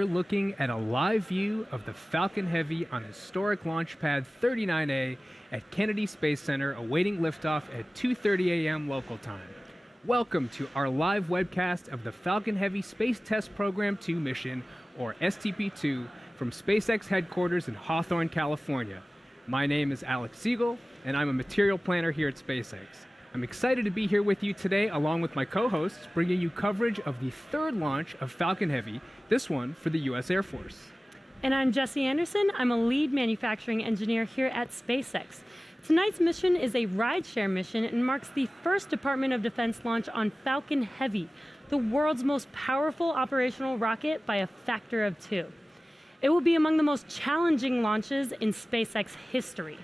we're looking at a live view of the Falcon Heavy on historic launch pad 39A at Kennedy Space Center, awaiting liftoff at 2:30 a.m. local time. Welcome to our live webcast of the Falcon Heavy Space Test Program 2 mission, or STP-2, from SpaceX headquarters in Hawthorne, California. My name is Alex Siegel, and I'm a material planner here at SpaceX. I'm excited to be here with you today, along with my co-hosts, bringing you coverage of the third launch of Falcon Heavy, this one for the U.S. Air Force. And I'm Jessie Anderson. I'm a lead manufacturing engineer here at SpaceX. Tonight's mission is a rideshare mission and marks the first Department of Defense launch on Falcon Heavy, the world's most powerful operational rocket by a factor of 2. It will be among the most challenging launches in SpaceX history.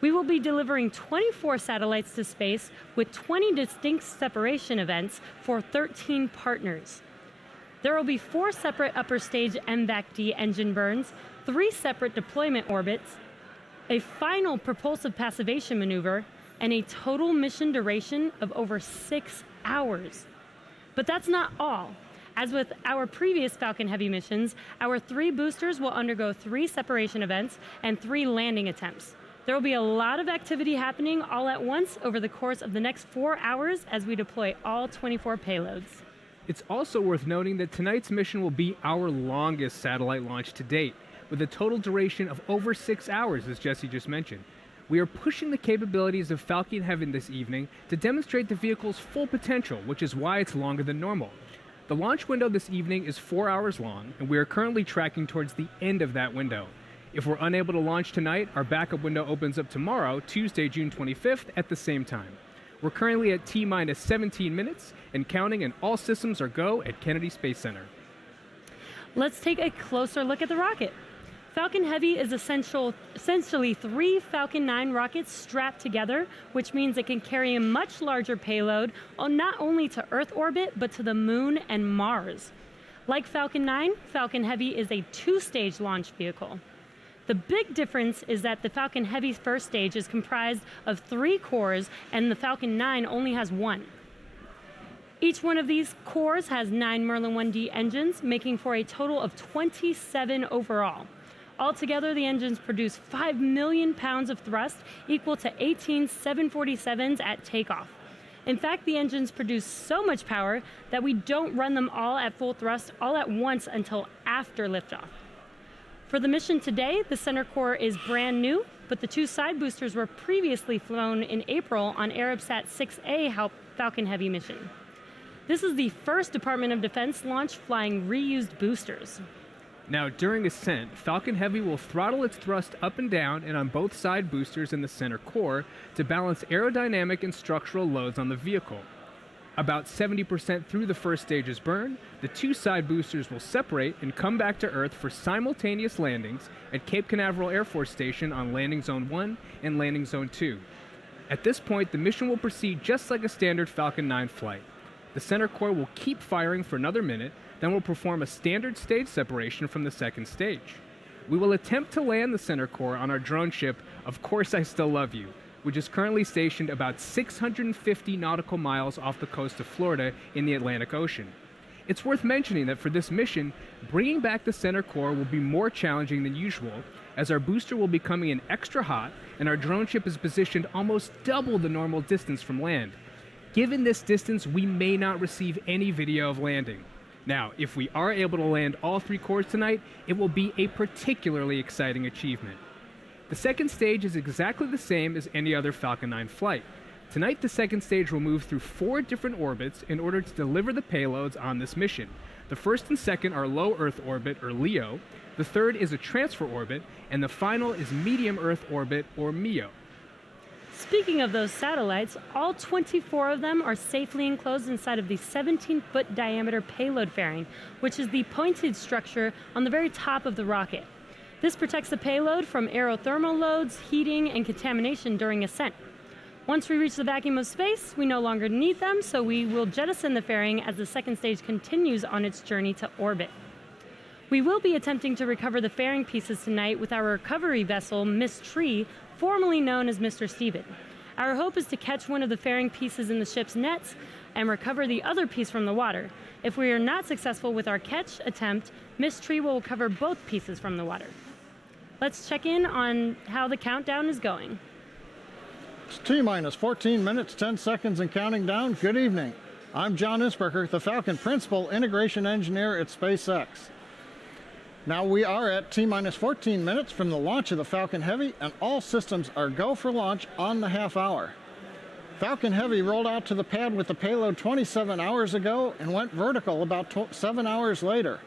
We will be delivering 24 satellites to space with 20 distinct separation events for 13 partners. There will be 4 separate upper stage MVAC-D engine burns, 3 separate deployment orbits, a final propulsive passivation maneuver, and a total mission duration of over 6 hours. But that's not all. As with our previous Falcon Heavy missions, our 3 boosters will undergo 3 separation events and 3 landing attempts. There will be a lot of activity happening all at once over the course of the next 4 hours as we deploy all 24 payloads. It's also worth noting that tonight's mission will be our longest satellite launch to date, with a total duration of over 6 hours, as Jessie just mentioned. We are pushing the capabilities of Falcon Heavy this evening to demonstrate the vehicle's full potential, which is why it's longer than normal. The launch window this evening is 4 hours long, and we are currently tracking towards the end of that window. If we're unable to launch tonight, our backup window opens up tomorrow, Tuesday, June 25th, at the same time. We're currently at T-minus 17 minutes and counting, and all systems are go at Kennedy Space Center. Let's take a closer look at the rocket. Falcon Heavy is essentially 3 Falcon 9 rockets strapped together, which means it can carry a much larger payload, not only to Earth orbit, but to the Moon and Mars. Like Falcon 9, Falcon Heavy is a 2-stage launch vehicle. The big difference is that the Falcon Heavy's first stage is comprised of 3 cores, and the Falcon 9 only has 1. Each one of these cores has 9 Merlin 1D engines, making for a total of 27 overall. Altogether, the engines produce 5 million pounds of thrust, equal to 18 747s at takeoff. In fact, the engines produce so much power that we don't run them all at full thrust all at once until after liftoff. For the mission today, the center core is brand new, but the 2 side boosters were previously flown in April on Arabsat 6A Falcon Heavy mission. This is the first Department of Defense launch flying reused boosters. Now, during ascent, Falcon Heavy will throttle its thrust up and down and on both side boosters in the center core to balance aerodynamic and structural loads on the vehicle. About 70% through the first stage's burn, the 2 side boosters will separate and come back to Earth for simultaneous landings at Cape Canaveral Air Force Station on Landing Zone 1 and Landing Zone 2. At this point, the mission will proceed just like a standard Falcon 9 flight. The center core will keep firing for another minute, then will perform a standard stage separation from the second stage. We will attempt to land the center core on our drone ship, Of Course I Still Love You, which is currently stationed about 650 nautical miles off the coast of Florida in the Atlantic Ocean. It's worth mentioning that for this mission, bringing back the center core will be more challenging than usual, as our booster will be coming in extra hot and our drone ship is positioned almost double the normal distance from land. Given this distance, we may not receive any video of landing. Now, if we are able to land all 3 cores tonight, it will be a particularly exciting achievement. The second stage is exactly the same as any other Falcon 9 flight. Tonight, the second stage will move through 4 different orbits in order to deliver the payloads on this mission. The first and second are low Earth orbit, or LEO. The third is a transfer orbit, and the final is medium Earth orbit, or MEO. Speaking of those satellites, all 24 of them are safely enclosed inside of the 17-foot diameter payload fairing, which is the pointed structure on the very top of the rocket. This protects the payload from aerothermal loads, heating, and contamination during ascent. Once we reach the vacuum of space, we no longer need them, so we will jettison the fairing as the second stage continues on its journey to orbit. We will be attempting to recover the fairing pieces tonight with our recovery vessel, Miss Tree, formerly known as Mr. Steven. Our hope is to catch one of the fairing pieces in the ship's nets, and recover the other piece from the water. If we are not successful with our catch attempt, Miss Tree will recover both pieces from the water. Let's check in on how the countdown is going. It's T-minus 14 minutes, 10 seconds and counting down. Good evening. I'm John Isberger, the Falcon Principal Integration Engineer at SpaceX. Now we are at T-minus 14 minutes from the launch of the Falcon Heavy, and all systems are go for launch on the half hour. Falcon Heavy rolled out to the pad with the payload 27 hours ago and went vertical about 7 hours later.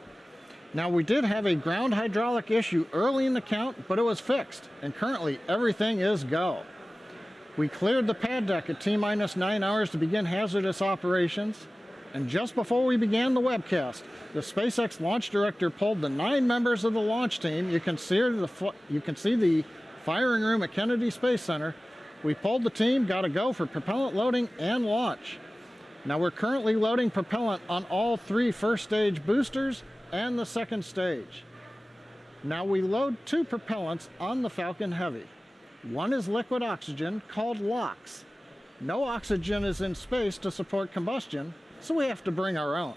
Now we did have a ground hydraulic issue early in the count, but it was fixed, and currently everything is go. We cleared the pad deck at T-minus 9 hours to begin hazardous operations. And just before we began the webcast, the SpaceX launch director pulled the 9 members of the launch team. You can see the firing room at Kennedy Space Center. We pulled the team, got to go for propellant loading and launch. Now we're currently loading propellant on all 3 first stage boosters and the second stage. Now we load 2 propellants on the Falcon Heavy. One is liquid oxygen called LOX. No oxygen is in space to support combustion, so we have to bring our own.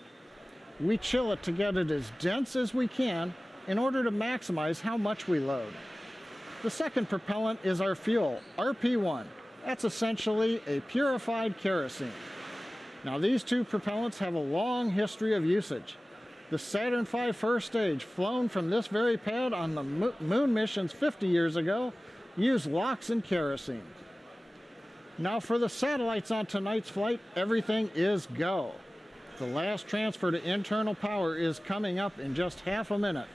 We chill it to get it as dense as we can in order to maximize how much we load. The second propellant is our fuel, RP1. That's essentially a purified kerosene. Now these 2 propellants have a long history of usage. The Saturn V first stage, flown from this very pad on the moon missions 50 years ago, used LOX and kerosene. Now for the satellites on tonight's flight, everything is go. The last transfer to internal power is coming up in just half a minute.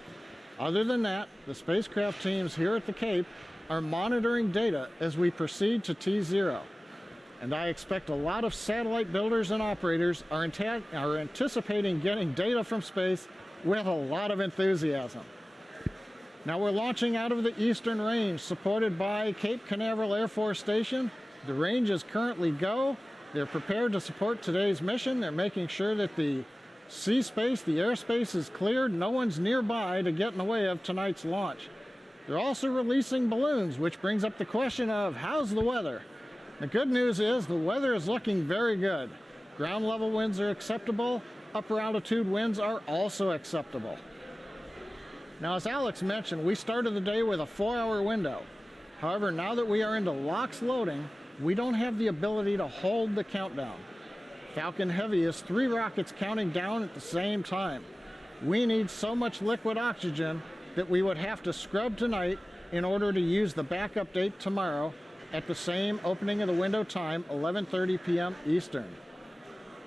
Other than that, the spacecraft teams here at the Cape are monitoring data as we proceed to T0. And I expect a lot of satellite builders and operators are anticipating getting data from space with a lot of enthusiasm. Now we're launching out of the Eastern Range, supported by Cape Canaveral Air Force Station. The range is currently go. They're prepared to support today's mission. They're making sure that the sea space, the airspace is cleared. No one's nearby to get in the way of tonight's launch. They're also releasing balloons, which brings up the question of how's the weather? The good news is the weather is looking very good. Ground level winds are acceptable. Upper altitude winds are also acceptable. Now, as Alex mentioned, we started the day with a 4-hour window. However, now that we are into LOX loading, we don't have the ability to hold the countdown. Falcon Heavy is 3 rockets counting down at the same time. We need so much liquid oxygen that we would have to scrub tonight in order to use the backup date tomorrow at the same opening of the window time, 11:30 p.m. Eastern.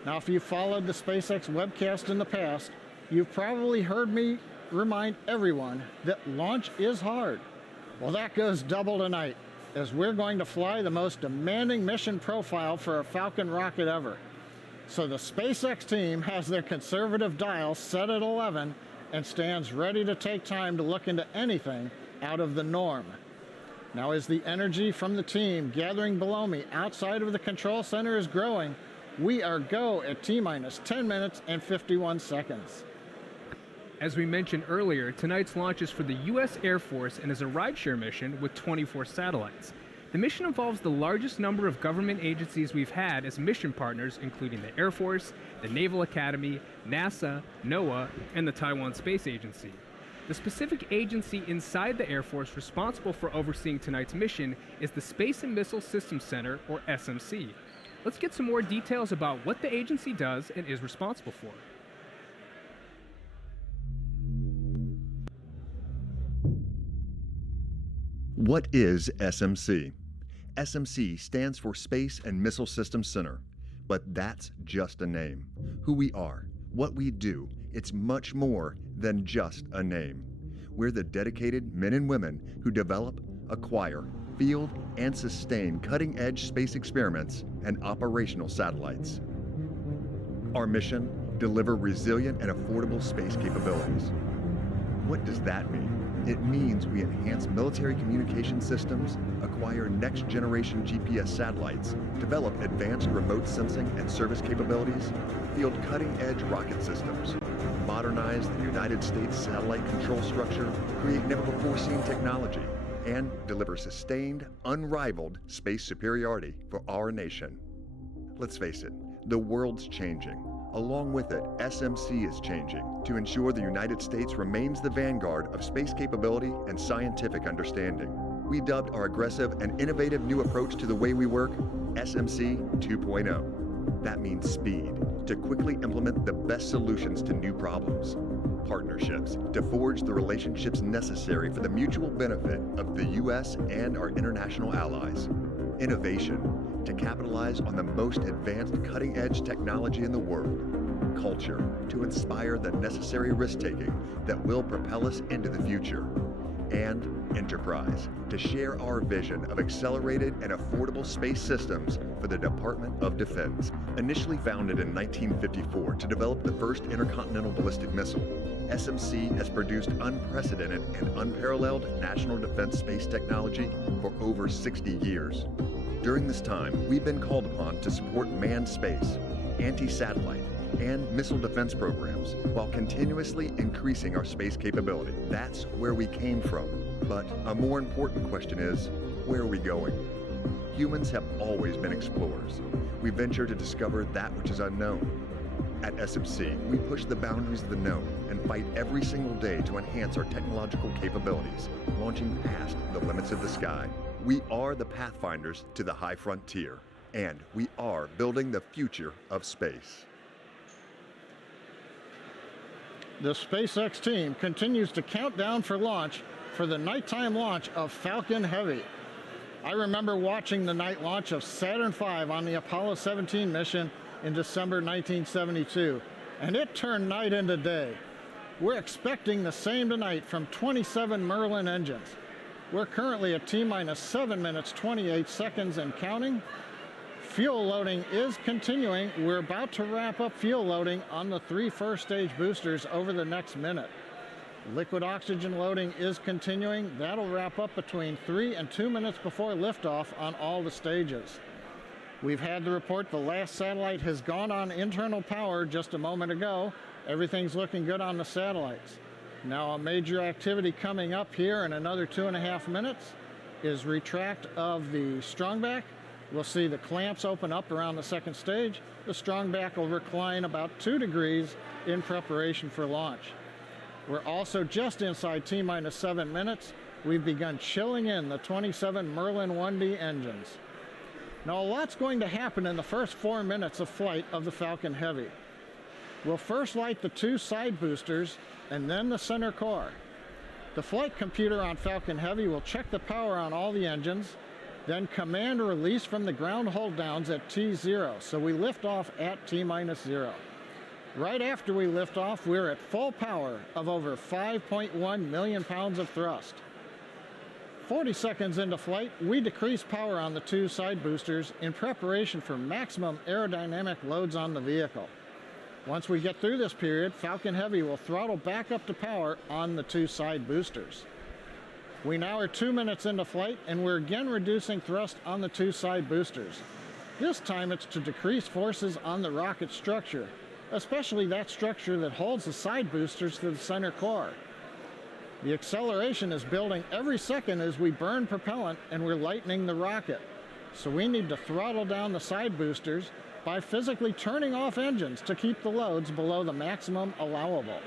Now, if you followed the SpaceX webcast in the past, you've probably heard me remind everyone that launch is hard. Well, that goes double tonight, as we're going to fly the most demanding mission profile for a Falcon rocket ever. So the SpaceX team has their conservative dial set at 11 and stands ready to take time to look into anything out of the norm. Now, as the energy from the team gathering below me outside of the control center is growing, we are go at T-minus 10 minutes and 51 seconds. As we mentioned earlier, tonight's launch is for the U.S. Air Force and is a rideshare mission with 24 satellites. The mission involves the largest number of government agencies we've had as mission partners, including the Air Force, the Naval Academy, NASA, NOAA, and the Taiwan Space Agency. The specific agency inside the Air Force responsible for overseeing tonight's mission is the Space and Missile Systems Center, or SMC. Let's get some more details about what the agency does and is responsible for. What is SMC? SMC stands for Space and Missile Systems Center, but that's just a name. Who we are, what we do, it's much more than just a name. We're the dedicated men and women who develop, acquire, field, and sustain cutting-edge space experiments and operational satellites. Our mission, deliver resilient and affordable space capabilities. What does that mean? It means we enhance military communication systems, acquire next-generation GPS satellites, develop advanced remote sensing and service capabilities, field cutting-edge rocket systems, modernize the United States satellite control structure, create never-before-seen technology, and deliver sustained, unrivaled space superiority for our nation. Let's face it, The world's changing. Along with it, SMC is changing to ensure the United States remains the vanguard of space capability and scientific understanding. We dubbed our aggressive and innovative new approach to the way we work SMC 2.0. That means speed, to quickly implement the best solutions to new problems. Partnerships, to forge the relationships necessary for the mutual benefit of the U.S. and our international allies. Innovation, to capitalize on the most advanced cutting-edge technology in the world. Culture, to inspire the necessary risk-taking that will propel us into the future. And enterprise, to share our vision of accelerated and affordable space systems for the Department of Defense. Initially founded in 1954 to develop the first intercontinental ballistic missile, SMC has produced unprecedented and unparalleled national defense space technology for over 60 years. During this time, we've been called upon to support manned space, anti-satellite, and missile defense programs while continuously increasing our space capability. That's where we came from. But a more important question is, where are we going? Humans have always been explorers. We venture to discover that which is unknown. At SMC, we push the boundaries of the known and fight every single day to enhance our technological capabilities, launching past the limits of the sky. We are the pathfinders to the high frontier, and we are building the future of space. The SpaceX team continues to count down for launch for the nighttime launch of Falcon Heavy. I remember watching the night launch of Saturn V on the Apollo 17 mission in December 1972, and it turned night into day. We're expecting the same tonight from 27 Merlin engines. We're currently at T-minus 7 minutes, 28 seconds and counting. Fuel loading is continuing. We're about to wrap up fuel loading on the 3 first stage boosters over the next minute. Liquid oxygen loading is continuing. That'll wrap up between 3 and 2 minutes before liftoff on all the stages. We've had the report the last satellite has gone on internal power just a moment ago. Everything's looking good on the satellites. Now a major activity coming up here in another 2.5 minutes is retract of the strongback. We'll see the clamps open up around the second stage. The strongback will recline about 2 degrees in preparation for launch. We're also just inside T-minus 7 minutes. We've begun chilling in the 27 Merlin 1D engines. Now a lot's going to happen in the first 4 minutes of flight of the Falcon Heavy. We'll first light the 2 side boosters and then the center core. The flight computer on Falcon Heavy will check the power on all the engines, then command a release from the ground hold downs at T0, so we lift off at T-minus 0. Right after we lift off, we're at full power of over 5.1 million pounds of thrust. 40 seconds into flight, we decrease power on the 2 side boosters in preparation for maximum aerodynamic loads on the vehicle. Once we get through this period, Falcon Heavy will throttle back up to power on the 2 side boosters. We now are 2 minutes into flight, and we're again reducing thrust on the 2 side boosters. This time it's to decrease forces on the rocket structure, especially that structure that holds the side boosters to the center core. The acceleration is building every second as we burn propellant and we're lightening the rocket. So we need to throttle down the side boosters by physically turning off engines to keep the loads below the maximum allowable.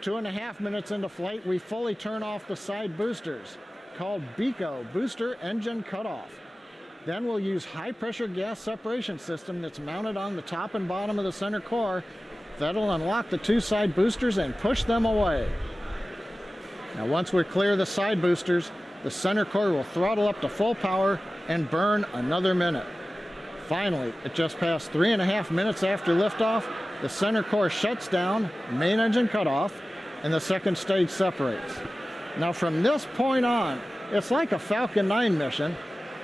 2.5 minutes into flight, we fully turn off the side boosters, called BECO, Booster Engine Cutoff. Then we'll use high-pressure gas separation system that's mounted on the top and bottom of the center core. That'll unlock the 2 side boosters and push them away. Now once we're clear of the side boosters, the center core will throttle up to full power and burn another minute. Finally, at just past 3.5 minutes after liftoff, the center core shuts down, main engine cutoff, and the second stage separates. Now from this point on, it's like a Falcon 9 mission,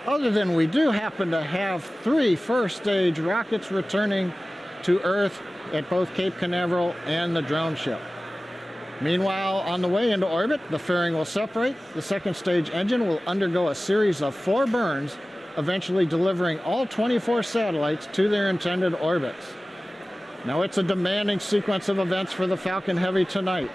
other than we do happen to have 3 first stage rockets returning to Earth at both Cape Canaveral and the drone ship. Meanwhile, on the way into orbit, the fairing will separate. The second stage engine will undergo a series of 4 burns, eventually delivering all 24 satellites to their intended orbits. Now it's a demanding sequence of events for the Falcon Heavy tonight.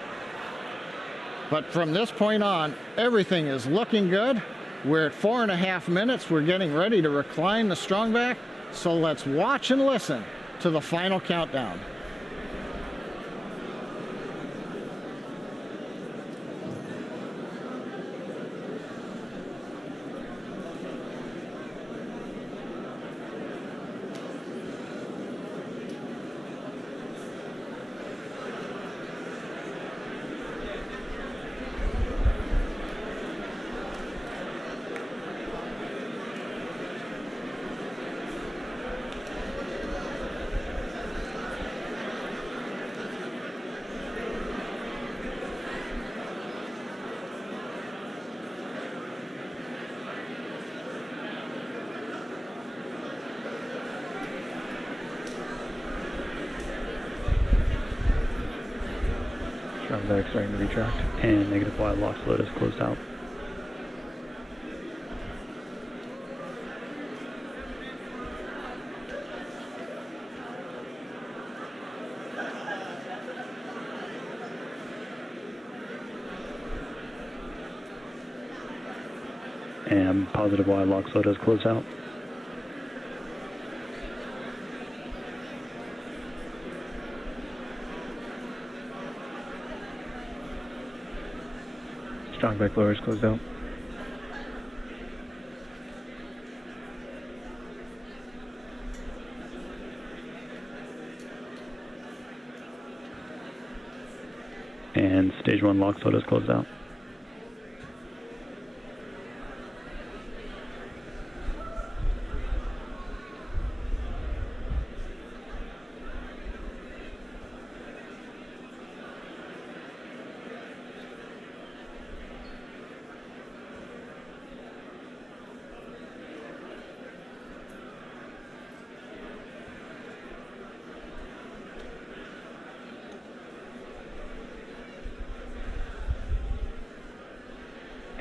But from this point on, everything is looking good. We're at 4.5 minutes. We're getting ready to recline the strongback. So let's watch and listen to the final countdown. Back starting to retract, and negative Y lock load is closed out. And positive Y lock load is closed out. Strong back lower is closed out. And stage 1 lock load is closed out.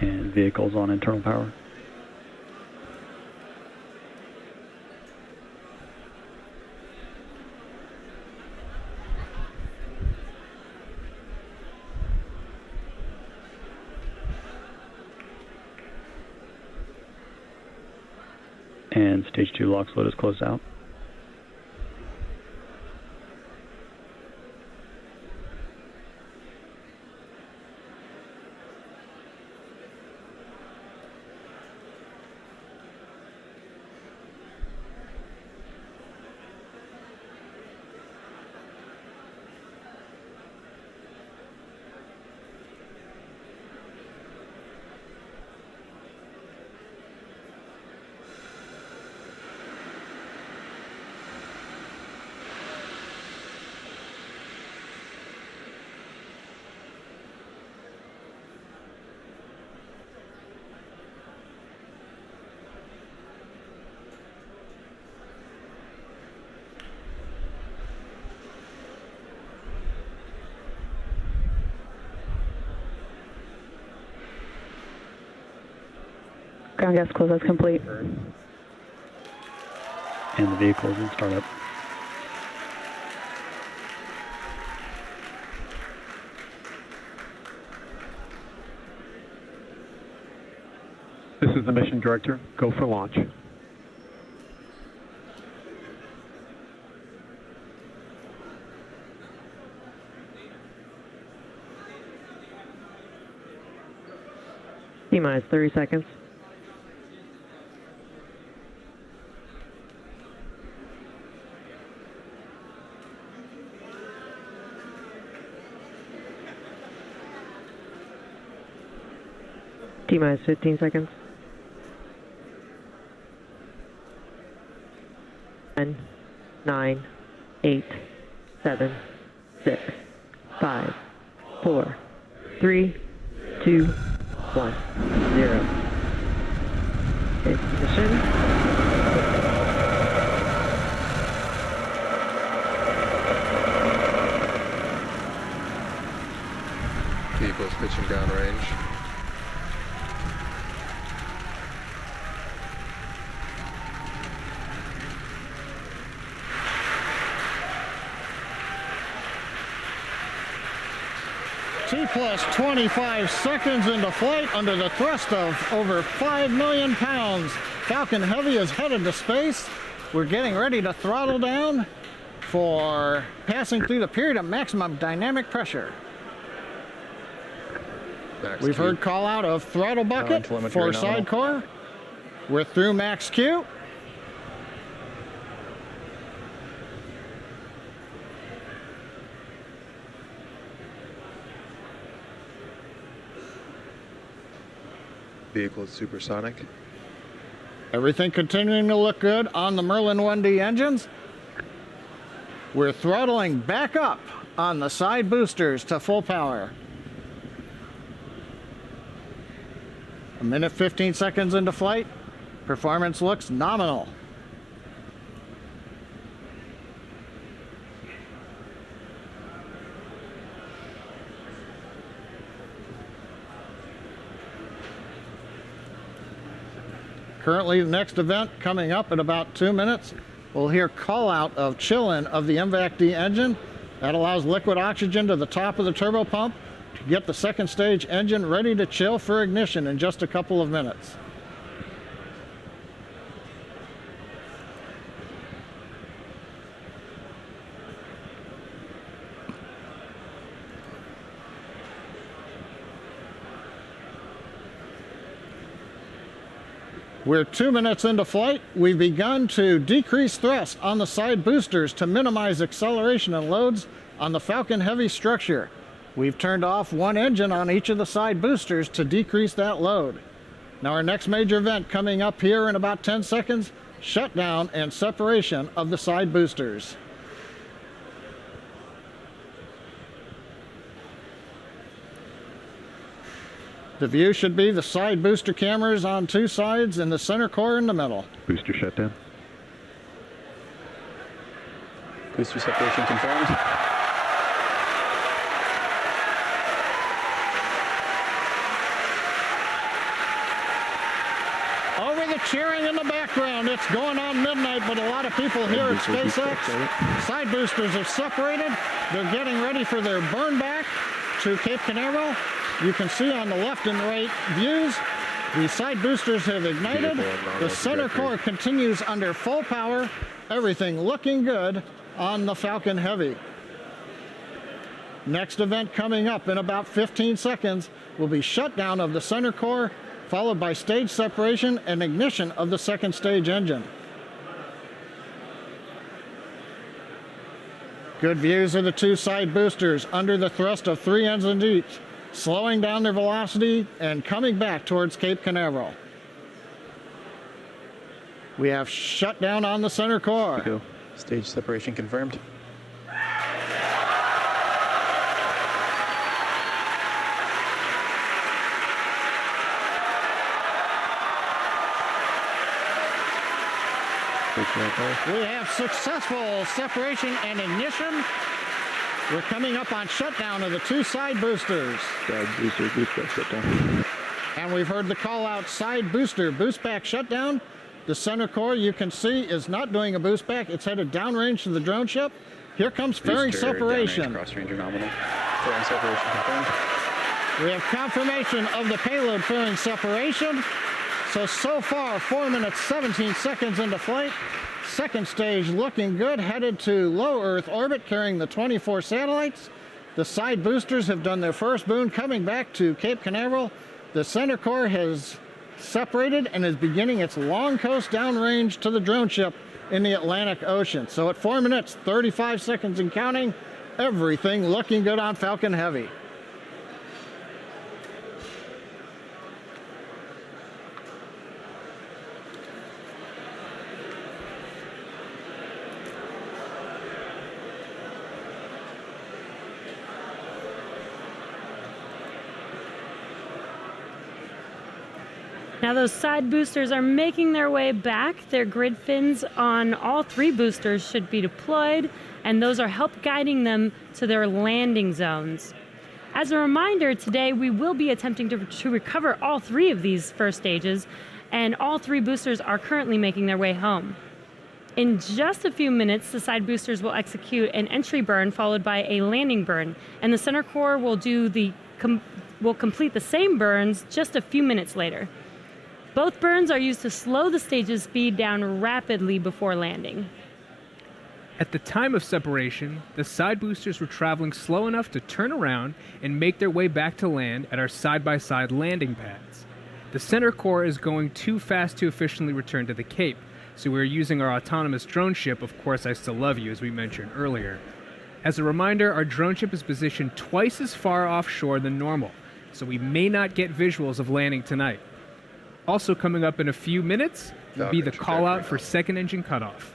And vehicles on internal power. And stage 2 lock load is closed out. Ground gas close, that's complete. And the vehicle is in startup. This is the mission director. Go for launch. T-minus 30 seconds. T-minus 15 seconds. 10, 9, 8, 7, 6, 5, 4, 3, 2, 1, 0. Ignition. Vehicles pitching downrange. T plus 25 seconds into flight under the thrust of over 5 million pounds. Falcon Heavy is headed to space. We're getting ready to throttle down for passing through the period of maximum dynamic pressure. We've heard call out of throttle bucket for side core. We're through max Q. Vehicle is supersonic. Everything continuing to look good on the Merlin 1D engines. We're throttling back up on the side boosters to full power. A minute 15 seconds into flight. Performance looks nominal. Currently, the next event coming up in about 2 minutes. We'll hear call out of chill-in of the MVAC-D engine. That allows liquid oxygen to the top of the turbo pump to get the second stage engine ready to chill for ignition in just a couple of minutes. We're 2 minutes into flight. We've begun to decrease thrust on the side boosters to minimize acceleration and loads on the Falcon Heavy structure. We've turned off one engine on each of the side boosters to decrease that load. Now our next major event coming up here in about 10 seconds, shutdown and separation of the side boosters. The view should be the side booster cameras on two sides and the center core in the middle. Booster shutdown. Booster separation confirmed. Over the cheering in the background, it's going on midnight, but a lot of people here at SpaceX, side boosters have separated. They're getting ready for their burn back to Cape Canaveral. You can see on the left and right views, the side boosters have ignited. The center core continues under full power. Everything looking good on the Falcon Heavy. Next event coming up in about 15 seconds will be shutdown of the center core, followed by stage separation and ignition of the second stage engine. Good views of the two side boosters under the thrust of 3 engines each, slowing down their velocity and coming back towards Cape Canaveral. We have shutdown on the center core. Go. Stage separation confirmed. We have successful separation and ignition. We're coming up on shutdown of the two side boosters. Side booster, boost back shutdown. And we've heard the call out side booster, boost back shutdown. The center core, you can see, is not doing a boost back. It's headed downrange to the drone ship. Here comes fairing separation. Cross-ranger nominal. Fairing separation confirmed. We have confirmation of the payload fairing separation. So far, 4 minutes, 17 seconds into flight. Second stage looking good, headed to low Earth orbit, carrying the 24 satellites. The side boosters have done their first boon, coming back to Cape Canaveral. The center core has separated and is beginning its long coast downrange to the drone ship in the Atlantic Ocean. So at 4 minutes, 35 seconds and counting, everything looking good on Falcon Heavy. Now those side boosters are making their way back. Their grid fins on all 3 boosters should be deployed, and those are help guiding them to their landing zones. As a reminder, today we will be attempting to recover all 3 of these first stages, and all 3 boosters are currently making their way home. In just a few minutes, the side boosters will execute an entry burn followed by a landing burn, and the center core will complete the same burns just a few minutes later. Both burns are used to slow the stage's speed down rapidly before landing. At the time of separation, the side boosters were traveling slow enough to turn around and make their way back to land at our side-by-side landing pads. The center core is going too fast to efficiently return to the Cape, so we're using our autonomous drone ship, Of Course I Still Love You, as we mentioned earlier. As a reminder, our drone ship is positioned twice as far offshore than normal, so we may not get visuals of landing tonight. Also coming up in a few minutes will be the call out for second engine cutoff.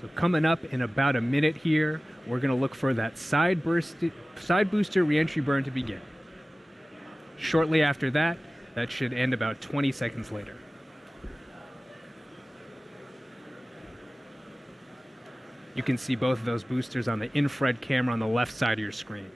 So coming up in about a minute here, we're going to look for that side booster reentry burn to begin. Shortly after that, that should end about 20 seconds later. You can see both of those boosters on the infrared camera on the left side of your screen.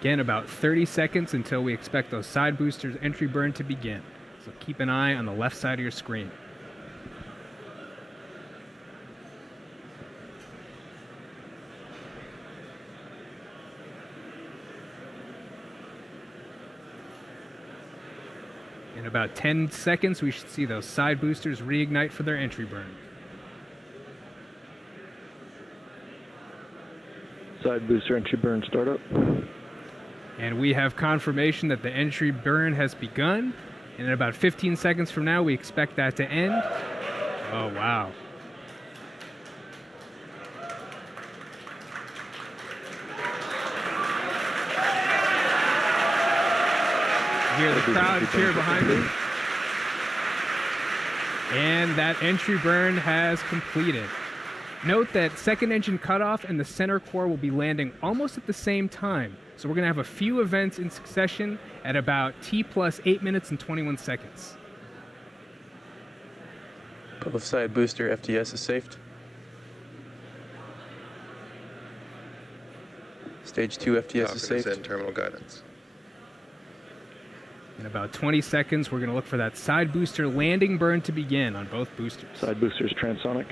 Again, about 30 seconds until we expect those side boosters entry burn to begin. So keep an eye on the left side of your screen. In about 10 seconds, we should see those side boosters reignite for their entry burn. Side booster entry burn startup. And we have confirmation that the entry burn has begun. And in about 15 seconds from now, we expect that to end. Oh, wow. Hear the crowd cheer behind me. And that entry burn has completed. Note that second engine cutoff and the center core will be landing almost at the same time. So we're going to have a few events in succession at about T plus 8 minutes and 21 seconds. Both side booster FTS is safed. Stage 2 FTS is Falcon is safe. in terminal guidance. In about 20 seconds, we're going to look for that side booster landing burn to begin on both boosters. Side boosters transonic.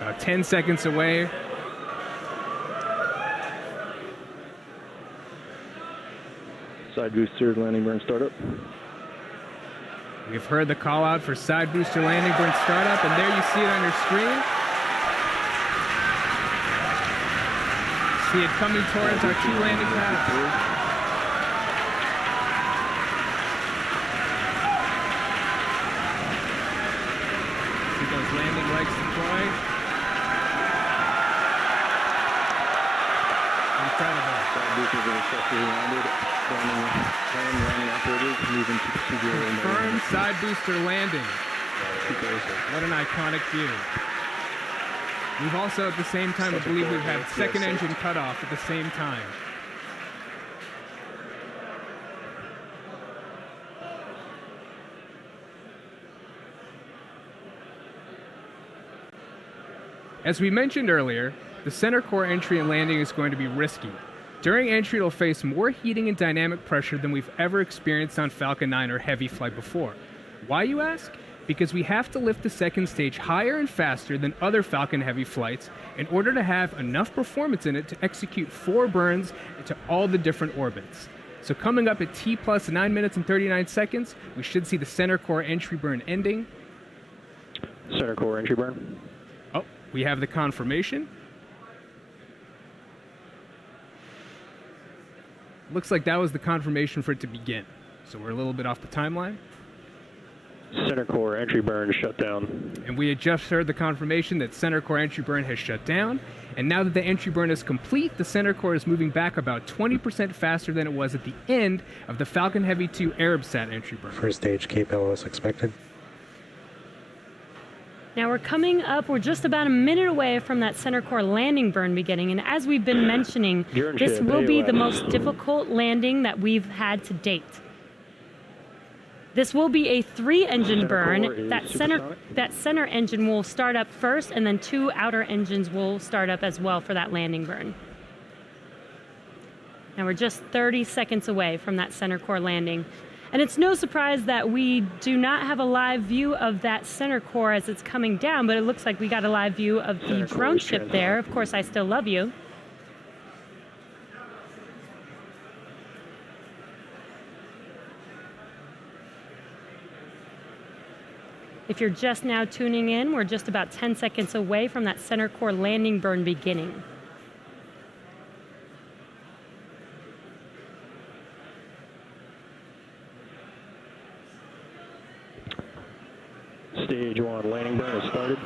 About 10 seconds away. Side booster landing burn startup. We've heard the call out for side booster landing burn startup, and there you see it on your screen. See it coming towards our two landing pads. See those landing legs deploy. Incredible. Side boosters are successfully landed. Landing operators moving to procedure. Confirmed side booster landing. What an iconic view. We've also, at the same time, I believe we've had second engine cutoff at the same time. As we mentioned earlier, the center core entry and landing is going to be risky. During entry, it'll face more heating and dynamic pressure than we've ever experienced on Falcon 9 or Heavy flight before. Why, you ask? Because we have to lift the second stage higher and faster than other Falcon Heavy flights in order to have enough performance in it to execute 4 burns into all the different orbits. So coming up at T plus 9 minutes and 39 seconds, we should see the center core entry burn ending. Center core entry burn. Oh, we have the confirmation. Looks like that was the confirmation for it to begin. So we're a little bit off the timeline. Center core entry burn shut down. And we had just heard the confirmation that center core entry burn has shut down. And now that the entry burn is complete, the center core is moving back about 20% faster than it was at the end of the Falcon Heavy 2 Arabsat entry burn. First stage Cape LOS expected. Now we're just about a minute away from that center core landing burn beginning, and as we've been mentioning, this will be the most difficult landing that we've had to date. This will be a 3-engine burn. That center engine will start up first, and then 2 outer engines will start up as well for that landing burn. Now we're just 30 seconds away from that center core landing. And it's no surprise that we do not have a live view of that center core as it's coming down, but it looks like we got a live view of the drone ship there. Of course, I Still Love You. If you're just now tuning in, we're just about 10 seconds away from that center core landing burn beginning. Stage 1 landing burn has started.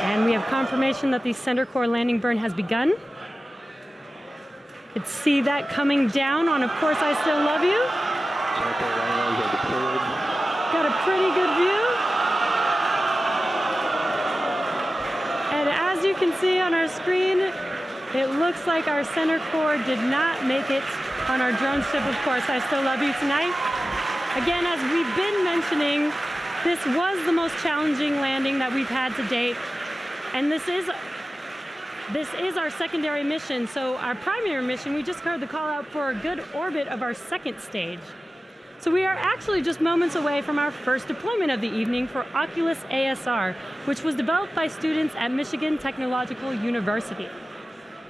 And we have confirmation that the center core landing burn has begun. You can see that coming down on, of course, I Still Love You. Center core landing are deployed. Got a pretty good view. And as you can see on our screen, it looks like our center core did not make it on our drone ship, of course, I Still Love You tonight. Again, as we've been mentioning, this was the most challenging landing that we've had to date. And this is our secondary mission. So our primary mission, we just heard the call out for a good orbit of our second stage. So we are actually just moments away from our first deployment of the evening for Oculus ASR, which was developed by students at Michigan Technological University.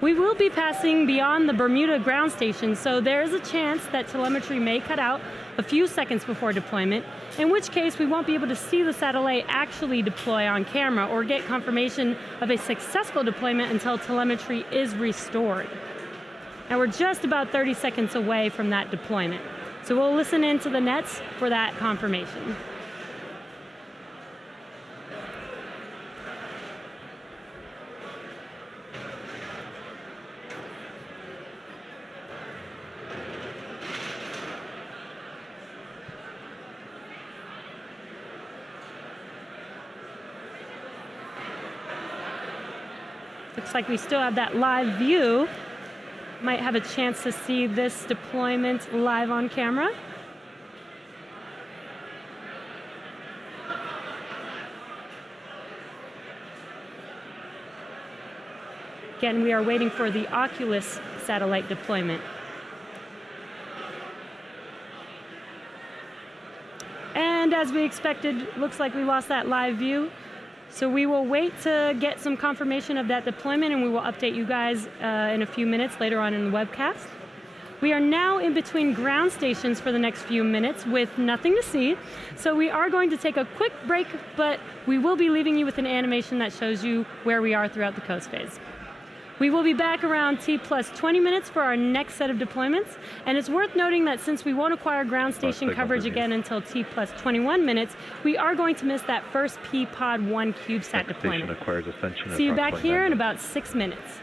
We will be passing beyond the Bermuda ground station, so there is a chance that telemetry may cut out a few seconds before deployment, in which case we won't be able to see the satellite actually deploy on camera or get confirmation of a successful deployment until telemetry is restored. Now we're just about 30 seconds away from that deployment. So we'll listen into the nets for that confirmation. Looks like we still have that live view. Might have a chance to see this deployment live on camera. Again, we are waiting for the Oculus satellite deployment. And as we expected, looks like we lost that live view. So we will wait to get some confirmation of that deployment, and we will update you guys in a few minutes later on in the webcast. We are now in between ground stations for the next few minutes with nothing to see. So we are going to take a quick break, but we will be leaving you with an animation that shows you where we are throughout the coast phase. We will be back around T+20 minutes for our next set of deployments, and it's worth noting that since we won't acquire ground station coverage again until T+21 minutes, we are going to miss that first P-Pod 1 CubeSat deployment. See you back here in about 6 minutes.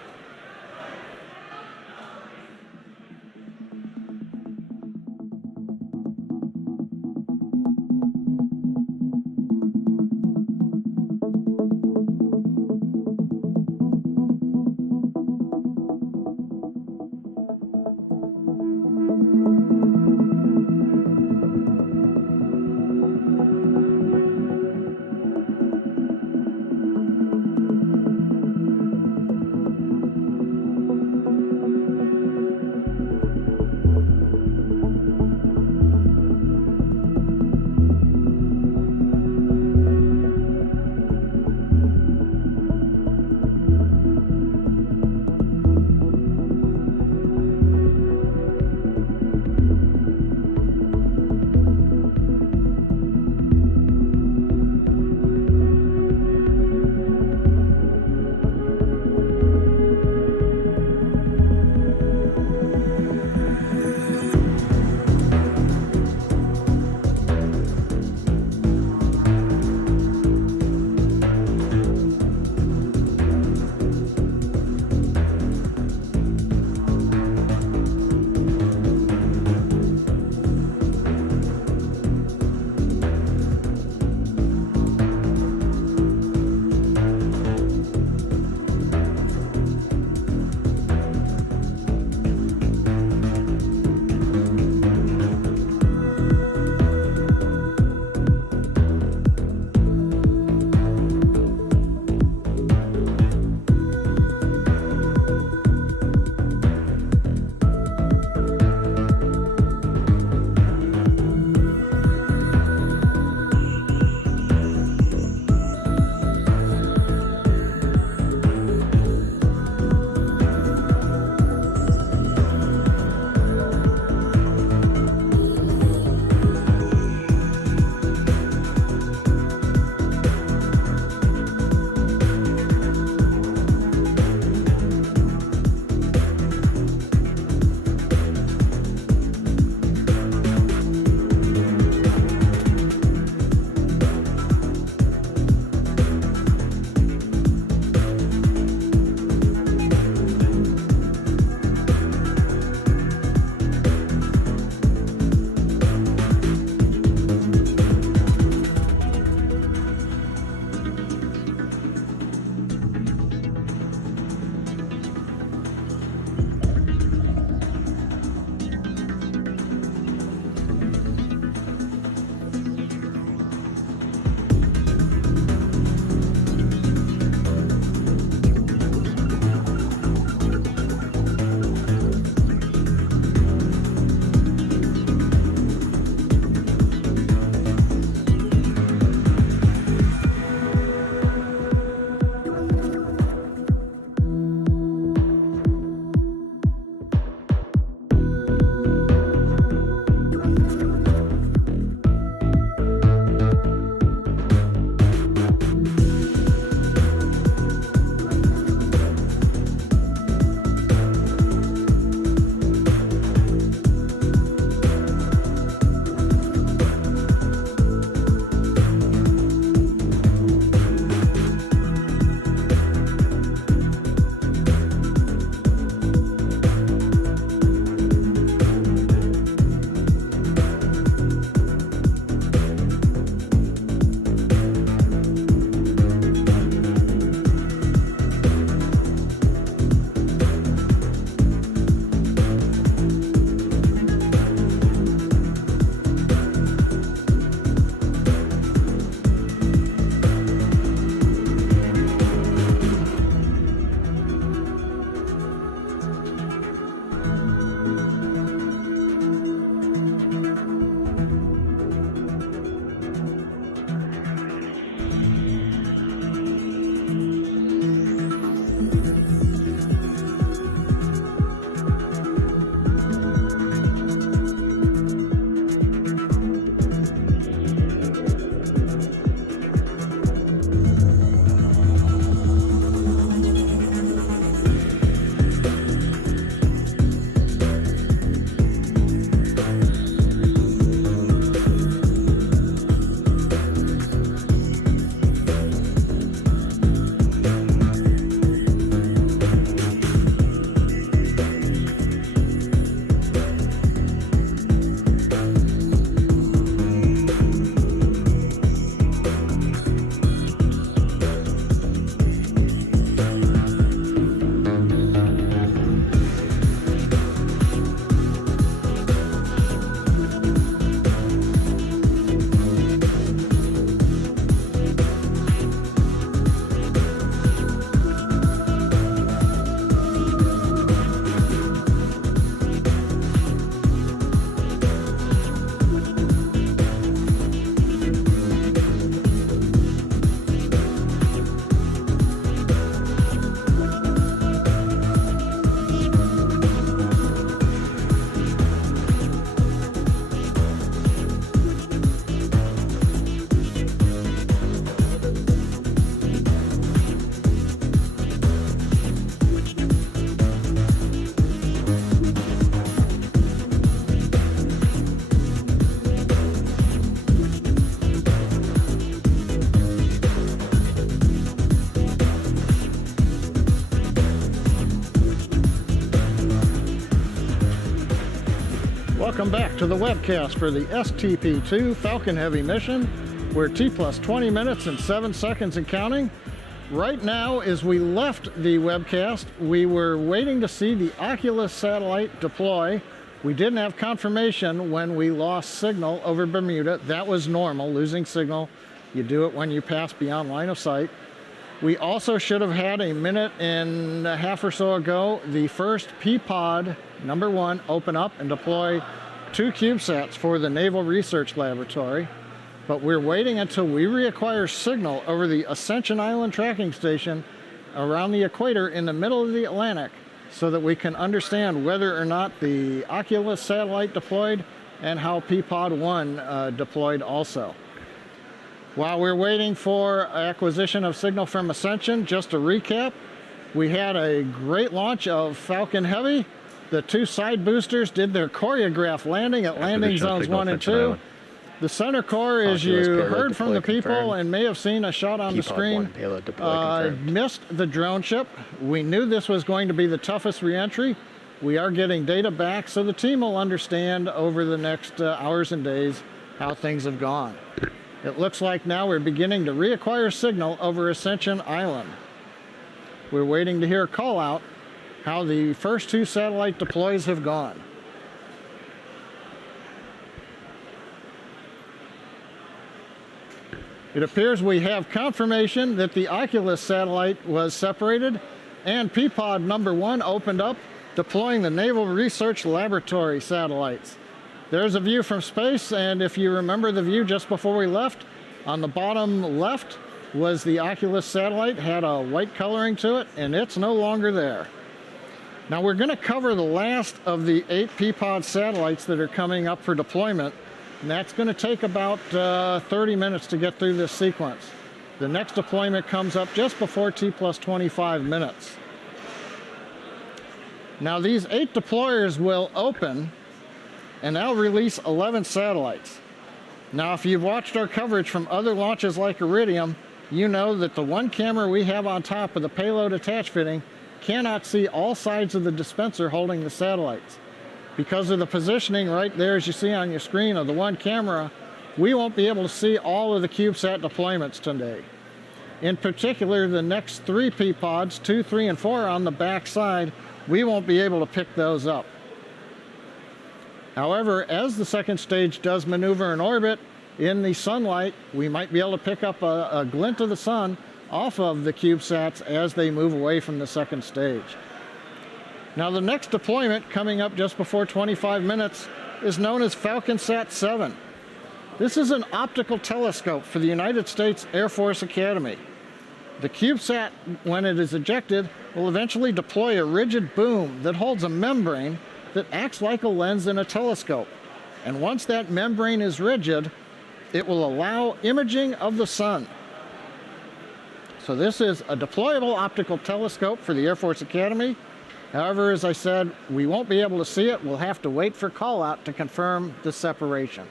welcome back to the webcast for the STP-2 Falcon Heavy mission. We're T plus 20 minutes and 7 seconds and counting. Right now, as we left the webcast, we were waiting to see the Oculus satellite deploy. We didn't have confirmation when we lost signal over Bermuda. That was normal, losing signal. You do it when you pass beyond line of sight. We also should have had a minute and a half or so ago the first P-Pod #1 open up and deploy 2 CubeSats for the Naval Research Laboratory. But we're waiting until we reacquire signal over the Ascension Island tracking station around the equator in the middle of the Atlantic so that we can understand whether or not the Oculus satellite deployed and how P-Pod 1 deployed also. While we're waiting for acquisition of signal from Ascension, just to recap, we had a great launch of Falcon Heavy. The 2 side boosters did their choreographed landing at landing zones 1 and 2. The center core, as you heard from the people and may have seen a shot on the screen, missed the drone ship. We knew this was going to be the toughest reentry. We are getting data back, so the team will understand over the next hours and days how things have gone. It looks like now we're beginning to reacquire signal over Ascension Island. We're waiting to hear a call out how the first 2 satellite deploys have gone. It appears we have confirmation that the Oculus satellite was separated and P-Pod #1 opened up, deploying the Naval Research Laboratory satellites. There's a view from space, and if you remember the view just before we left, on the bottom left was the Oculus satellite, had a white coloring to it, and it's no longer there. Now we're going to cover the last of the 8 P-Pod satellites that are coming up for deployment, and that's going to take about 30 minutes to get through this sequence. The next deployment comes up just before T plus 25 minutes. Now these 8 deployers will open, and they'll release 11 satellites. Now, if you've watched our coverage from other launches like Iridium, you know that the 1 camera we have on top of the payload attach fitting cannot see all sides of the dispenser holding the satellites. Because of the positioning right there, as you see on your screen, of the 1 camera, we won't be able to see all of the CubeSat deployments today. In particular, the next 3 P-Pods, 2, 3, and 4 on the back side, we won't be able to pick those up. However, as the second stage does maneuver in orbit, in the sunlight, we might be able to pick up a glint of the sun off of the CubeSats as they move away from the second stage. Now, the next deployment, coming up just before 25 minutes, is known as Falcon Sat 7. This is an optical telescope for the United States Air Force Academy. The CubeSat, when it is ejected, will eventually deploy a rigid boom that holds a membrane that acts like a lens in a telescope. And once that membrane is rigid, it will allow imaging of the sun. So this is a deployable optical telescope for the Air Force Academy. However, as I said, we won't be able to see it. We'll have to wait for call out to confirm the separation.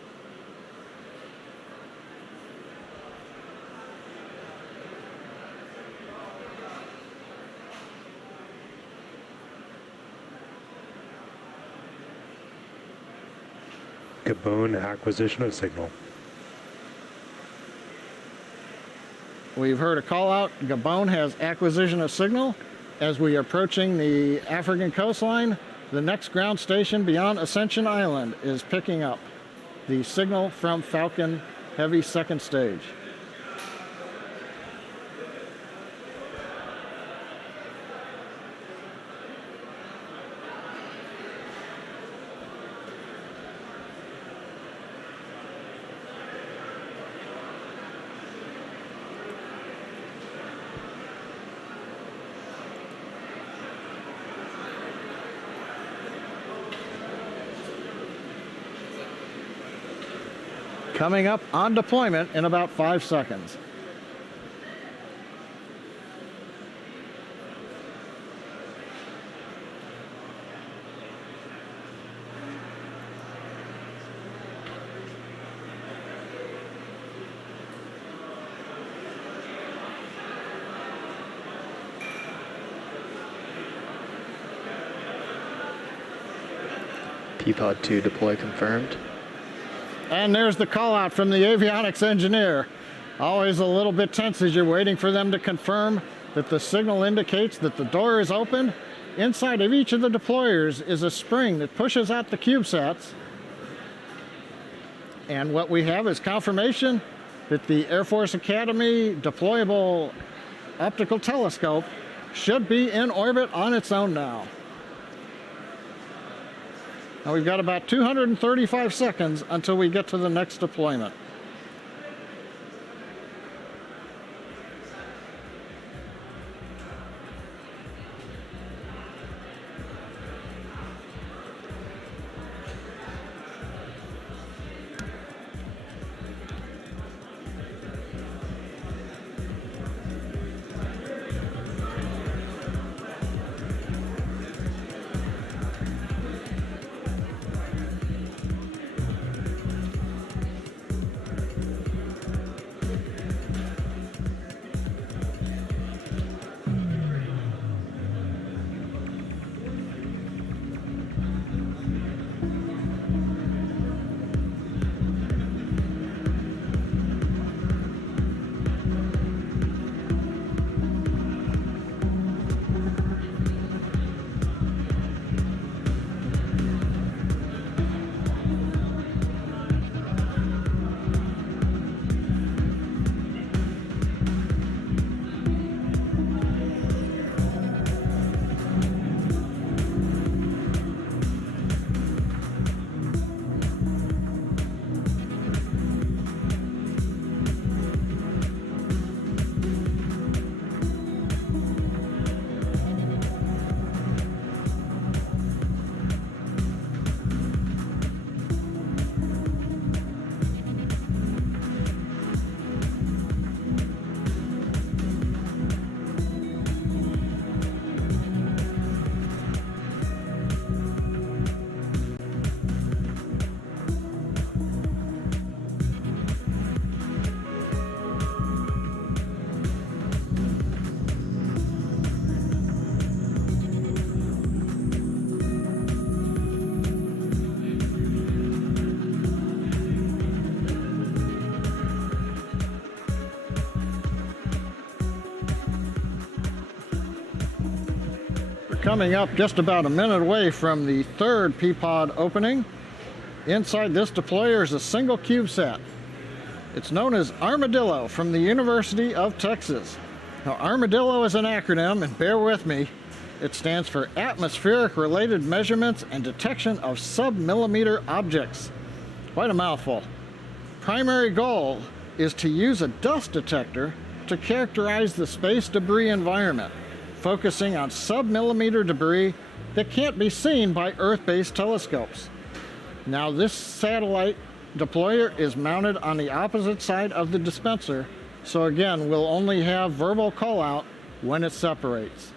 Gabon acquisition of signal. We've heard a call out. Gabon has acquisition of signal. As we are approaching the African coastline, the next ground station beyond Ascension Island is picking up the signal from Falcon Heavy second stage. Coming up on deployment in about 5 seconds. P-Pod 2 deploy confirmed. And there's the call out from the avionics engineer. Always a little bit tense as you're waiting for them to confirm that the signal indicates that the door is open. Inside of each of the deployers is a spring that pushes out the CubeSats. And what we have is confirmation that the Air Force Academy deployable optical telescope should be in orbit on its own now. Now we've got about 235 seconds until we get to the next deployment. Coming up just about a minute away from the third P-Pod opening. Inside this deployer is a single CubeSat. It's known as Armadillo from the University of Texas. Now, Armadillo is an acronym, and bear with me. It stands for Atmospheric Related Measurements and Detection of Sub-Millimeter Objects. Quite a mouthful. Primary goal is to use a dust detector to characterize the space debris environment, focusing on sub-millimeter debris that can't be seen by Earth-based telescopes. Now, this satellite deployer is mounted on the opposite side of the dispenser, so again, we'll only have verbal call out when it separates.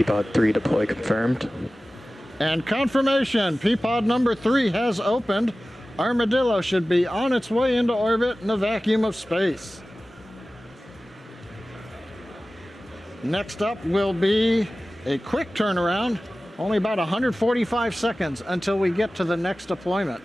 P-Pod 3 deploy confirmed. And confirmation, P-Pod number 3 has opened. Armadillo should be on its way into orbit in the vacuum of space. Next up will be a quick turnaround, only about 145 seconds until we get to the next deployment.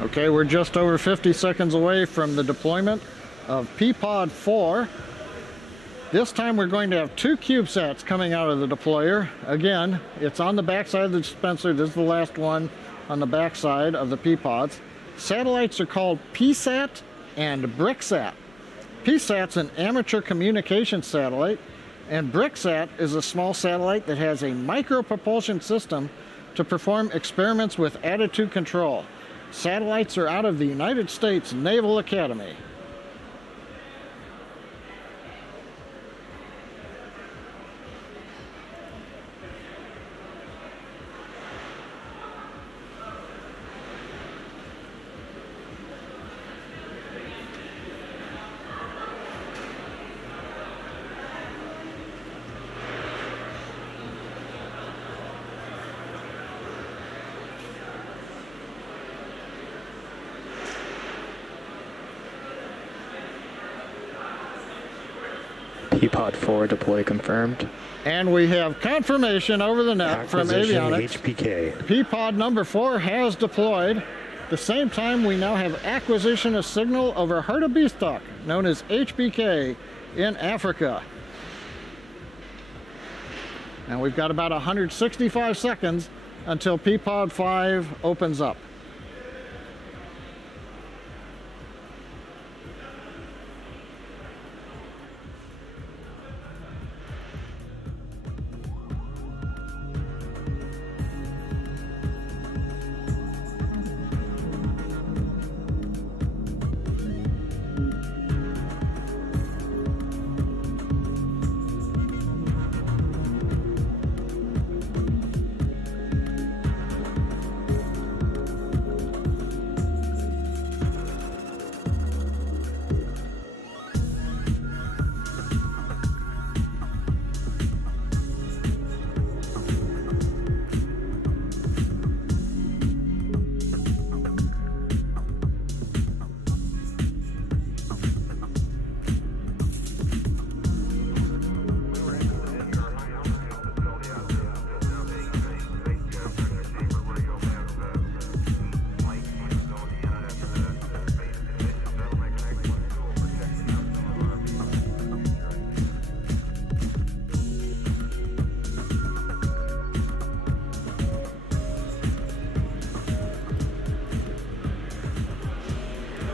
Okay, we're just over 50 seconds away from the deployment of P-Pod 4. This time we're going to have 2 CubeSats coming out of the deployer. Again, it's on the backside of the dispenser. This is the last one on the backside of the P-Pods. Satellites are called PSAT and BRICSAT. PSAT's an amateur communication satellite, and BRICSAT is a small satellite that has a micro-propulsion system to perform experiments with attitude control. Satellites are out of the United States Naval Academy. P-Pod 4 deploy confirmed. And we have confirmation over the net from Acquisition avionics. HPK. P-Pod number 4 has deployed. At the same time, we now have acquisition of signal over Hartebeestok, known as HBK, in Africa. And we've got about 165 seconds until P-Pod 5 opens up.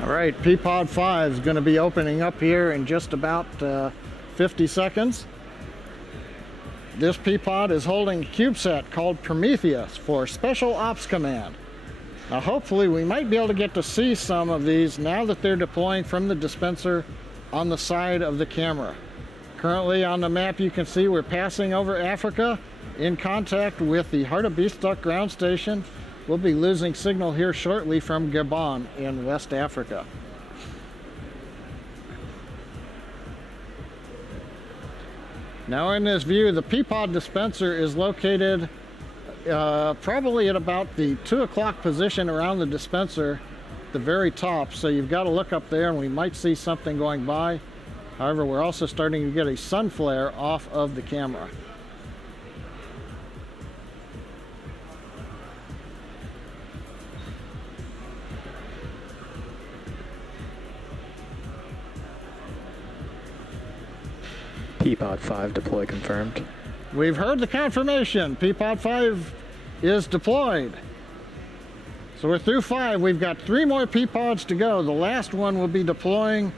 All right, P-Pod 5 is going to be opening up here in just about 50 seconds. This P-Pod is holding a CubeSat called Prometheus for Special Ops Command. Now hopefully we might be able to get to see some of these now that they're deploying from the dispenser on the side of the camera. Currently on the map you can see we're passing over Africa in contact with the Hartebeestok ground station. We'll be losing signal here shortly from Gabon in West Africa. Now in this view, the P-Pod dispenser is located probably at about the 2 o'clock position around the dispenser, the very top. So you've got to look up there and we might see something going by. However, we're also starting to get a sun flare off of the camera. P-Pod 5 deploy confirmed. We've heard the confirmation. P-Pod 5 is deployed. So we're through 5. We've got 3 more P-Pods to go. The last one will be deploying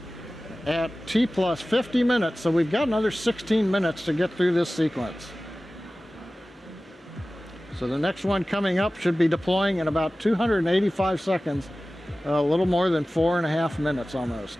at T plus 50 minutes. So we've got another 16 minutes to get through this sequence. So the next one coming up should be deploying in about 285 seconds, a little more than 4.5 minutes almost.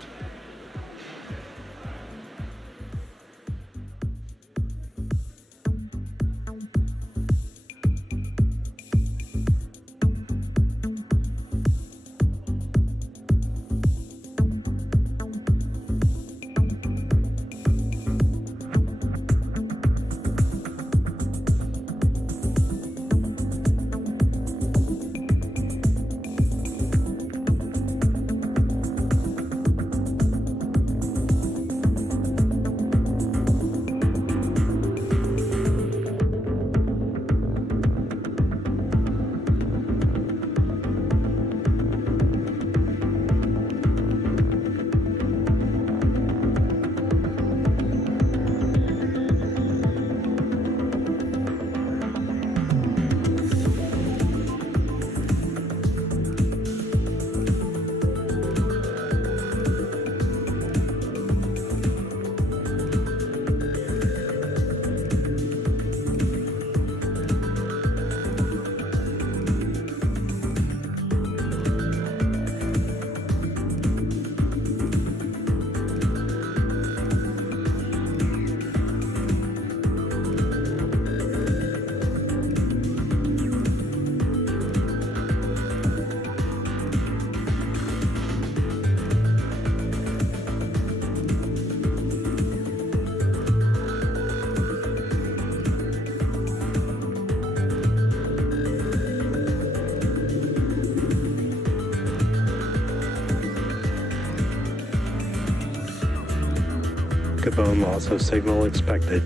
picobone loss of signal expected.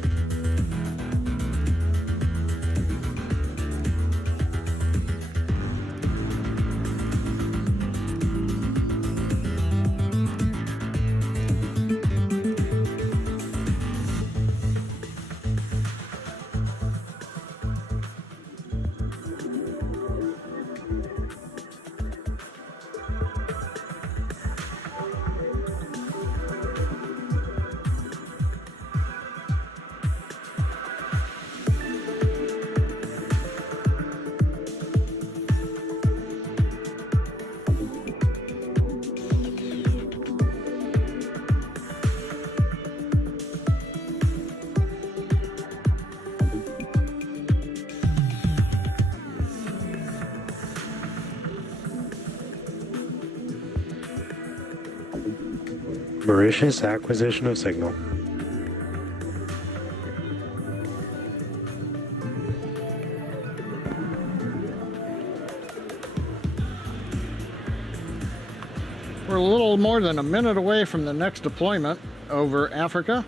Mauritius acquisition of signal. We're a little more than a minute away from the next deployment over Africa.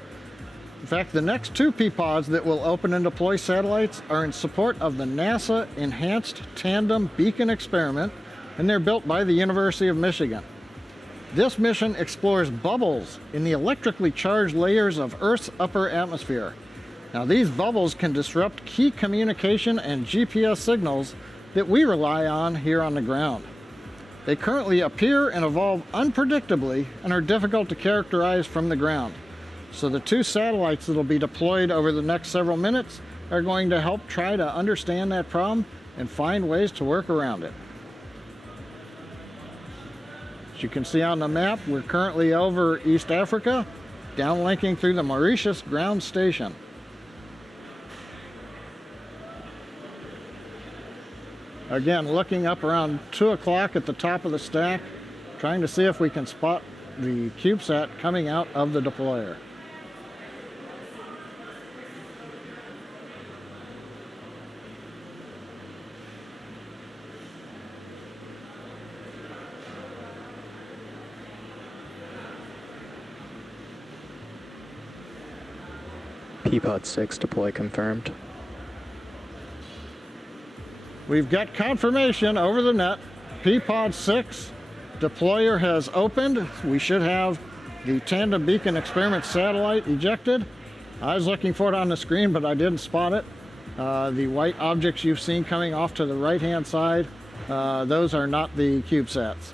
In fact, the next two P-pods that will open and deploy satellites are in support of the NASA Enhanced Tandem Beacon Experiment, and they're built by the University of Michigan. This mission explores bubbles in the electrically charged layers of Earth's upper atmosphere. Now, these bubbles can disrupt key communication and GPS signals that we rely on here on the ground. They currently appear and evolve unpredictably and are difficult to characterize from the ground. So the two satellites that will be deployed over the next several minutes are going to help try to understand that problem and find ways to work around it. As you can see on the map, we're currently over East Africa, downlinking through the Mauritius ground station. Again, looking up around 2 o'clock at the top of the stack, trying to see if we can spot the CubeSat coming out of the deployer. P-pod 6 deploy confirmed. We've got confirmation over the net. P-pod 6 deployer has opened. We should have the Tandem Beacon Experiment satellite ejected. I was looking for it on the screen, but I didn't spot it. The white objects you've seen coming off to the right-hand side, those are not the CubeSats.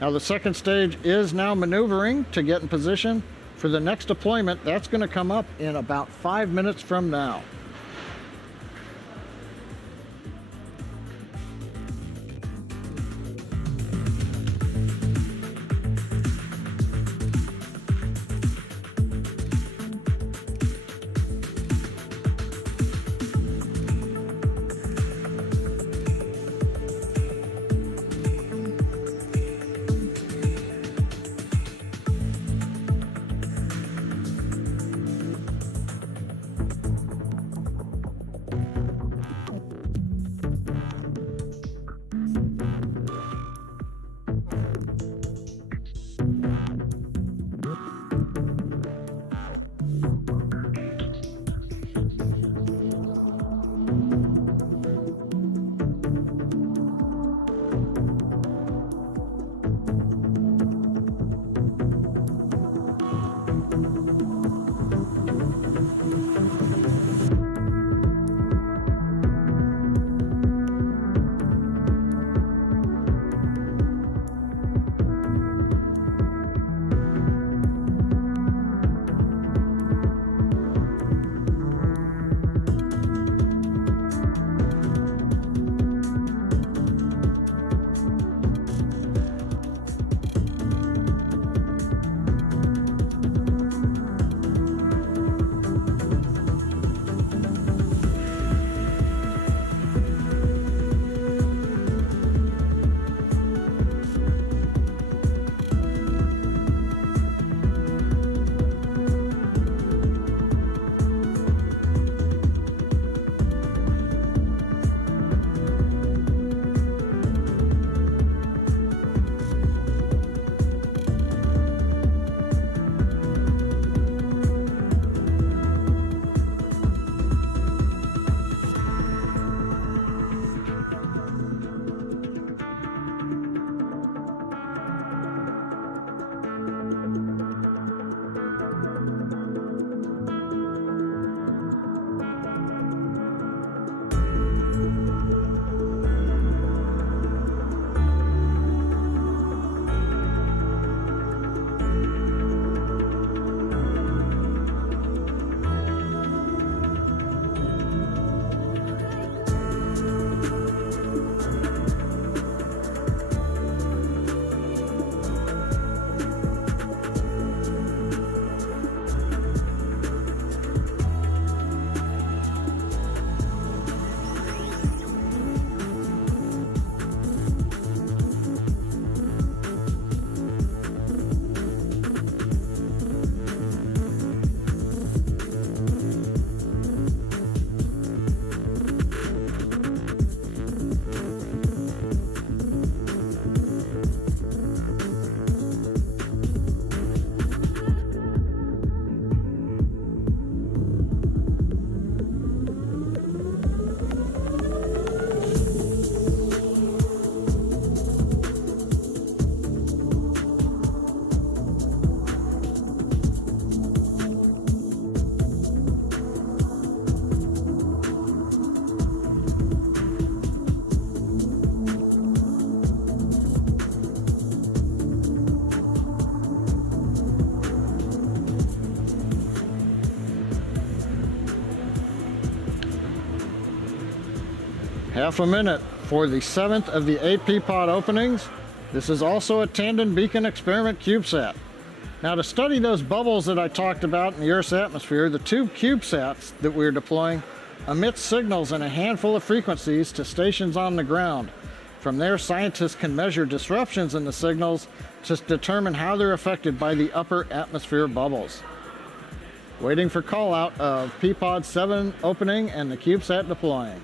Now, the second stage is now maneuvering to get in position for the next deployment. That's going to come up in about 5 minutes from now. half a minute for the 7th of the 8 P-pod openings. This is also a tandem beacon experiment CubeSat. Now, to study those bubbles that I talked about in the Earth's atmosphere, the 2 CubeSats that we're deploying emit signals in a handful of frequencies to stations on the ground. From there, scientists can measure disruptions in the signals to determine how they're affected by the upper atmosphere bubbles. Waiting for call out of P-pod 7 opening and the CubeSat deploying.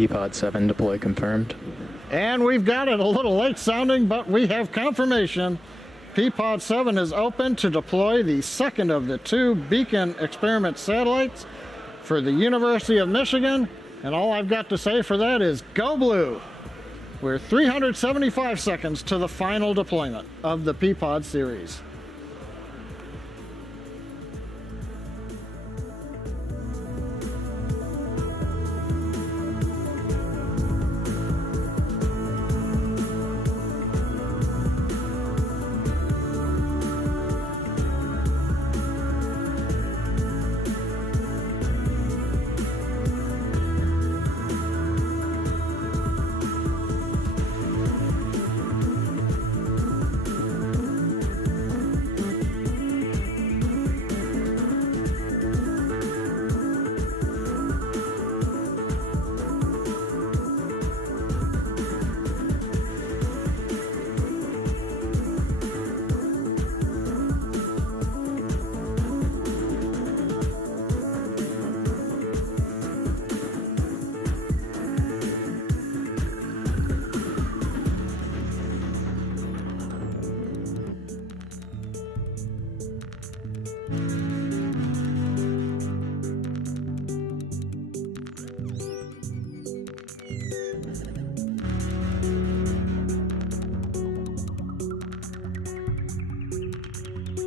P-pod 7 deploy confirmed. And we've got it, a little late sounding, but we have confirmation. P-pod 7 is open to deploy the second of the 2 beacon experiment satellites for the University of Michigan. And all I've got to say for that is go blue. We're 375 seconds to the final deployment of the P-pod series.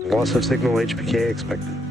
Loss of signal HPK expected.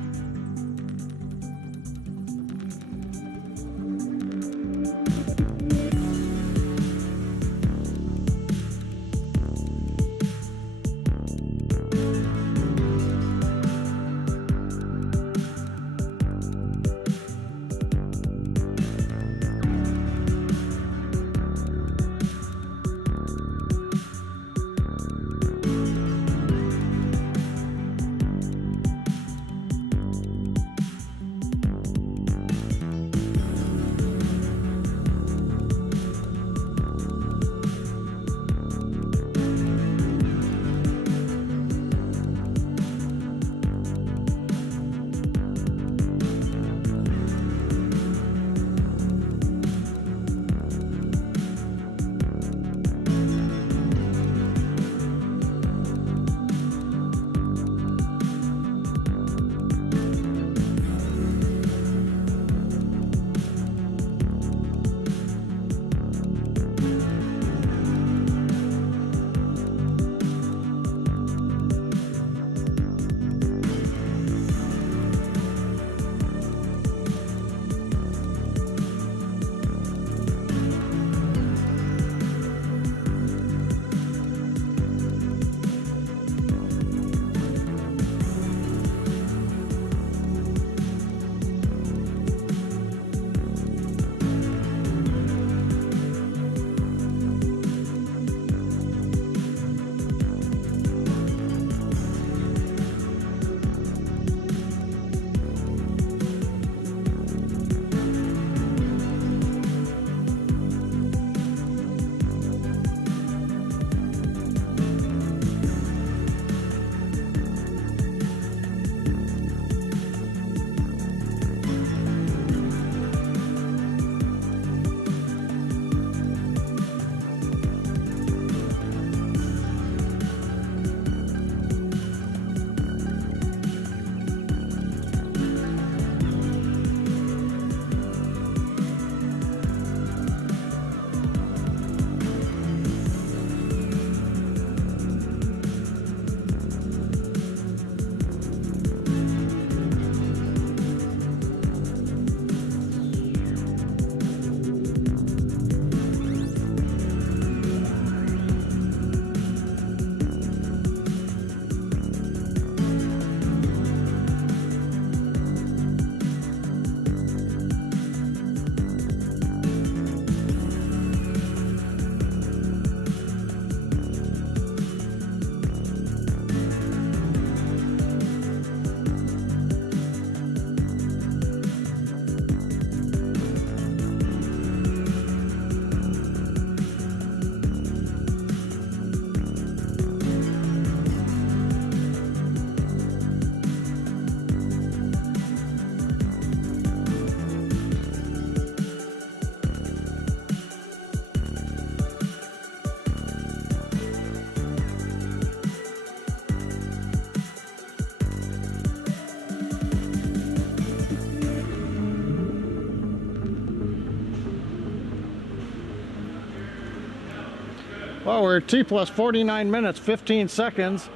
Well, we're T plus 49 minutes, 15 seconds.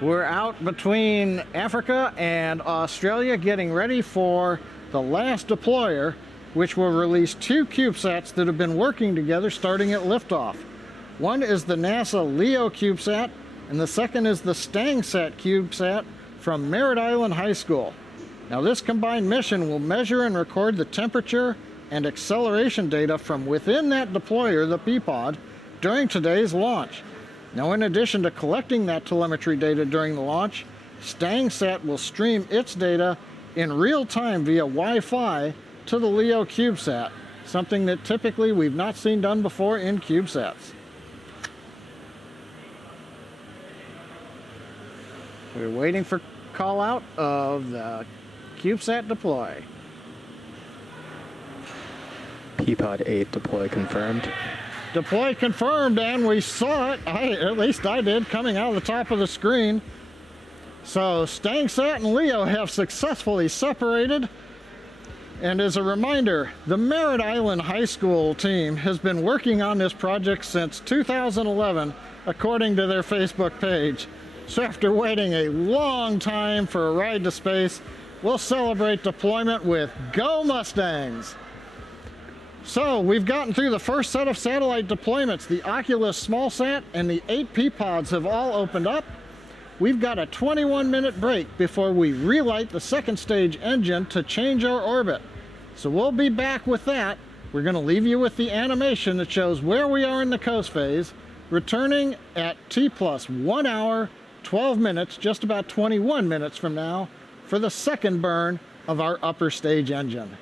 We're out between Africa and Australia getting ready for the last deployer, which will release 2 CubeSats that have been working together starting at liftoff. One is the NASA LEO CubeSat, and the second is the STANGSat CubeSat from Merritt Island High School. Now, this combined mission will measure and record the temperature and acceleration data from within that deployer, the P-Pod, during today's launch. Now, in addition to collecting that telemetry data during the launch, STANGSat will stream its data in real time via Wi-Fi to the LEO CubeSat, something that typically we've not seen done before in CubeSats. We're waiting for call out of the CubeSat deploy. P-Pod 8 deploy confirmed. Deploy confirmed, and we saw it, at least I did, coming out of the top of the screen. So STANGSat and LEO have successfully separated. And as a reminder, the Merritt Island High School team has been working on this project since 2011, according to their Facebook page. So after waiting a long time for a ride to space, we'll celebrate deployment with Go Mustangs! So we've gotten through the first set of satellite deployments. The Oculus SmallSat and the 8 P-Pods have all opened up. We've got a 21-minute break before we relight the second stage engine to change our orbit. So we'll be back with that. We're going to leave you with the animation that shows where we are in the coast phase, returning at T plus 1 hour, 12 minutes, just about 21 minutes from now, for the second burn of our upper stage engine.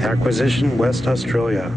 Acquisition West Australia.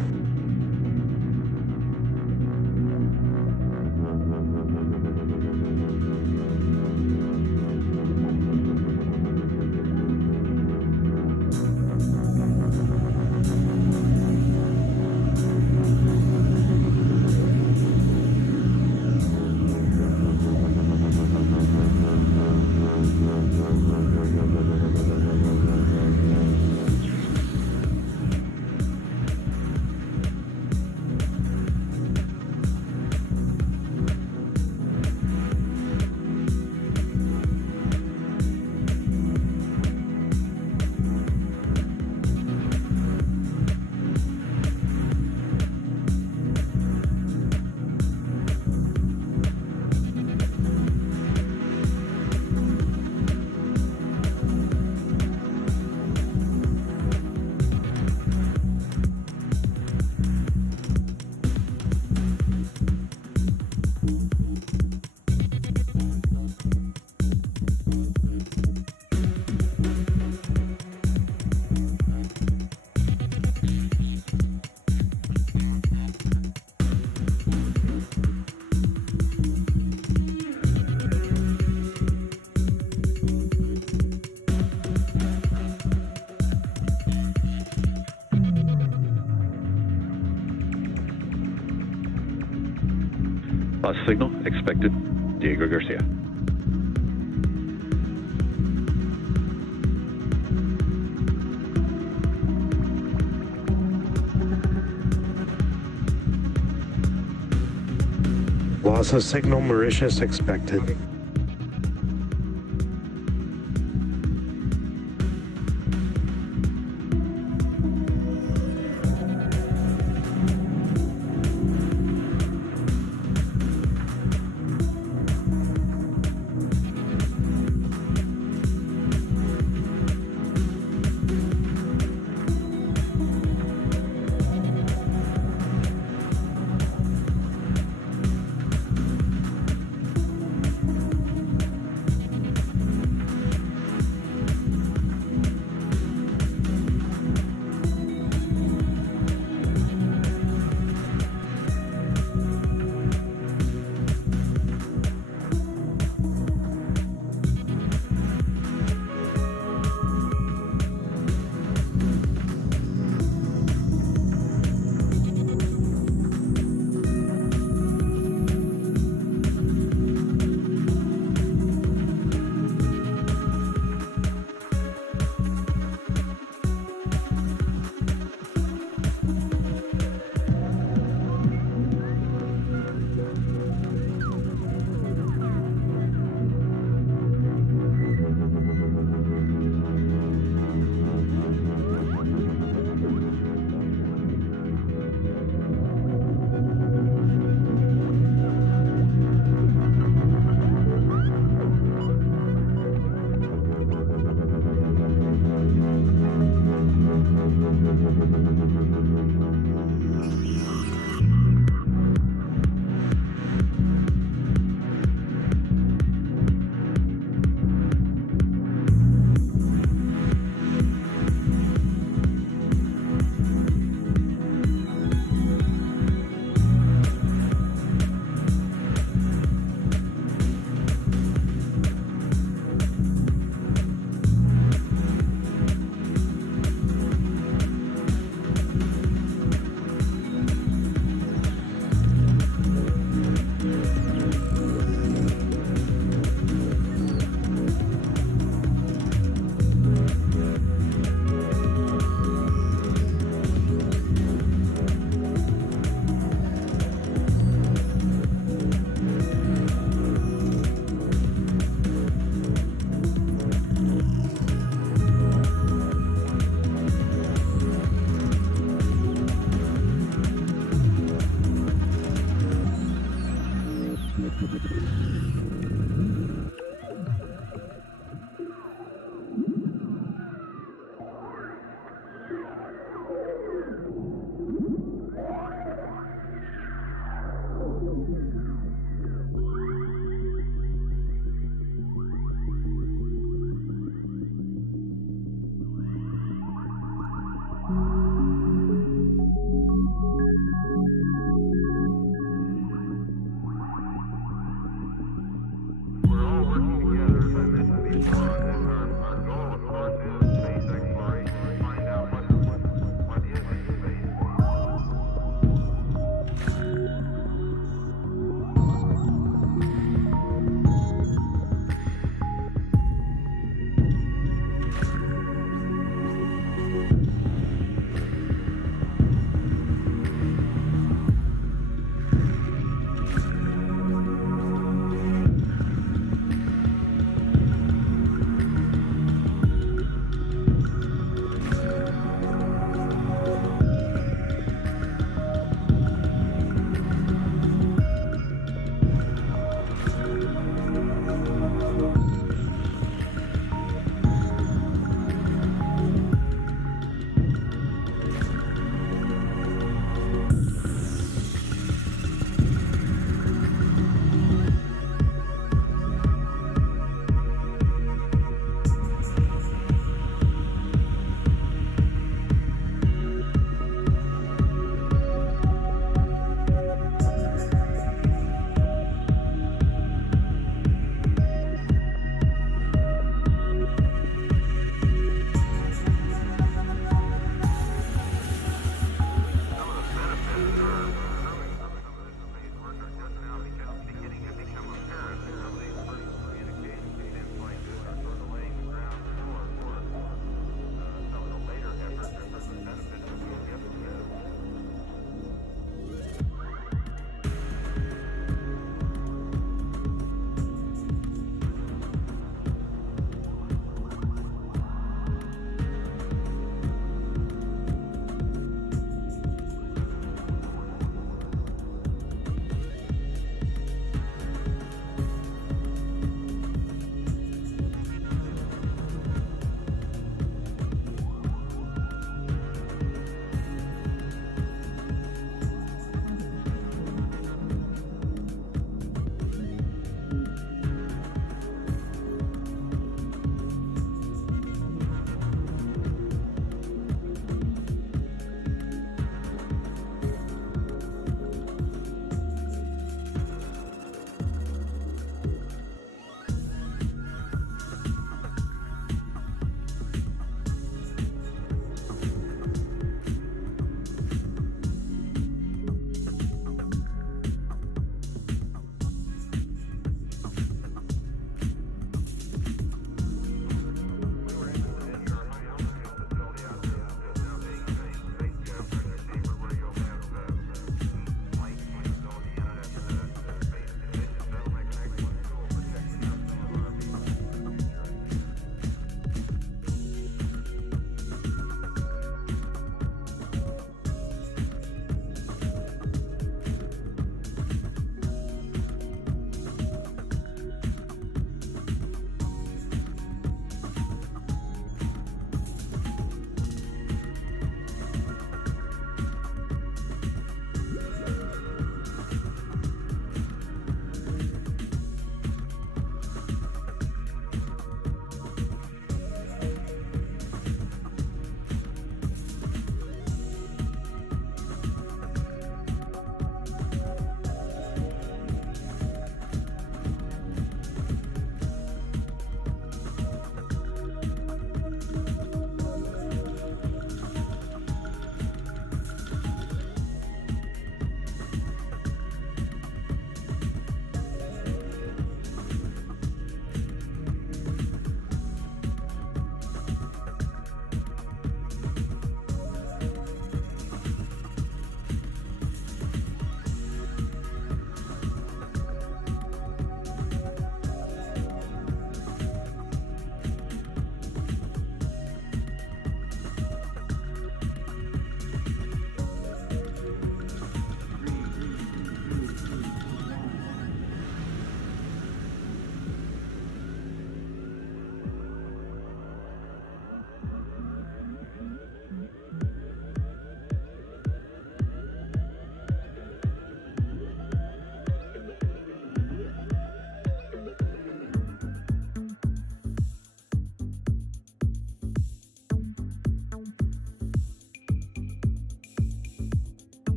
Lost signal expected. Diego Garcia. Loss of signal Mauritius expected.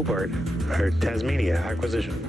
Hobart, or Tasmania acquisition.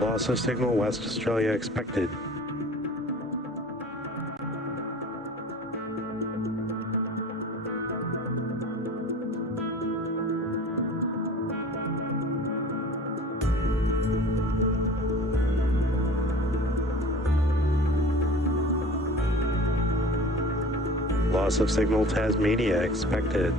Loss of signal West Australia expected. Loss of signal Tasmania expected.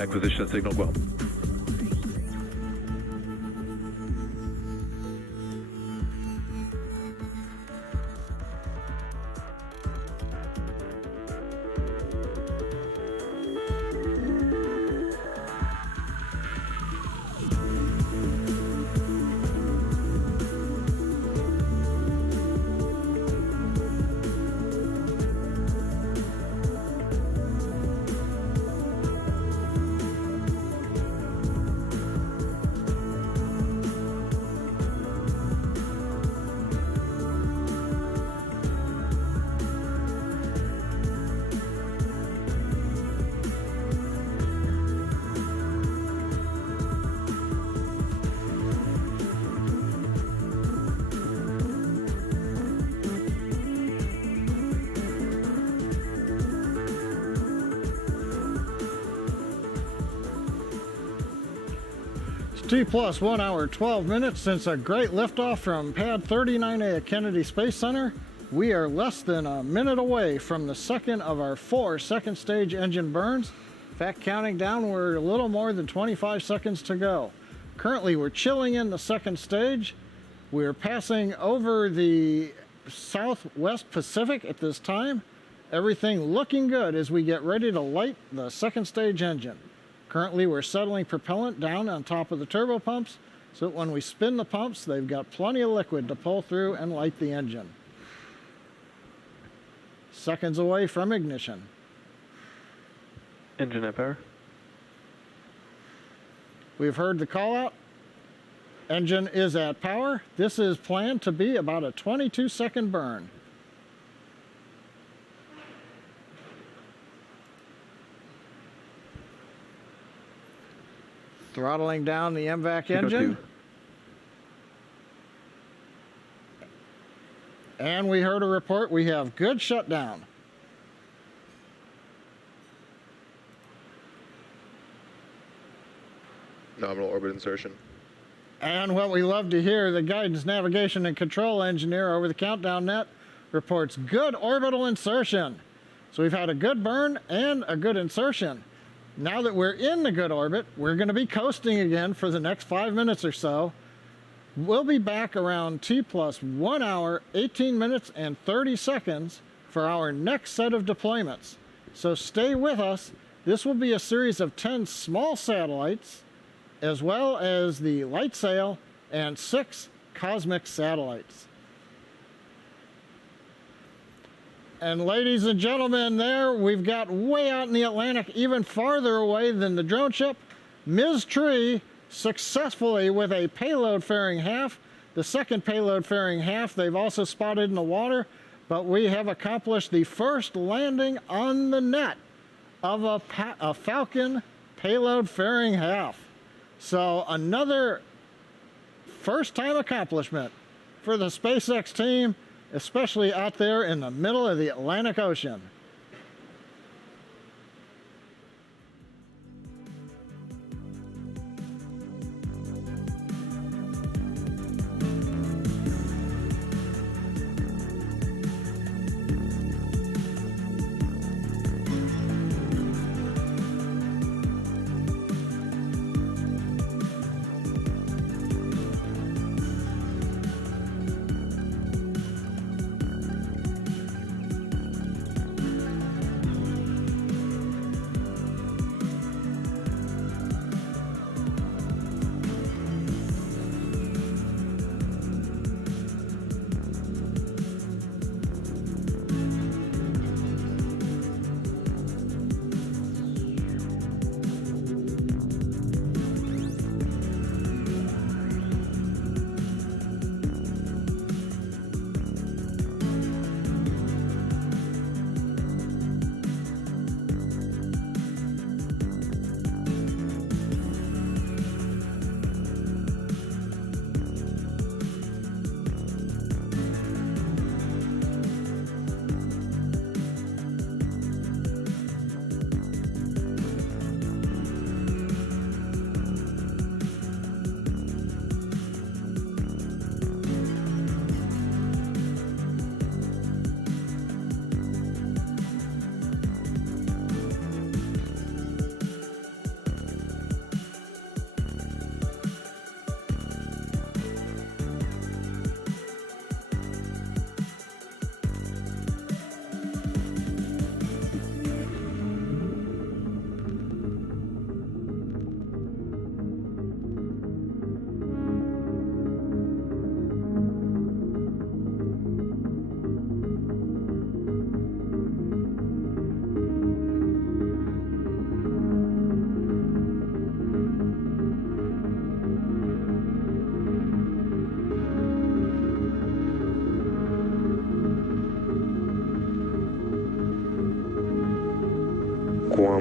Acquisition signal well. T plus 1 hour 12 minutes since a great liftoff from pad 39A at Kennedy Space Center. We are less than a minute away from the second of our 4 second stage engine burns. In fact, counting down, we're a little more than 25 seconds to go. Currently, we're chilling in the second stage. We're passing over the Southwest Pacific at this time. Everything looking good as we get ready to light the second stage engine. Currently, we're settling propellant down on top of the turbo pumps so that when we spin the pumps, they've got plenty of liquid to pull through and light the engine. Seconds away from ignition. Engine at power. We've heard the call out. Engine is at power. This is planned to be about a 22-second burn. Throttling down the MVAC engine. And we heard a report we have good shutdown. Nominal orbit insertion. And what we love to hear, the guidance, navigation, and control engineer over the countdown net reports good orbital insertion. So we've had a good burn and a good insertion. Now that we're in the good orbit, we're going to be coasting again for the next 5 minutes or so. We'll be back around T plus 1 hour, 18 minutes, and 30 seconds for our next set of deployments. So stay with us. This will be a series of 10 small satellites, as well as the light sail and 6 cosmic satellites. And ladies and gentlemen, there we've got way out in the Atlantic, even farther away than the drone ship, Ms. Tree successfully with a payload fairing half. The second payload fairing half they've also spotted in the water, but we have accomplished the first landing on the net of a Falcon payload fairing half. So another first time accomplishment for the SpaceX team, especially out there in the middle of the Atlantic Ocean.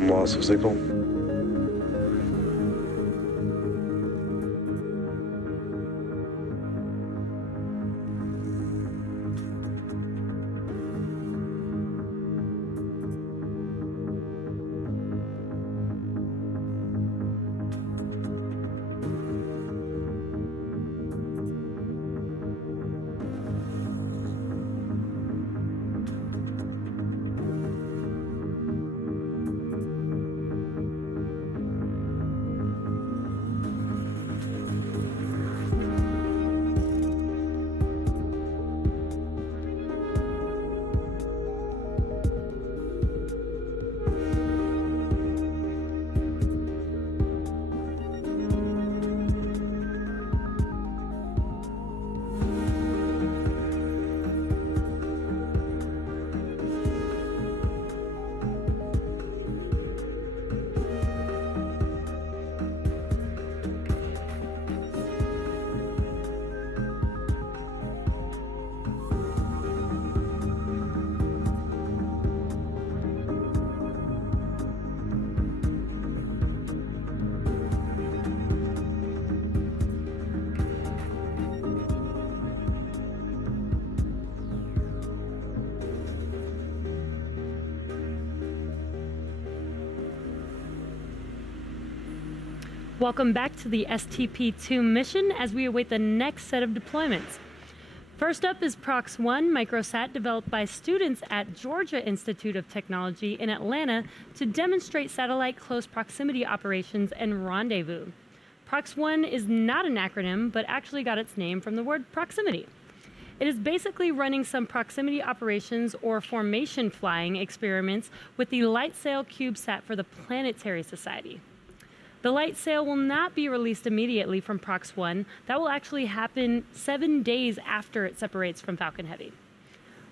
Loss of signal. Welcome back to the STP-2 mission as we await the next set of deployments. First up is PROX-1 microsat developed by students at Georgia Institute of Technology in Atlanta to demonstrate satellite close proximity operations and rendezvous. PROX-1 is not an acronym, but actually got its name from the word proximity. It is basically running some proximity operations or formation flying experiments with the LightSail CubeSat for the Planetary Society. The LightSail will not be released immediately from PROX-1. That will actually happen 7 days after it separates from Falcon Heavy.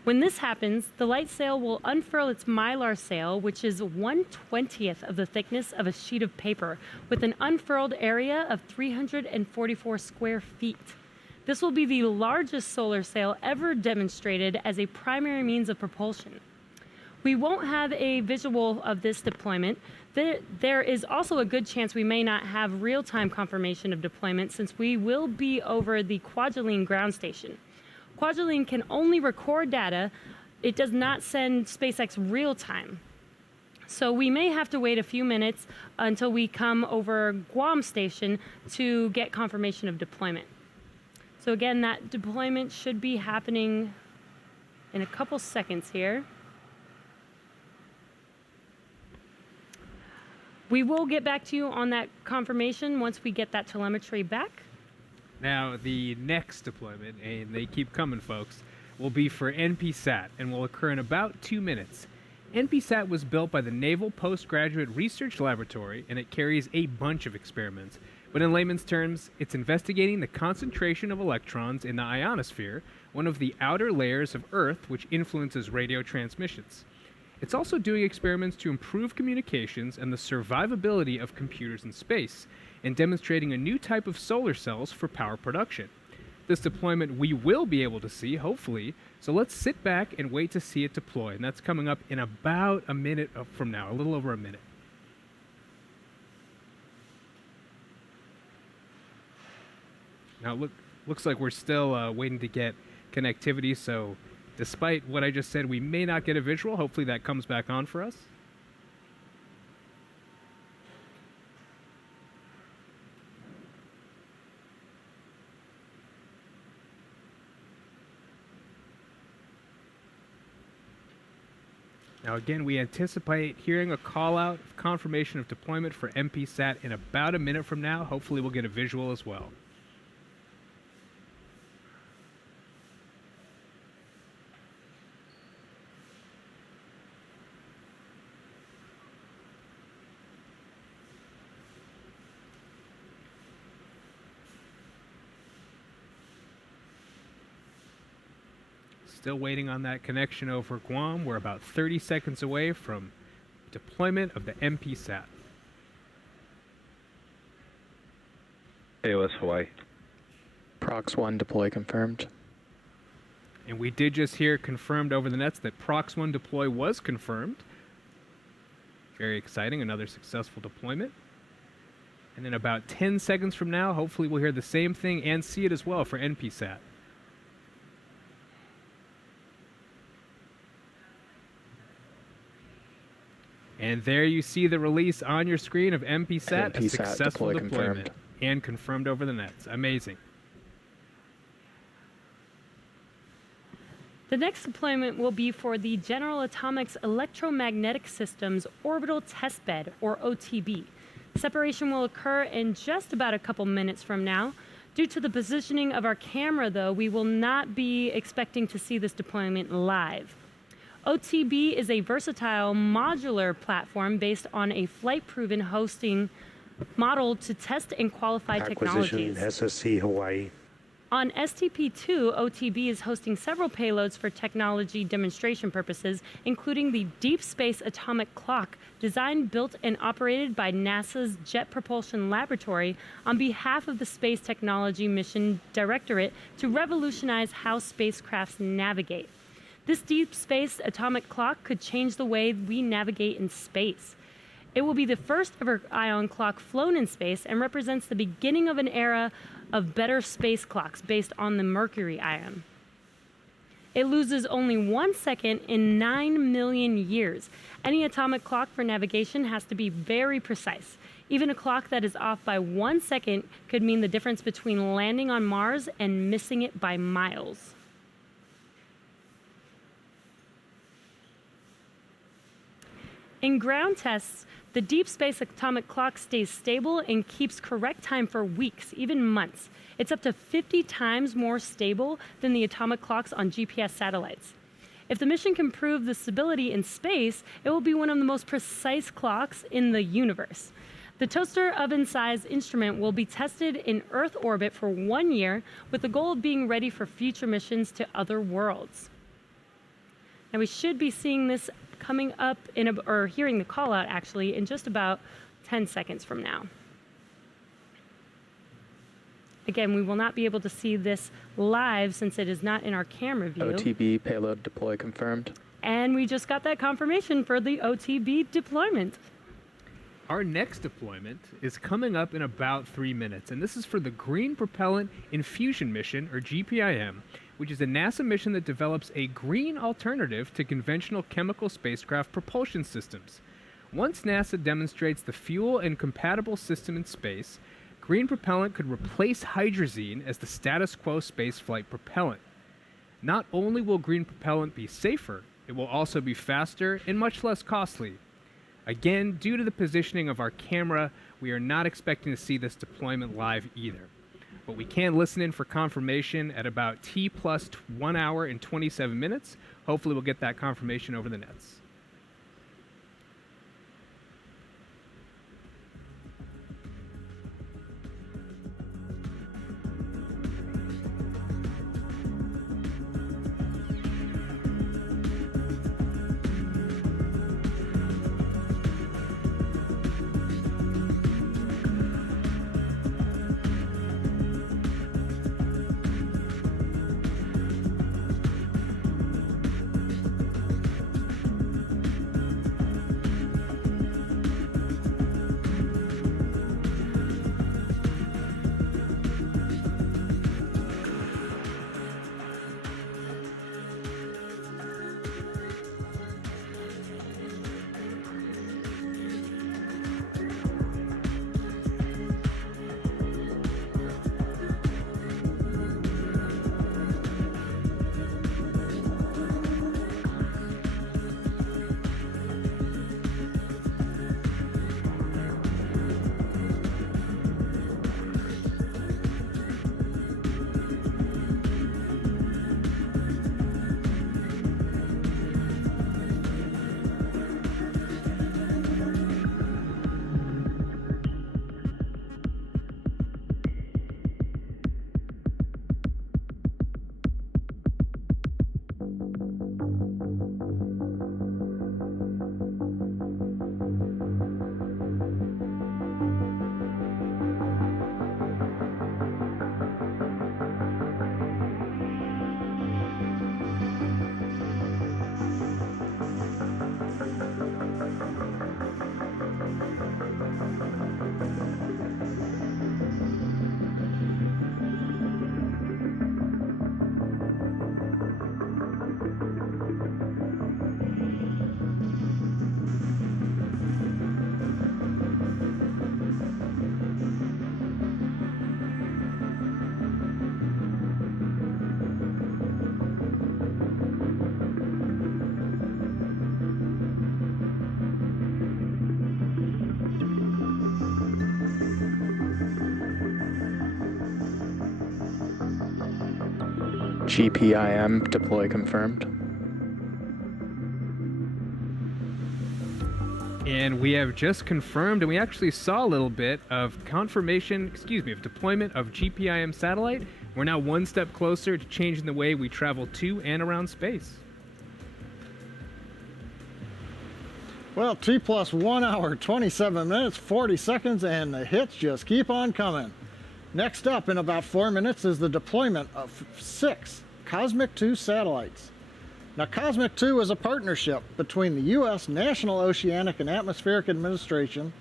When this happens, the LightSail will unfurl its mylar sail, which is 1/20th of the thickness of a sheet of paper, with an unfurled area of 344 square feet. This will be the largest solar sail ever demonstrated as a primary means of propulsion. We won't have a visual of this deployment. There is also a good chance we may not have real-time confirmation of deployment since we will be over the Kwajalein ground station. Kwajalein can only record data. It does not send SpaceX real-time. So we may have to wait a few minutes until we come over Guam station to get confirmation of deployment. So again, that deployment should be happening in a couple seconds here. We will get back to you on that confirmation once we get that telemetry back. Now, the next deployment, and they keep coming, folks, will be for NPSat and will occur in about 2 minutes. NPSat was built by the Naval Postgraduate Research Laboratory, and it carries a bunch of experiments. But in layman's terms, it's investigating the concentration of electrons in the ionosphere, one of the outer layers of Earth which influences radio transmissions. It's also doing experiments to improve communications and the survivability of computers in space, and demonstrating a new type of solar cells for power production. This deployment we will be able to see, hopefully, so let's sit back and wait to see it deploy, and that's coming up in about a minute from now, a little over a minute. Now, looks like we're still waiting to get connectivity, so despite what I just said, we may not get a visual. Hopefully that comes back on for us. Now again, we anticipate hearing a call out of confirmation of deployment for NPSat in about a minute from now. Hopefully we'll get a visual as well. Still waiting on that connection over Guam. We're about 30 seconds away from deployment of the NPSat. AOS Hawaii. PROX-1 deploy confirmed. And we did just hear confirmed over the nets that PROX-1 deploy was confirmed. Very exciting, another successful deployment. And in about 10 seconds from now, hopefully we'll hear the same thing and see it as well for NPSat. And there you see the release on your screen of NPSat, a successful deployment and confirmed over the nets. Amazing. The next deployment will be for the General Atomics Electromagnetic Systems Orbital Testbed, or OTB. Separation will occur in just about a couple minutes from now. Due to the positioning of our camera, though, we will not be expecting to see this deployment live. OTB is a versatile modular platform based on a flight-proven hosting model to test and qualify Acquisition technologies. SSC Hawaii. On STP-2, OTB is hosting several payloads for technology demonstration purposes, including the Deep Space Atomic Clock, designed, built, and operated by NASA's Jet Propulsion Laboratory on behalf of the Space Technology Mission Directorate to revolutionize how spacecrafts navigate. This Deep Space Atomic Clock could change the way we navigate in space. It will be the first ever ion clock flown in space and represents the beginning of an era of better space clocks based on the Mercury ion. It loses only 1 second in 9 million years. Any atomic clock for navigation has to be very precise. Even a clock that is off by 1 second could mean the difference between landing on Mars and missing it by miles. In ground tests, the Deep Space Atomic Clock stays stable and keeps correct time for weeks, even months. It's up to 50 times more stable than the atomic clocks on GPS satellites. If the mission can prove the stability in space, it will be one of the most precise clocks in the universe. The toaster oven-sized instrument will be tested in Earth orbit for 1 year, with the goal of being ready for future missions to other worlds. Now we should be seeing this coming up or hearing the call out actually in just about 10 seconds from now. Again, we will not be able to see this live since it is not in our camera view. OTB payload deploy confirmed. And we just got that confirmation for the OTB deployment. Our next deployment is coming up in about 3 minutes, and this is for the Green Propellant Infusion Mission, or GPIM, which is a NASA mission that develops a green alternative to conventional chemical spacecraft propulsion systems. Once NASA demonstrates the fuel and compatible system in space, green propellant could replace hydrazine as the status quo spaceflight propellant. Not only will green propellant be safer, it will also be faster and much less costly. Again, due to the positioning of our camera, we are not expecting to see this deployment live either. But we can listen in for confirmation at about T plus 1 hour and 27 minutes. Hopefully we'll get that confirmation over the nets. GPIM deploy confirmed. And we have just confirmed, and we actually saw a little bit of confirmation, of deployment of GPIM satellite. We're now one step closer to changing the way we travel to and around space. Well, T plus 1 hour, 27 minutes, 40 seconds, and the hits just keep on coming. Next up, in about 4 minutes, is the deployment of 6 Cosmic 2 satellites. Now, Cosmic 2 is a partnership between the U.S. National Oceanic and Atmospheric Administration,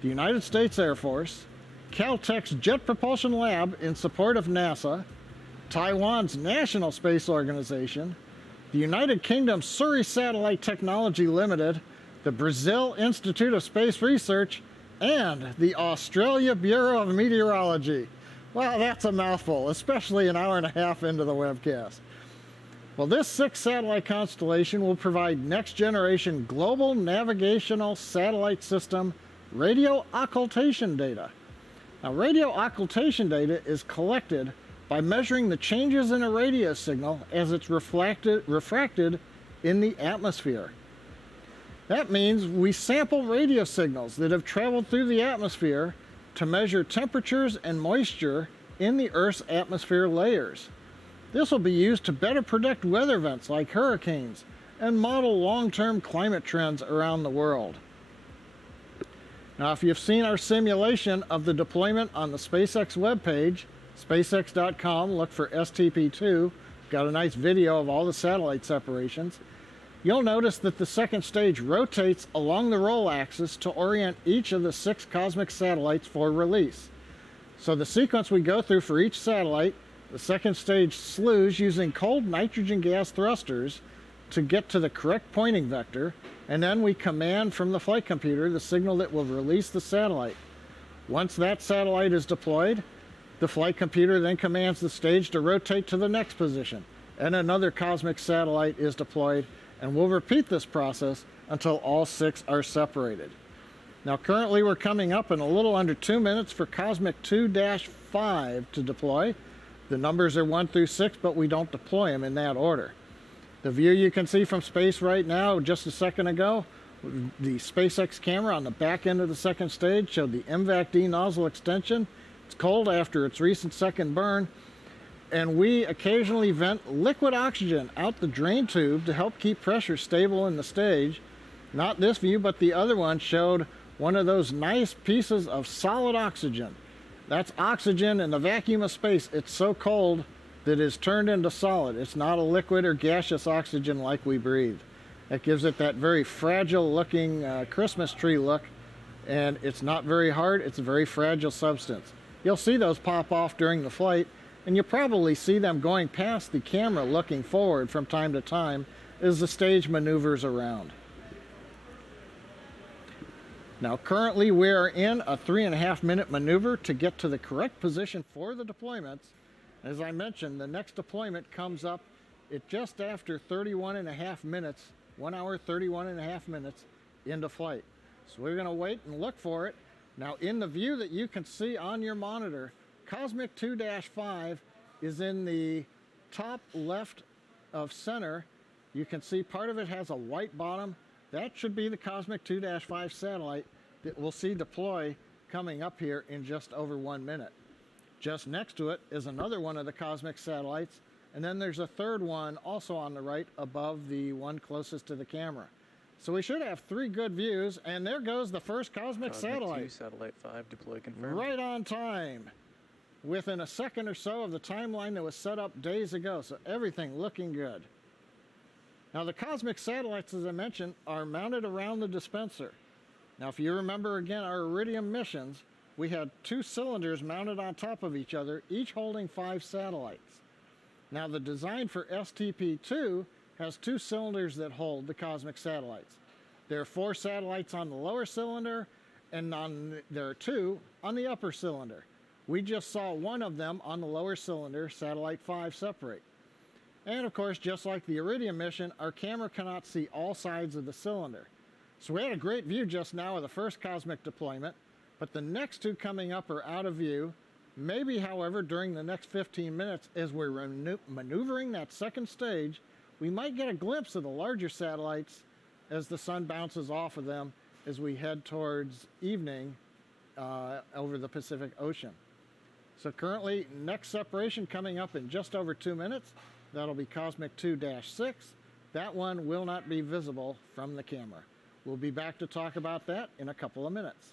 the United States Air Force, Caltech's Jet Propulsion Lab in support of NASA, Taiwan's National Space Organization, the United Kingdom's Surrey Satellite Technology Limited, the Brazil Institute of Space Research, and the Australia Bureau of Meteorology. Wow, that's a mouthful, especially an hour and a half into the webcast. Well, this 6 satellite constellation will provide next-generation global navigational satellite system radio occultation data. Now, radio occultation data is collected by measuring the changes in a radio signal as it's refracted in the atmosphere. That means we sample radio signals that have traveled through the atmosphere to measure temperatures and moisture in the Earth's atmosphere layers. This will be used to better predict weather events like hurricanes and model long-term climate trends around the world. Now, if you've seen our simulation of the deployment on the SpaceX webpage, SpaceX.com, look for STP-2, got a nice video of all the satellite separations, you'll notice that the second stage rotates along the roll axis to orient each of the 6 cosmic satellites for release. So the sequence we go through for each satellite, the second stage slews using cold nitrogen gas thrusters to get to the correct pointing vector, and then we command from the flight computer the signal that will release the satellite. Once that satellite is deployed, the flight computer then commands the stage to rotate to the next position, and another cosmic satellite is deployed, and we'll repeat this process until all 6 are separated. Now, currently we're coming up in a little under 2 minutes for Cosmic 2-5 to deploy. The numbers are 1 through 6, but we don't deploy them in that order. The view you can see from space right now, just a second ago, the SpaceX camera on the back end of the second stage showed the MVAC-D nozzle extension. It's cold after its recent second burn, and we occasionally vent liquid oxygen out the drain tube to help keep pressure stable in the stage. Not this view, but the other one showed one of those nice pieces of solid oxygen. That's oxygen in the vacuum of space. It's so cold that it's turned into solid. It's not a liquid or gaseous oxygen like we breathe. That gives it that very fragile looking Christmas tree look, and it's not very hard. It's a very fragile substance. You'll see those pop off during the flight, and you'll probably see them going past the camera looking forward from time to time as the stage maneuvers around. Now, currently we are in a 3.5 minute maneuver to get to the correct position for the deployments. As I mentioned, the next deployment comes up at just after 31.5 minutes, 1 hour, 31.5 minutes into flight. So we're going to wait and look for it. Now, in the view that you can see on your monitor, Cosmic 2-5 is in the top left of center. You can see part of it has a white bottom. That should be the Cosmic 2-5 satellite that we'll see deploy coming up here in just over 1 minute. Just next to it is another one of the cosmic satellites, and then there's a third one also on the right above the one closest to the camera. So we should have 3 good views, and there goes the first cosmic satellite. 2, satellite 5 deploy confirmed. Right on time, within a second or so of the timeline that was set up days ago, so everything looking good. Now, the cosmic satellites, as I mentioned, are mounted around the dispenser. Now, if you remember again our Iridium missions, we had 2 cylinders mounted on top of each other, each holding 5 satellites. Now, the design for STP-2 has 2 cylinders that hold the cosmic satellites. There are 4 satellites on the lower cylinder, and there are 2 on the upper cylinder. We just saw one of them on the lower cylinder, satellite 5, separate. And of course, just like the Iridium mission, our camera cannot see all sides of the cylinder. So we had a great view just now of the first cosmic deployment, but the next 2 coming up are out of view. Maybe, however, during the next 15 minutes, as we're maneuvering that second stage, we might get a glimpse of the larger satellites as the sun bounces off of them as we head towards evening over the Pacific Ocean. So currently, next separation coming up in just over 2 minutes. That'll be Cosmic 2-6. That one will not be visible from the camera. We'll be back to talk about that in a couple of minutes.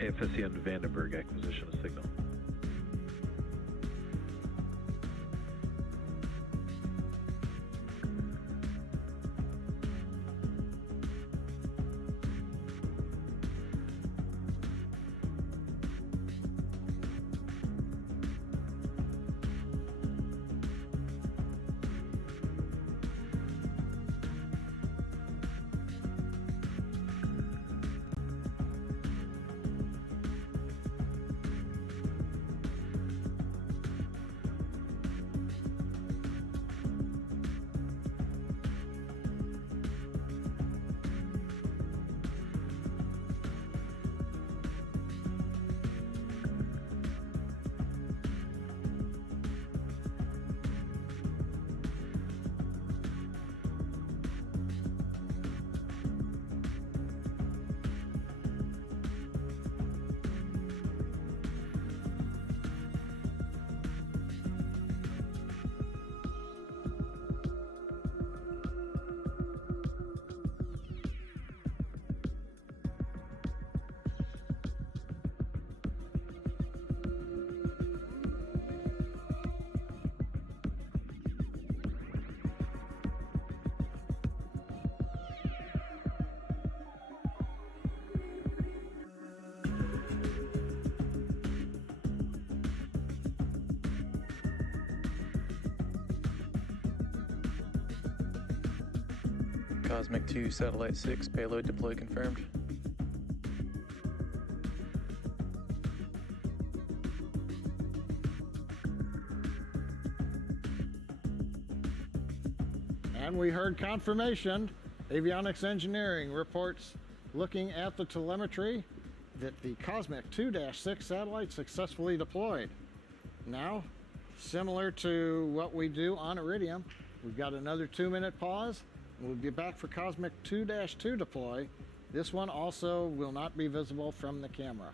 AFSC on Vandenberg acquisition of signal. Cosmic 2, Satellite 6, payload deploy confirmed. And we heard confirmation. Avionics Engineering reports, looking at the telemetry, that the Cosmic 2-6 satellite successfully deployed. Now, similar to what we do on Iridium, we've got another 2-minute pause. We'll be back for Cosmic 2-2 deploy. This one also will not be visible from the camera.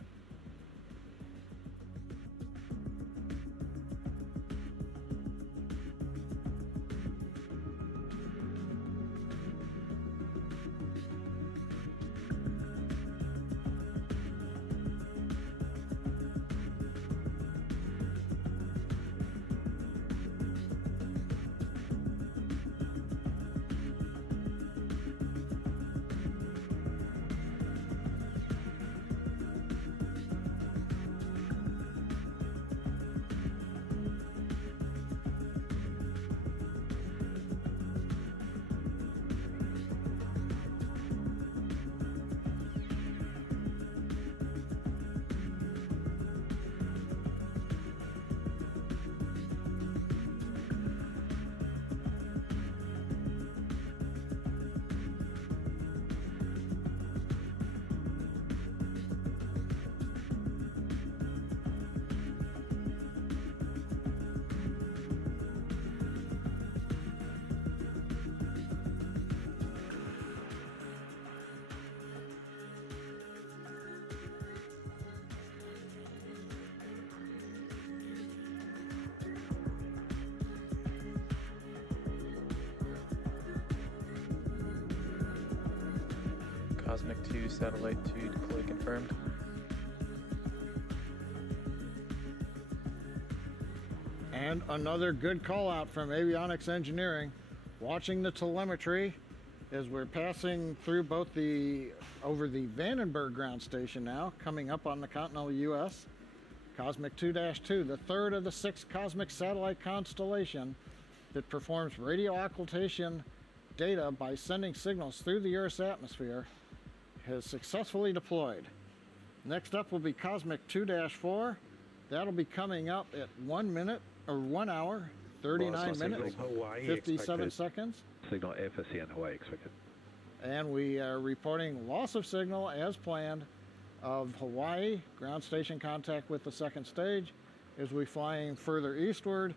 Cosmic 2, Satellite 2, deploy confirmed. And another good call out from Avionics Engineering, watching the telemetry as we're passing through both over the Vandenberg ground station now, coming up on the continental US. Cosmic 2-2, the third of the 6 cosmic satellite constellation that performs radio occultation data by sending signals through the Earth's atmosphere, has successfully deployed. Next up will be Cosmic 2-4. That'll be coming up at 1 minute or 1 hour, 39 minutes, Hawaii 57 expected. seconds. Signal FSC and Hawaii expected. And we are reporting loss of signal as planned of Hawaii, ground station contact with the second stage as we flying further eastward,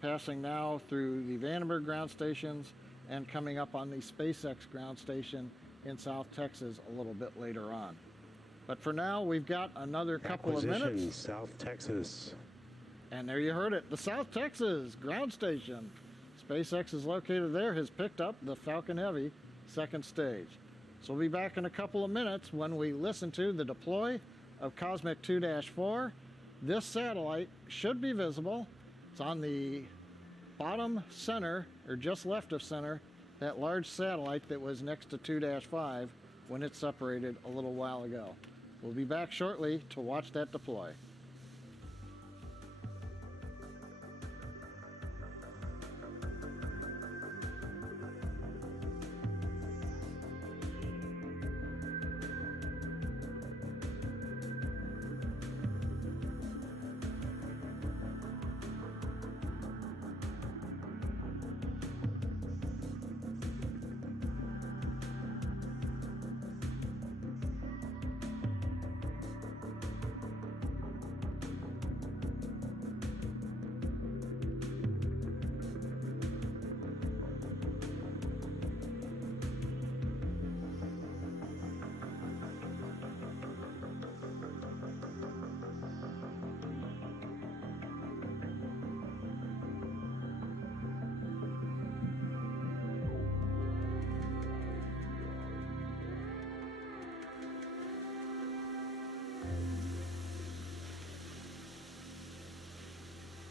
passing now through the Vandenberg ground stations and coming up on the SpaceX ground station in South Texas a little bit later on. But for now, we've got another couple of minutes. South Texas. And there you heard it, the South Texas ground station. SpaceX is located there, has picked up the Falcon Heavy second stage. So we'll be back in a couple of minutes when we listen to the deploy of Cosmic 2-4. This satellite should be visible. It's on the bottom center, or just left of center, that large satellite that was next to 2-5 when it separated a little while ago. We'll be back shortly to watch that deploy.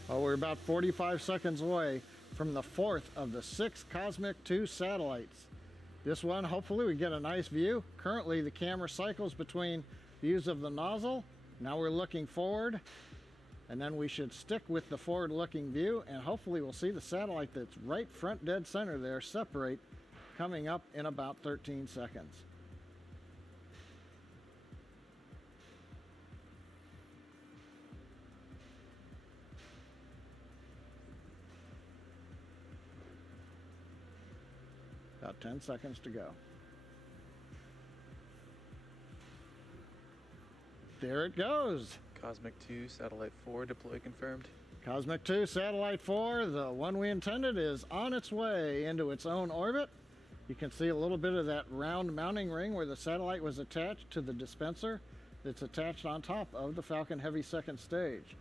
Well, we're about 45 seconds away from the fourth of the 6 Cosmic 2 satellites. This one, hopefully we get a nice view. Currently the camera cycles between views of the nozzle. Now we're looking forward, and then we should stick with the forward looking view, and hopefully we'll see the satellite that's right front dead center there separate, coming up in about 13 seconds. About 10 seconds to go. There it goes. Cosmic 2, Satellite 4, deploy confirmed. Cosmic 2, Satellite 4, the one we intended, is on its way into its own orbit. You can see a little bit of that round mounting ring where the satellite was attached to the dispenser that's attached on top of the Falcon Heavy second stage.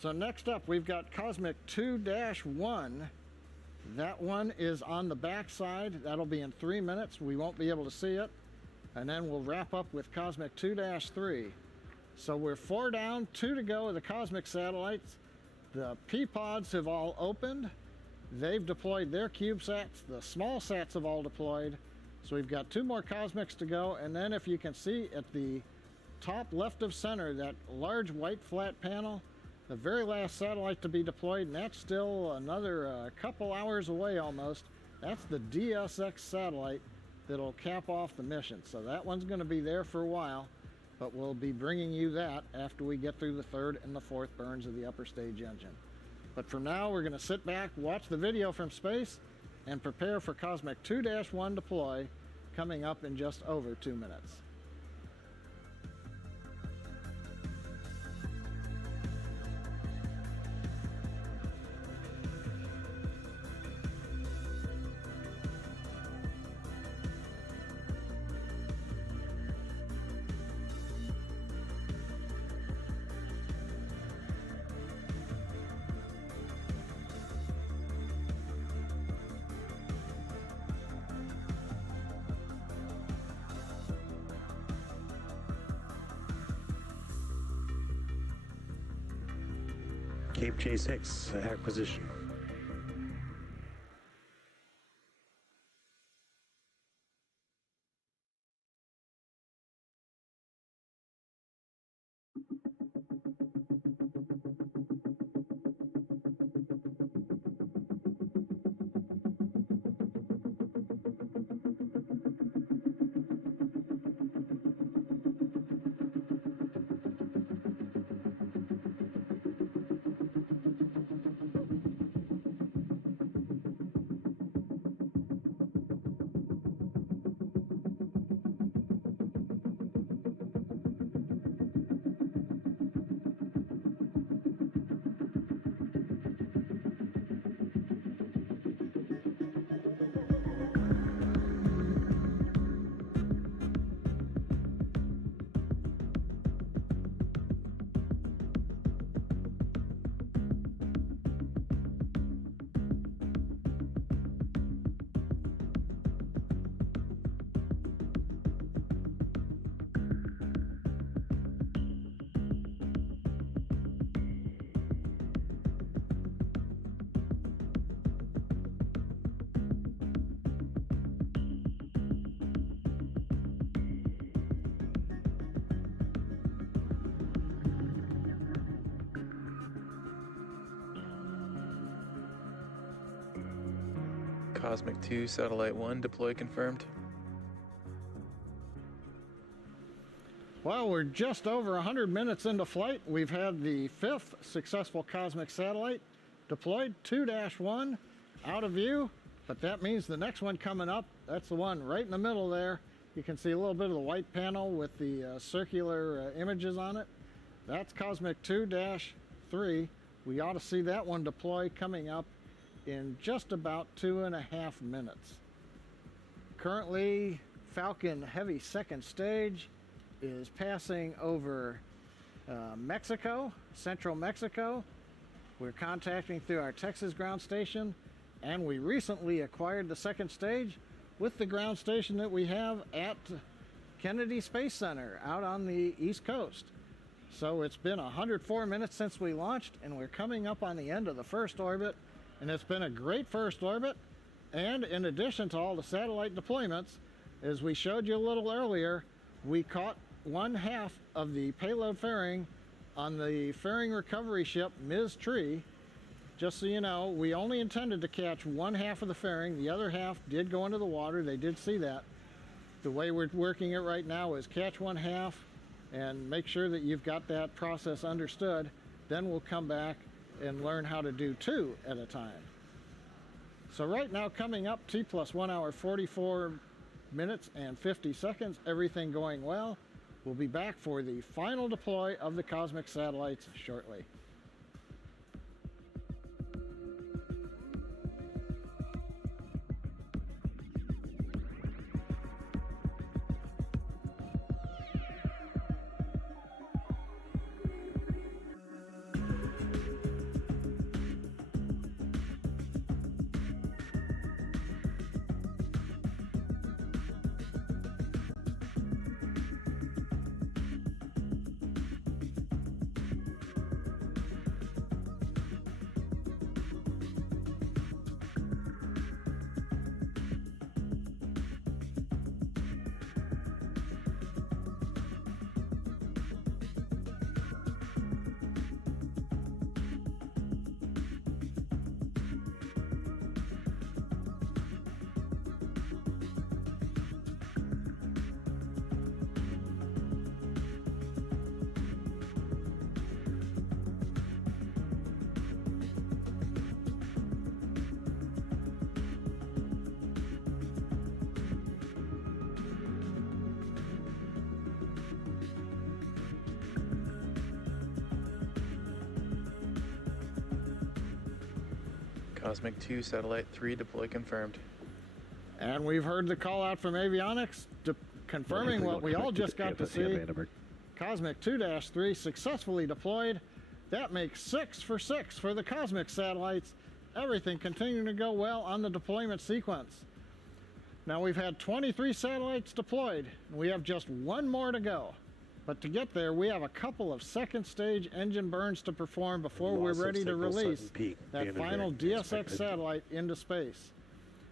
So next up, we've got Cosmic 2-1. That one is on the back side. That'll be in 3 minutes. We won't be able to see it. And then we'll wrap up with Cosmic 2-3. So we're 4 down, 2 to go of the Cosmic satellites. The P-pods have all opened. They've deployed their CubeSats. The small sats have all deployed. So we've got 2 more Cosmics to go. And then if you can see at the top left of center, that large white flat panel, the very last satellite to be deployed, and that's still another couple hours away almost. That's the DSX satellite that'll cap off the mission. So that one's going to be there for a while, but we'll be bringing you that after we get through the 3rd and the 4th burns of the upper stage engine. But for now, we're going to sit back, watch the video from space, and prepare for Cosmic 2-1 deploy coming up in just over 2 minutes. Cape J6 acquisition. Cosmic 2, Satellite 1, deploy confirmed. Well, we're just over 100 minutes into flight. We've had the 5th successful cosmic satellite deployed, 2-1, out of view, but that means the next one coming up, that's the one right in the middle there. You can see a little bit of the white panel with the circular images on it. That's Cosmic 2-3. We ought to see that one deploy coming up in just about 2.5 minutes. Currently, Falcon Heavy second stage is passing over Mexico, central Mexico. We're contacting through our Texas ground station, and we recently acquired the second stage with the ground station that we have at Kennedy Space Center out on the East Coast. So it's been 104 minutes since we launched, and we're coming up on the end of the first orbit, and it's been a great first orbit. And in addition to all the satellite deployments, as we showed you a little earlier, we caught 1/2 of the payload fairing on the fairing recovery ship Ms. Tree. Just so you know, we only intended to catch 1/2 of the fairing. The other half did go into the water. They did see that. The way we're working it right now is catch 1/2 and make sure that you've got that process understood. Then we'll come back and learn how to do 2 at a time. So right now, coming up, T plus 1 hour 44 minutes and 50 seconds, everything going well. We'll be back for the final deploy of the cosmic satellites shortly. Cosmic 2, Satellite 3, deploy confirmed. And we've heard the call out from avionics confirming what we all just got to see. Cosmic 2-3 successfully deployed. That makes 6 for 6 for the cosmic satellites. Everything continuing to go well on the deployment sequence. Now we've had 23 satellites deployed, and we have just 1 more to go. But to get there, we have a couple of second stage engine burns to perform before we're ready to release that final DSX satellite into space.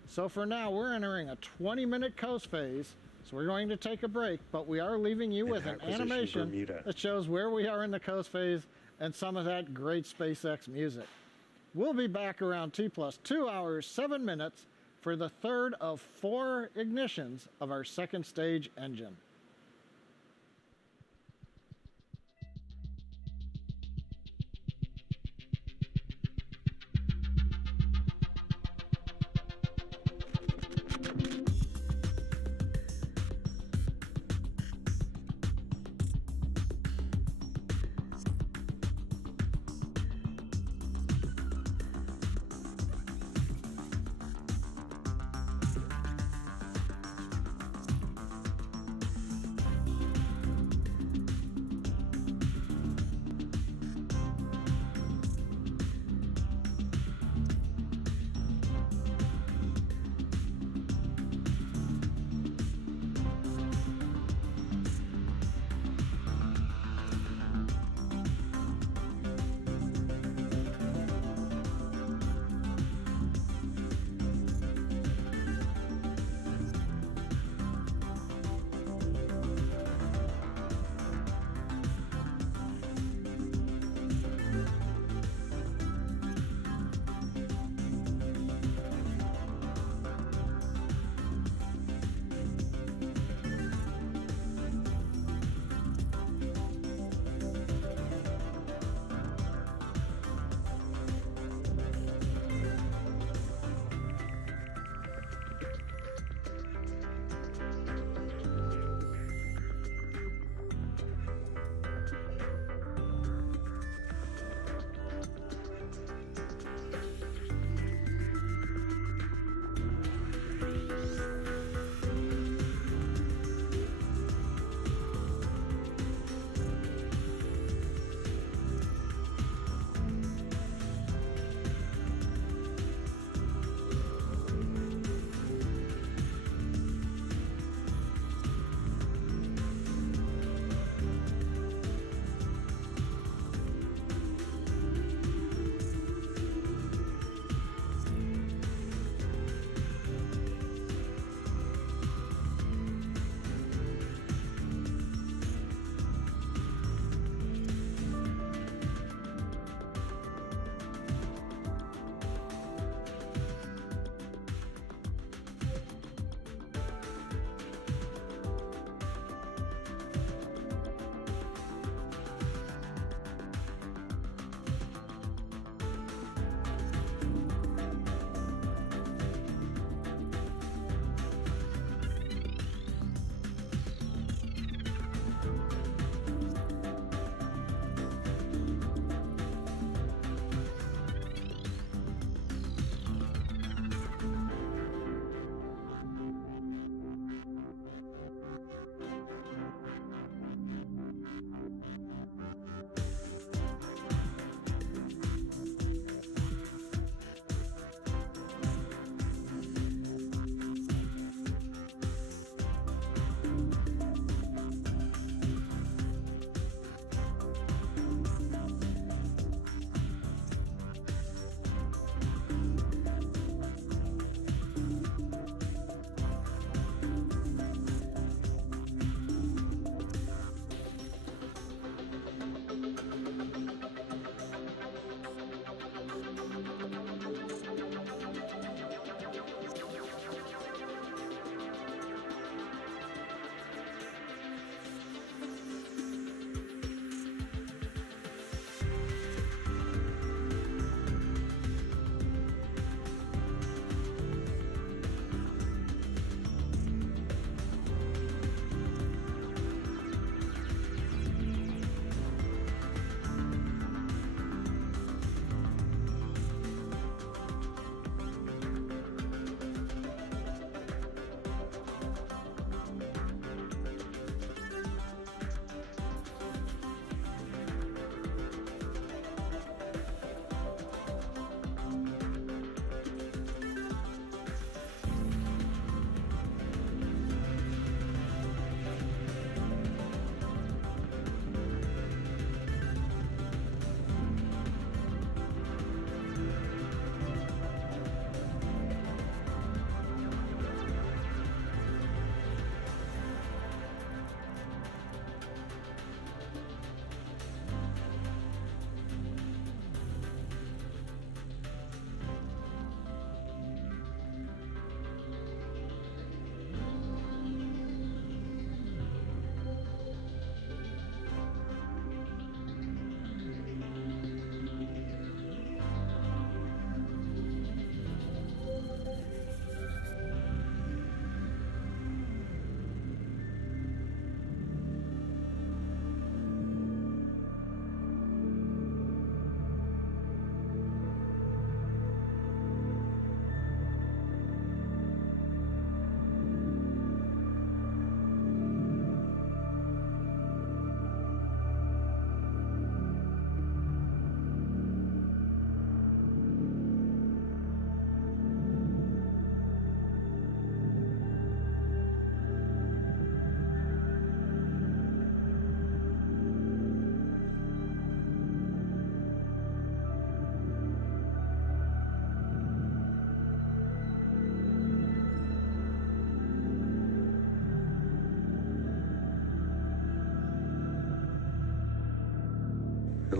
So for now, we're entering a 20-minute coast phase, so we're going to take a break, but we are leaving you with an animation that shows where we are in the coast phase and some of that great SpaceX music. We'll be back around T plus 2 hours, 7 minutes for the third of 4 ignitions of our second stage engine.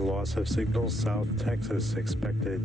Loss of signal, South Texas expected.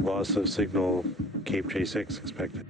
Loss of signal, Cape J6 expected.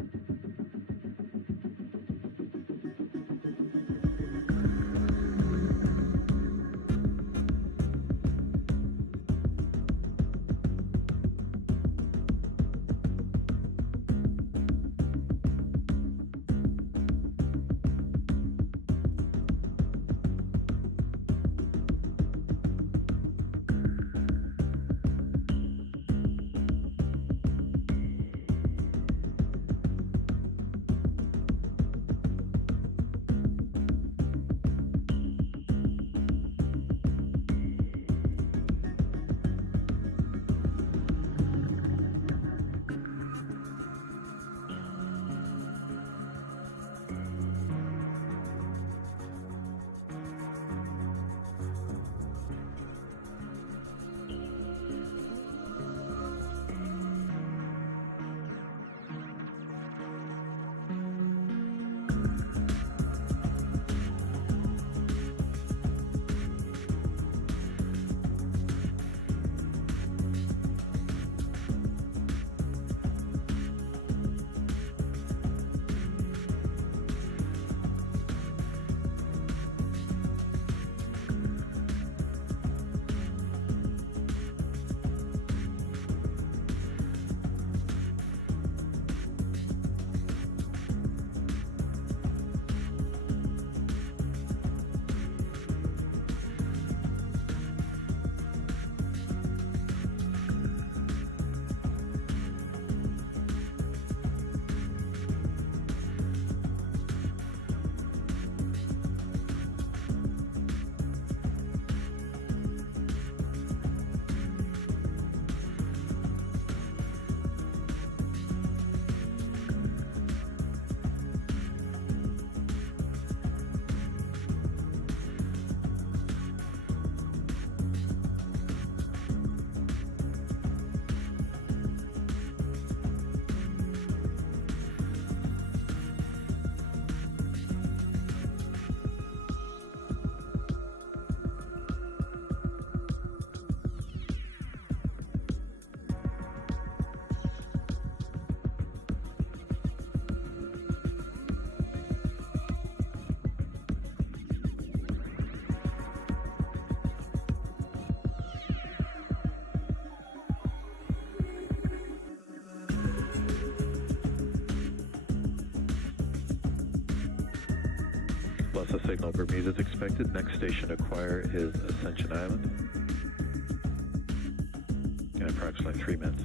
loss of signal. Bermuda is expected. Next station to acquire is Ascension Island. In approximately 3 minutes.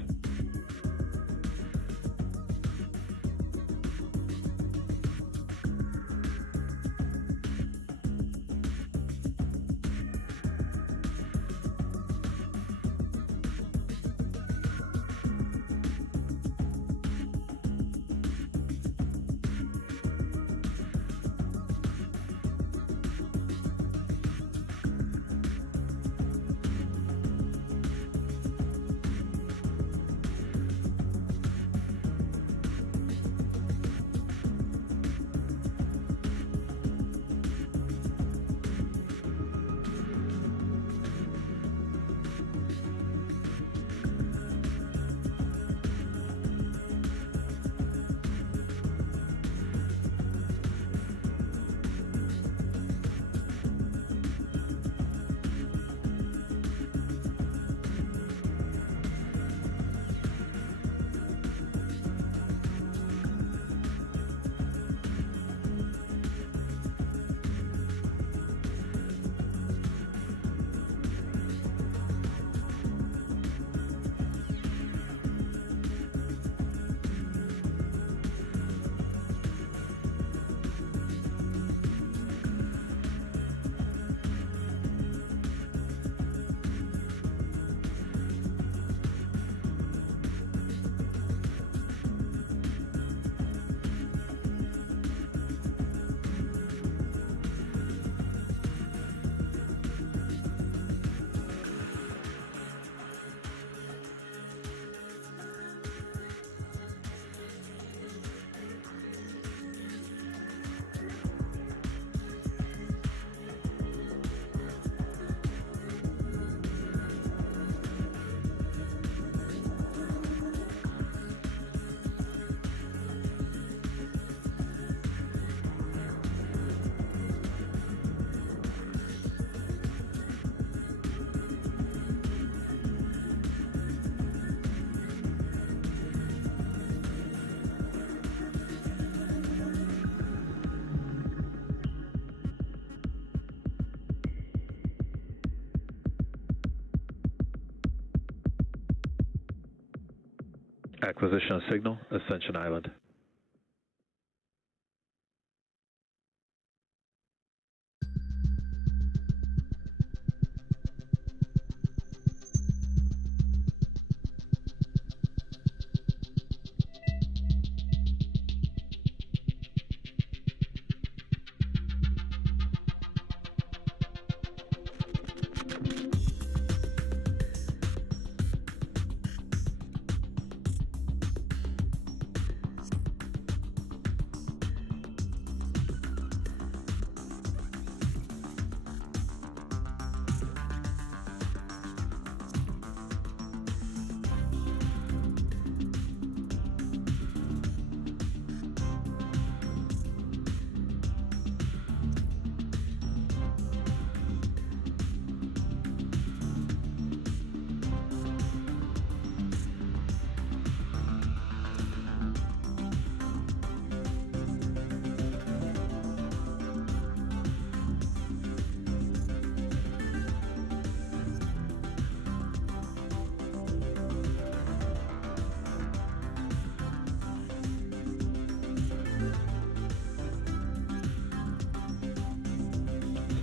Acquisition of signal, Ascension Island.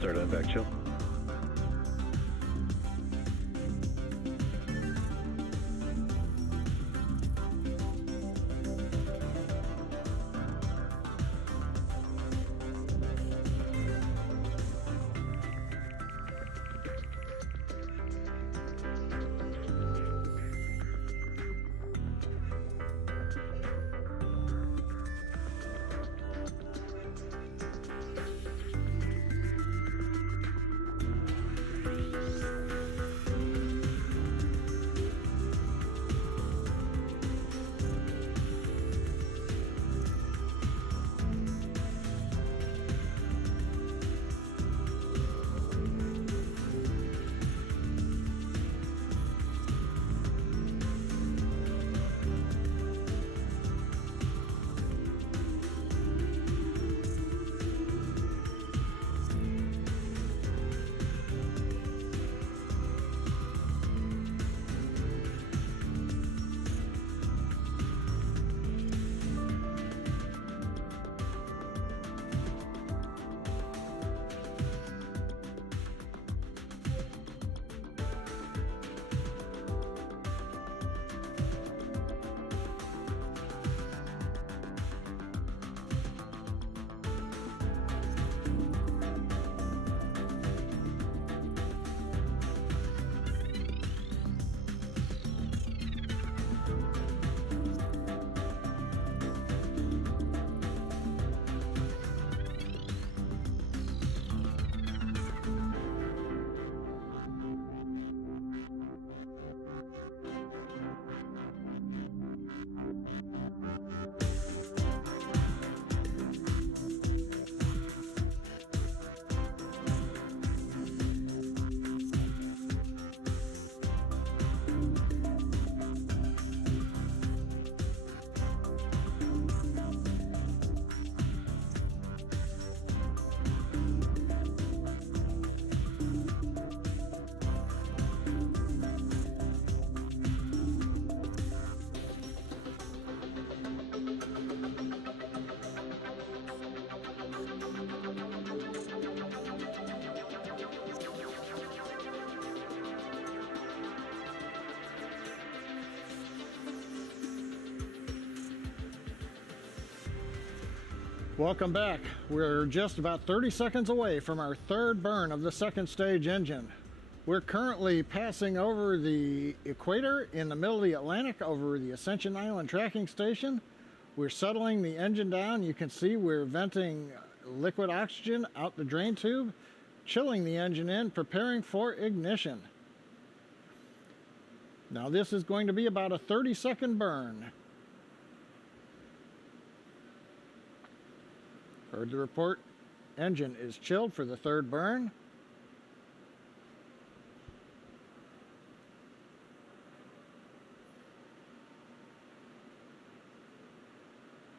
Start on back chill. Welcome back. We're just about 30 seconds away from our third burn of the second stage engine. We're currently passing over the equator in the middle of the Atlantic over the Ascension Island tracking station. We're settling the engine down. You can see we're venting liquid oxygen out the drain tube, chilling the engine in, preparing for ignition. Now this is going to be about a 30-second burn. Heard the report. Engine is chilled for the third burn.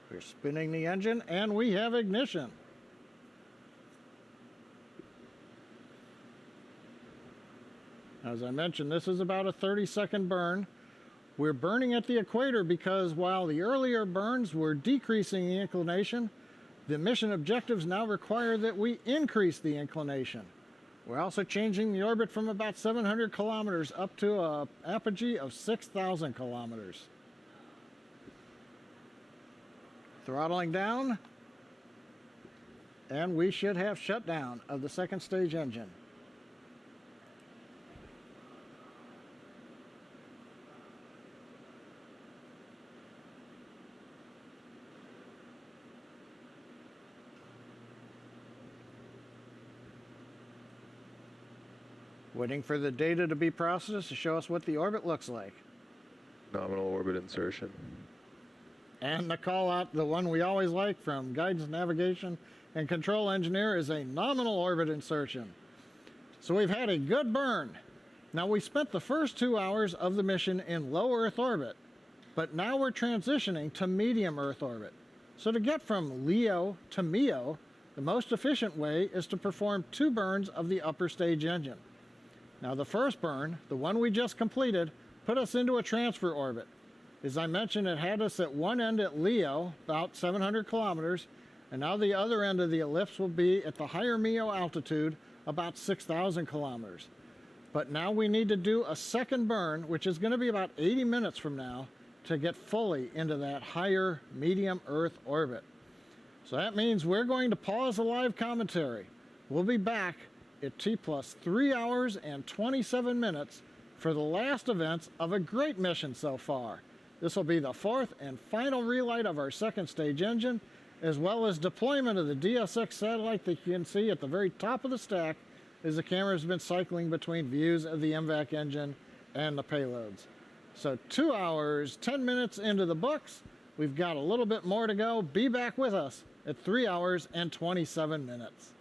We're spinning the engine and we have ignition. As I mentioned, this is about a 30-second burn. We're burning at the equator because while the earlier burns were decreasing the inclination, the mission objectives now require that we increase the inclination. We're also changing the orbit from about 700 kilometers up to an apogee of 6,000 kilometers. Throttling down, and we should have shutdown of the second stage engine. Waiting for the data to be processed to show us what the orbit looks like. Nominal orbit insertion. And the call out, the one we always like from guidance, navigation, and control engineer, is a nominal orbit insertion. So we've had a good burn. Now we spent the first 2 hours of the mission in low Earth orbit, but now we're transitioning to medium Earth orbit. So to get from LEO to MEO, the most efficient way is to perform 2 burns of the upper stage engine. Now the first burn, the one we just completed, put us into a transfer orbit. As I mentioned, it had us at one end at LEO, about 700 kilometers, and now the other end of the ellipse will be at the higher MEO altitude, about 6,000 kilometers. But now we need to do a second burn, which is going to be about 80 minutes from now, to get fully into that higher medium Earth orbit. So that means we're going to pause the live commentary. We'll be back at T+3 hours and 27 minutes for the last events of a great mission so far. This will be the fourth and final relight of our second stage engine, as well as deployment of the DSX satellite that you can see at the very top of the stack as the camera has been cycling between views of the MVAC engine and the payloads. So 2 hours, 10 minutes into the books. We've got a little bit more to go. Be back with us at 3 hours and 27 minutes.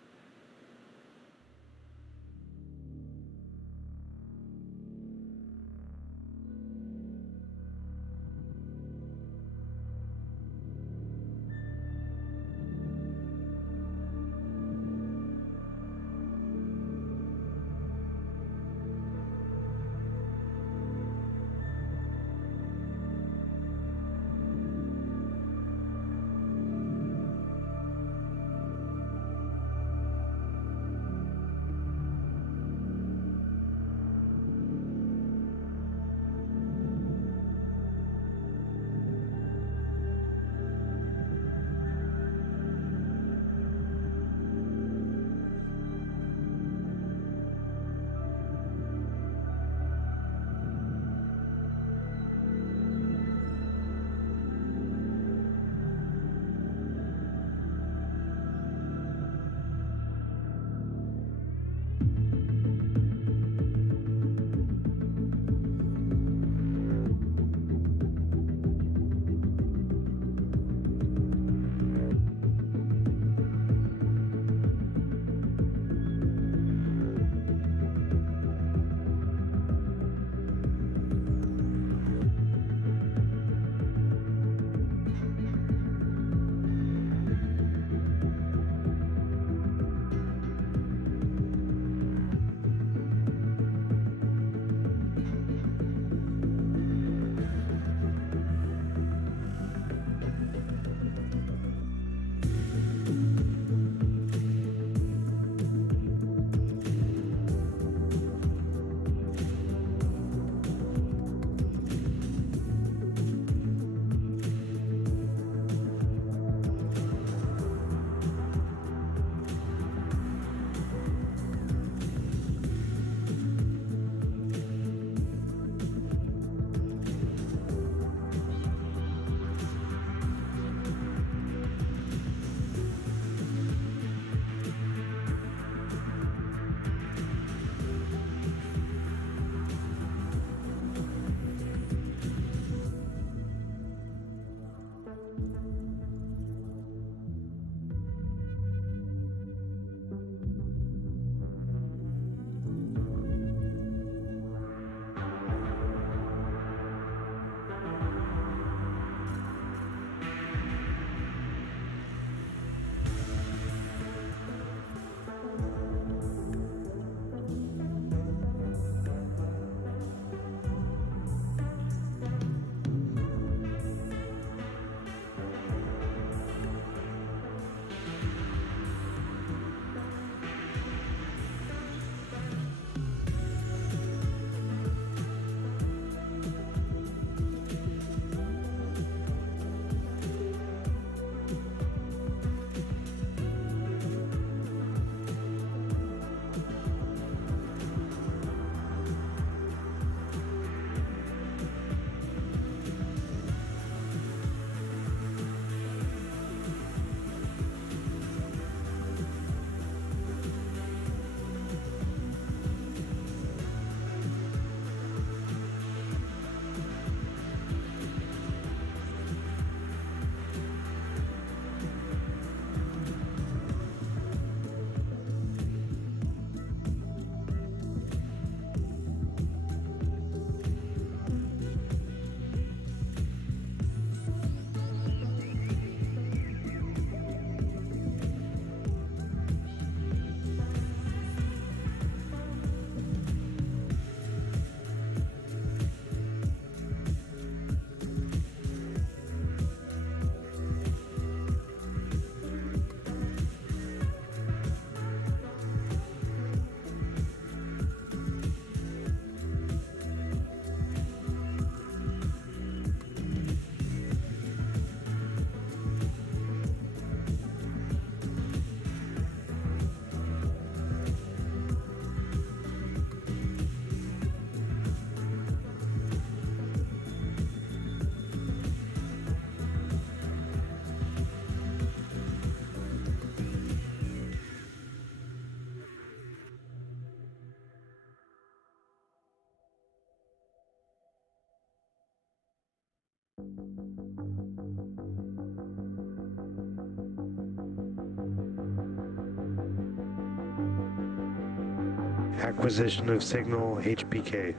Acquisition of signal HPK.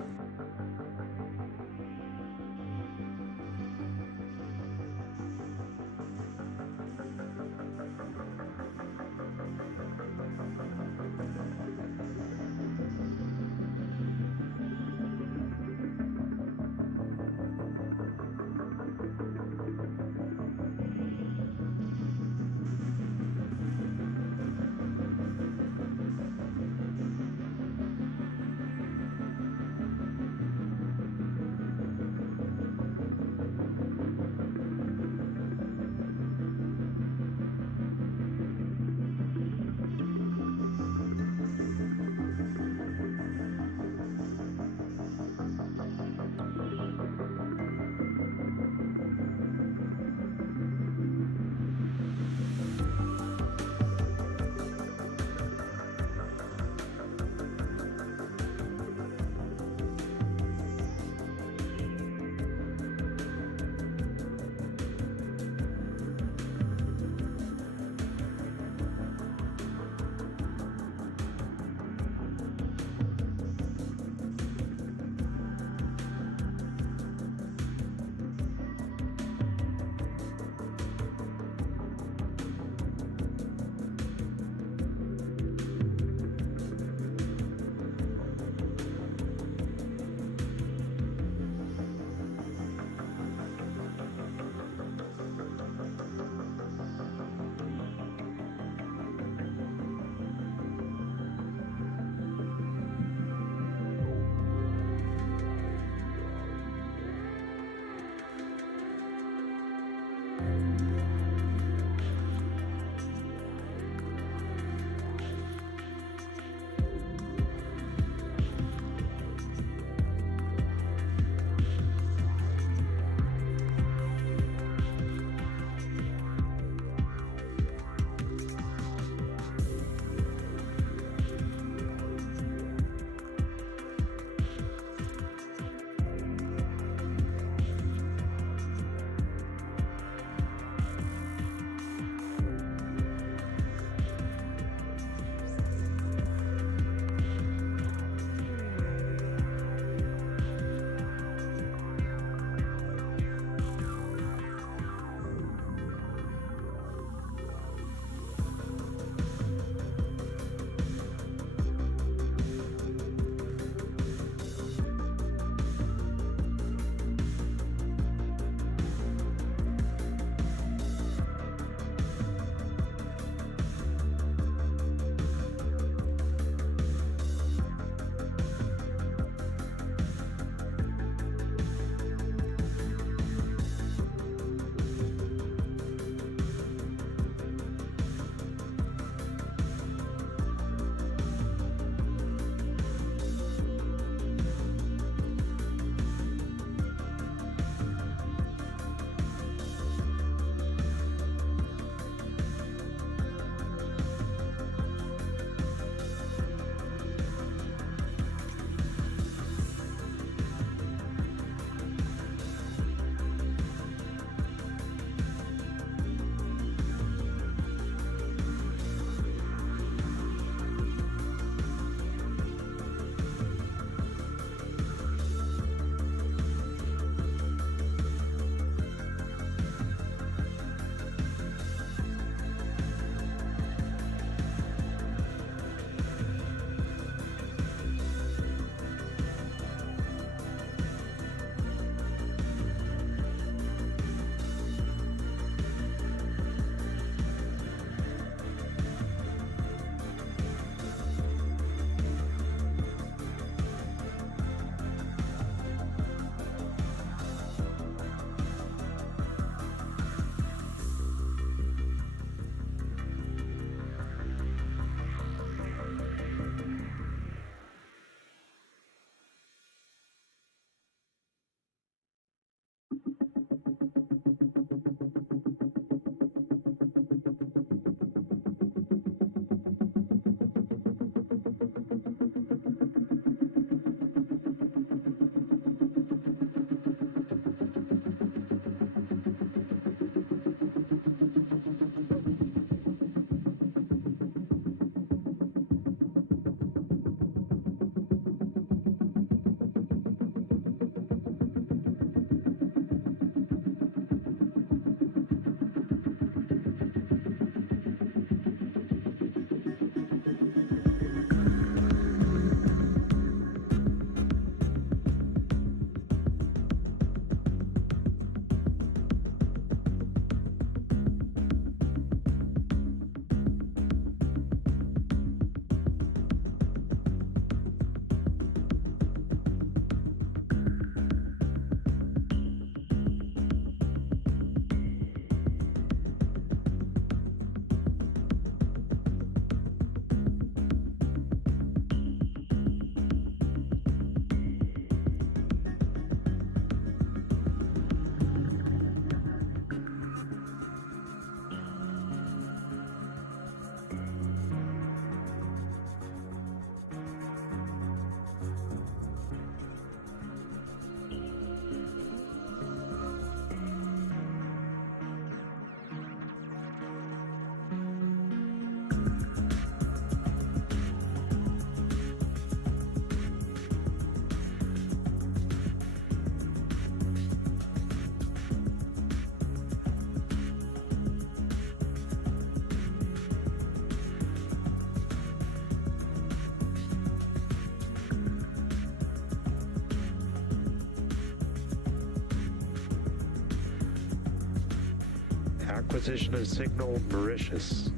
Acquisition of signal Mauritius.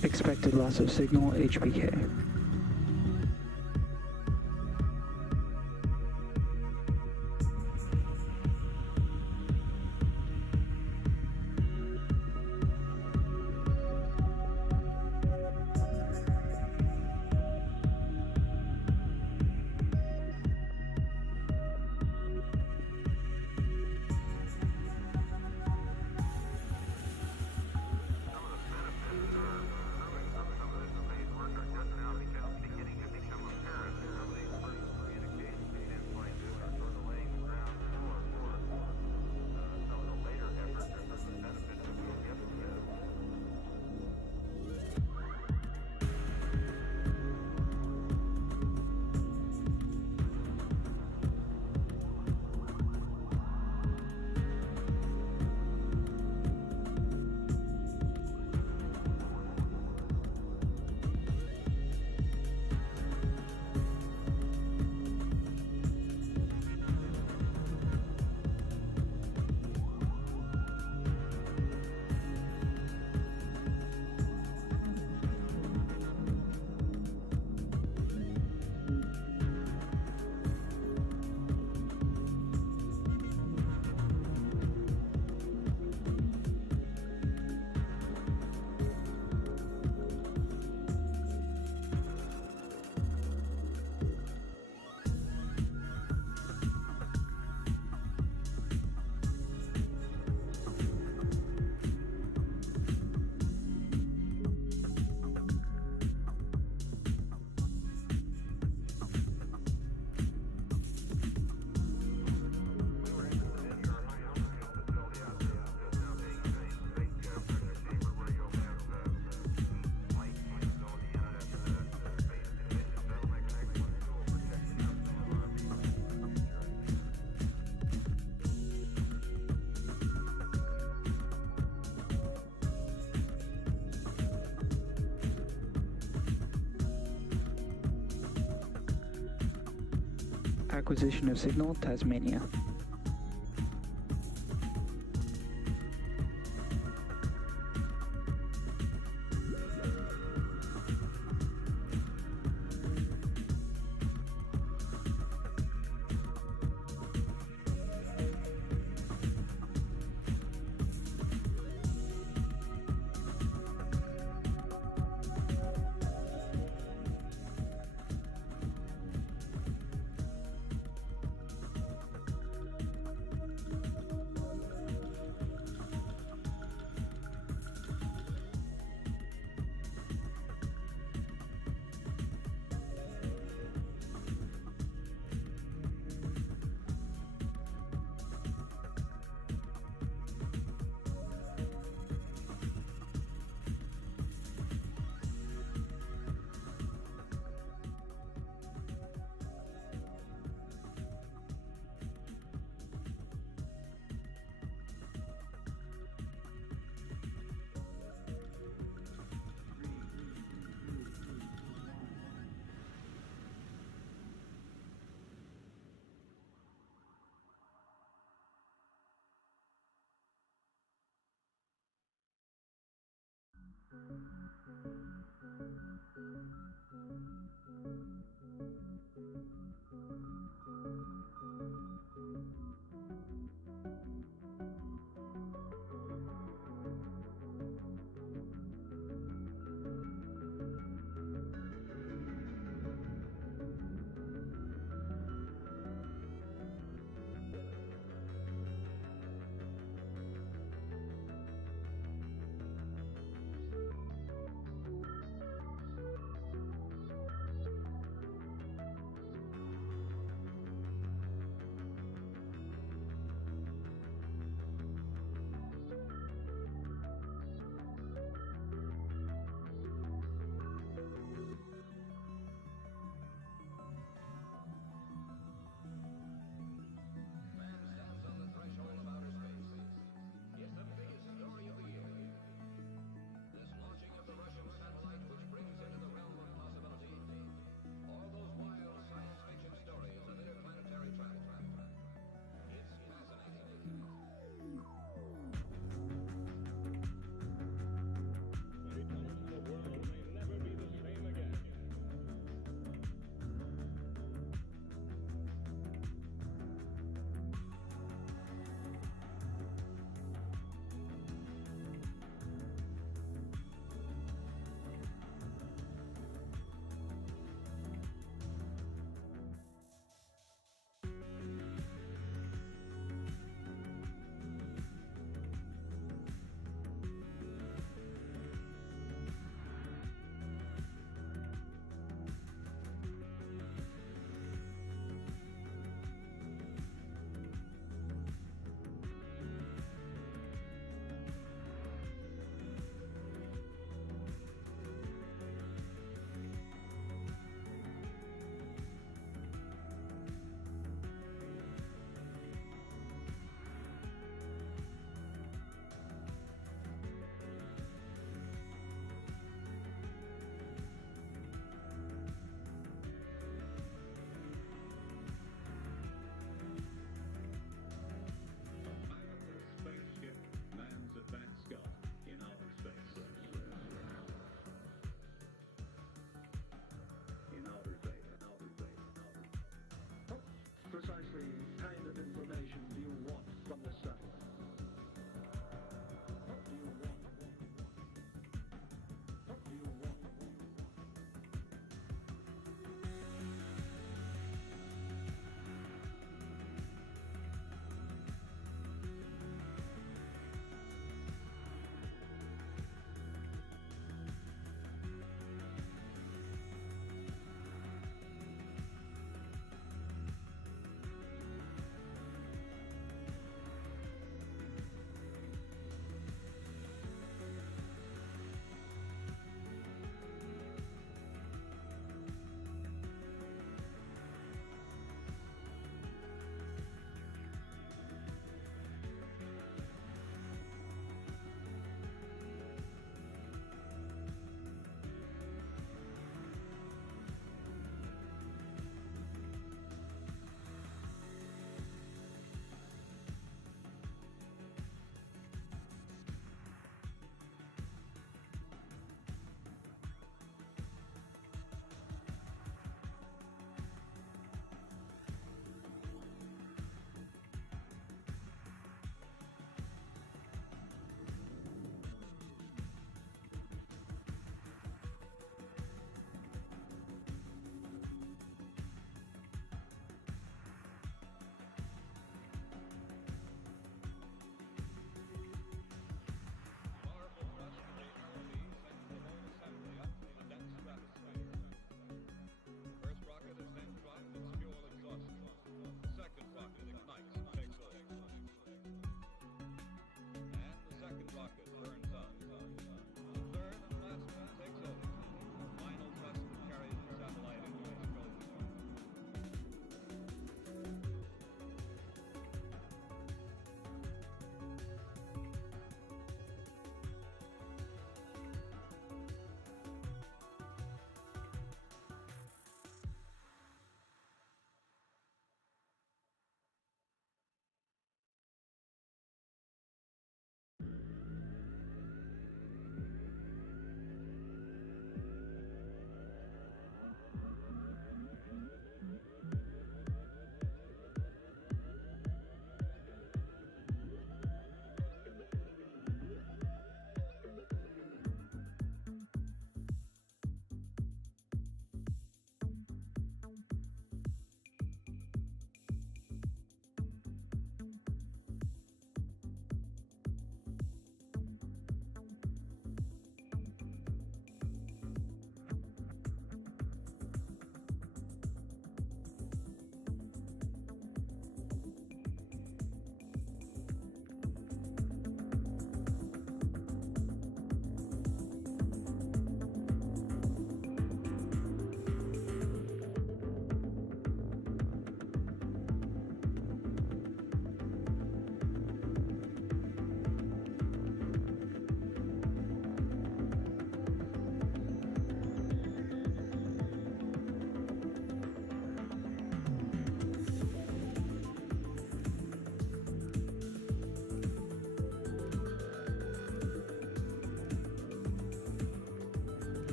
Expected loss of signal HPK. Acquisition of signal, Tasmania.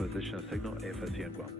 Acquisition of signal, AFSC on Guam.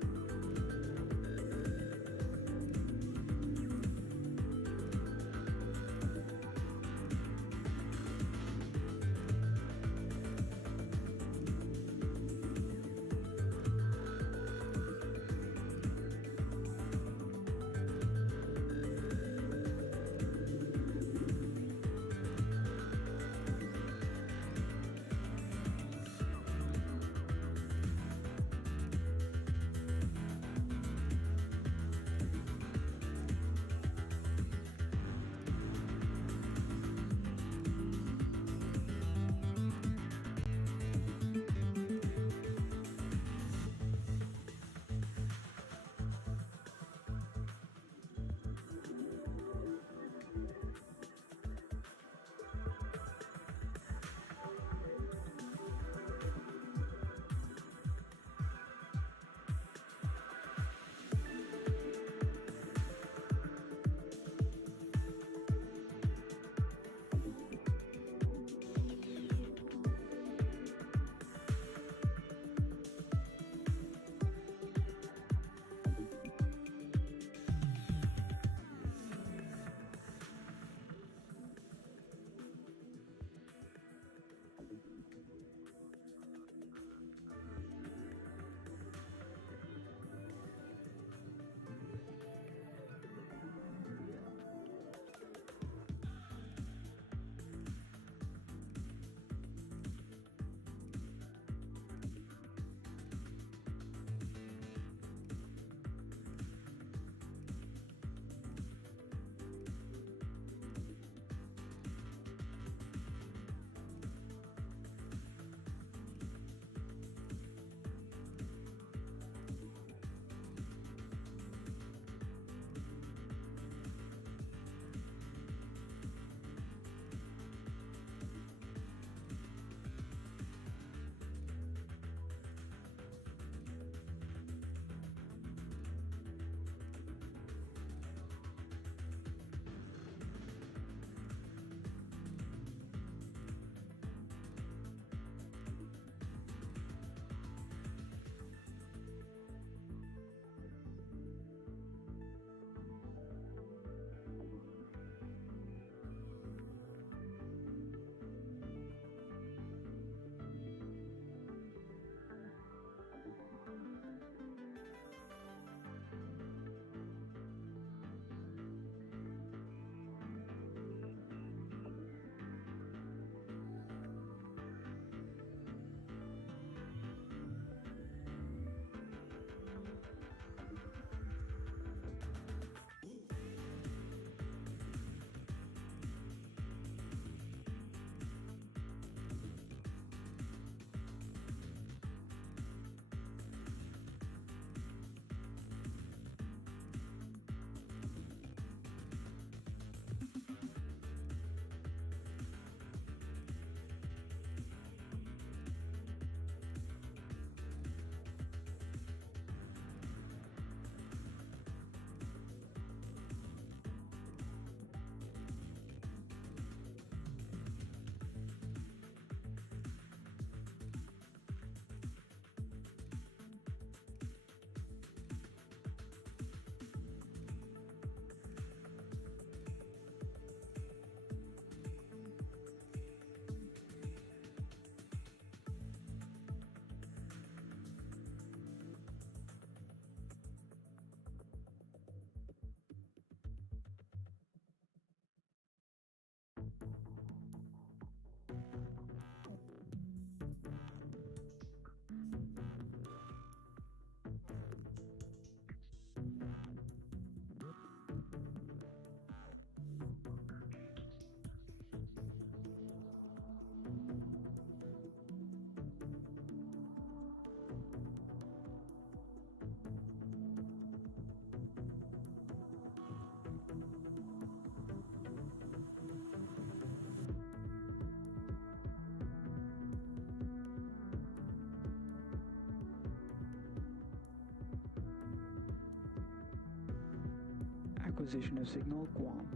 Acquisition of signal, Guam.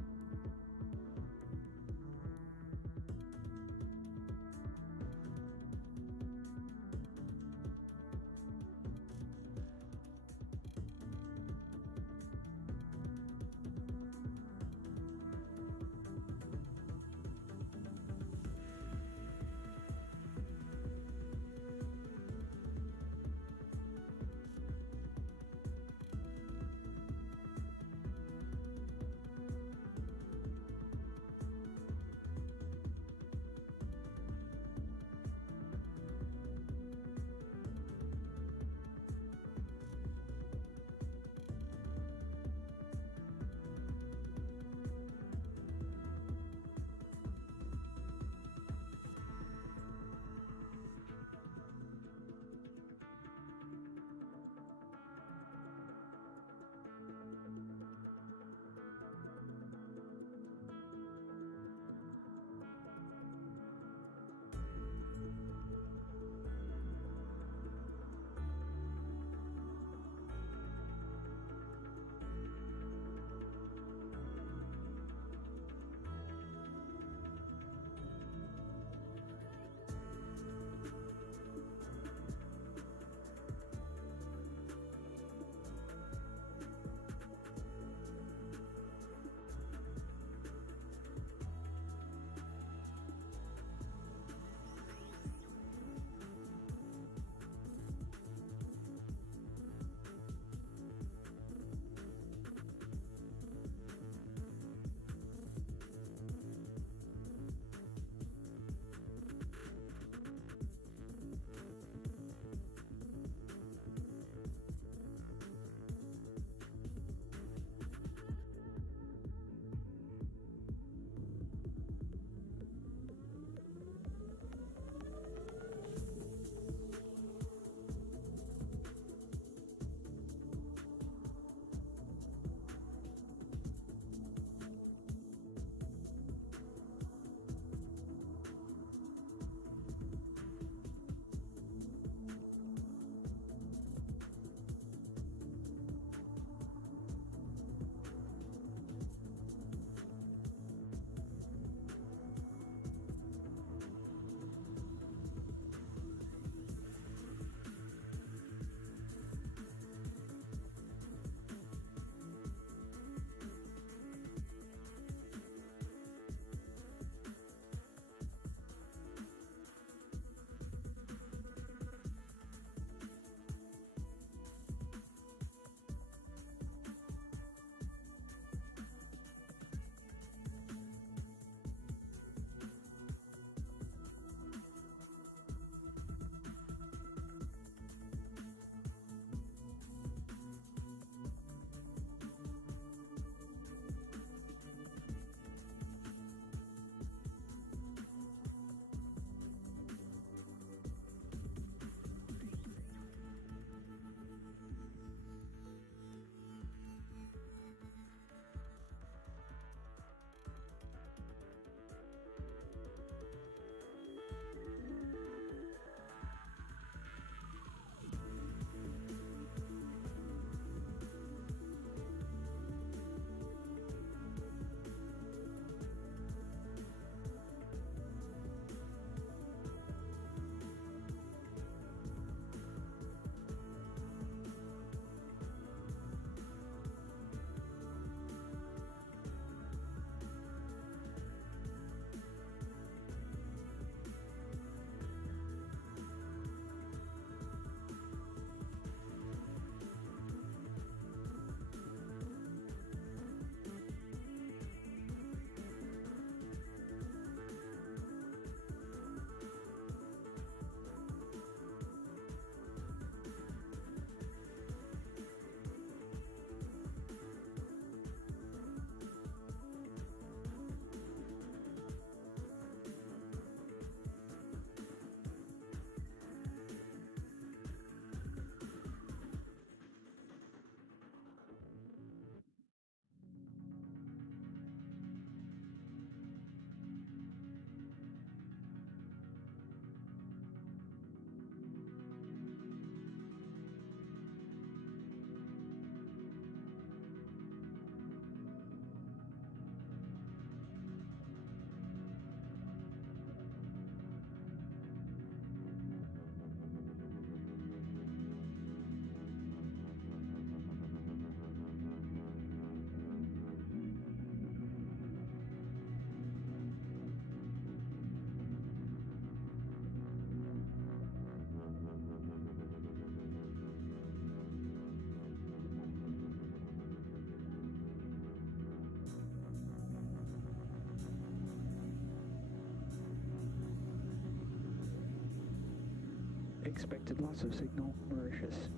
Expected loss of signal, Mauritius.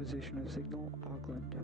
Acquisition of signal, Auckland.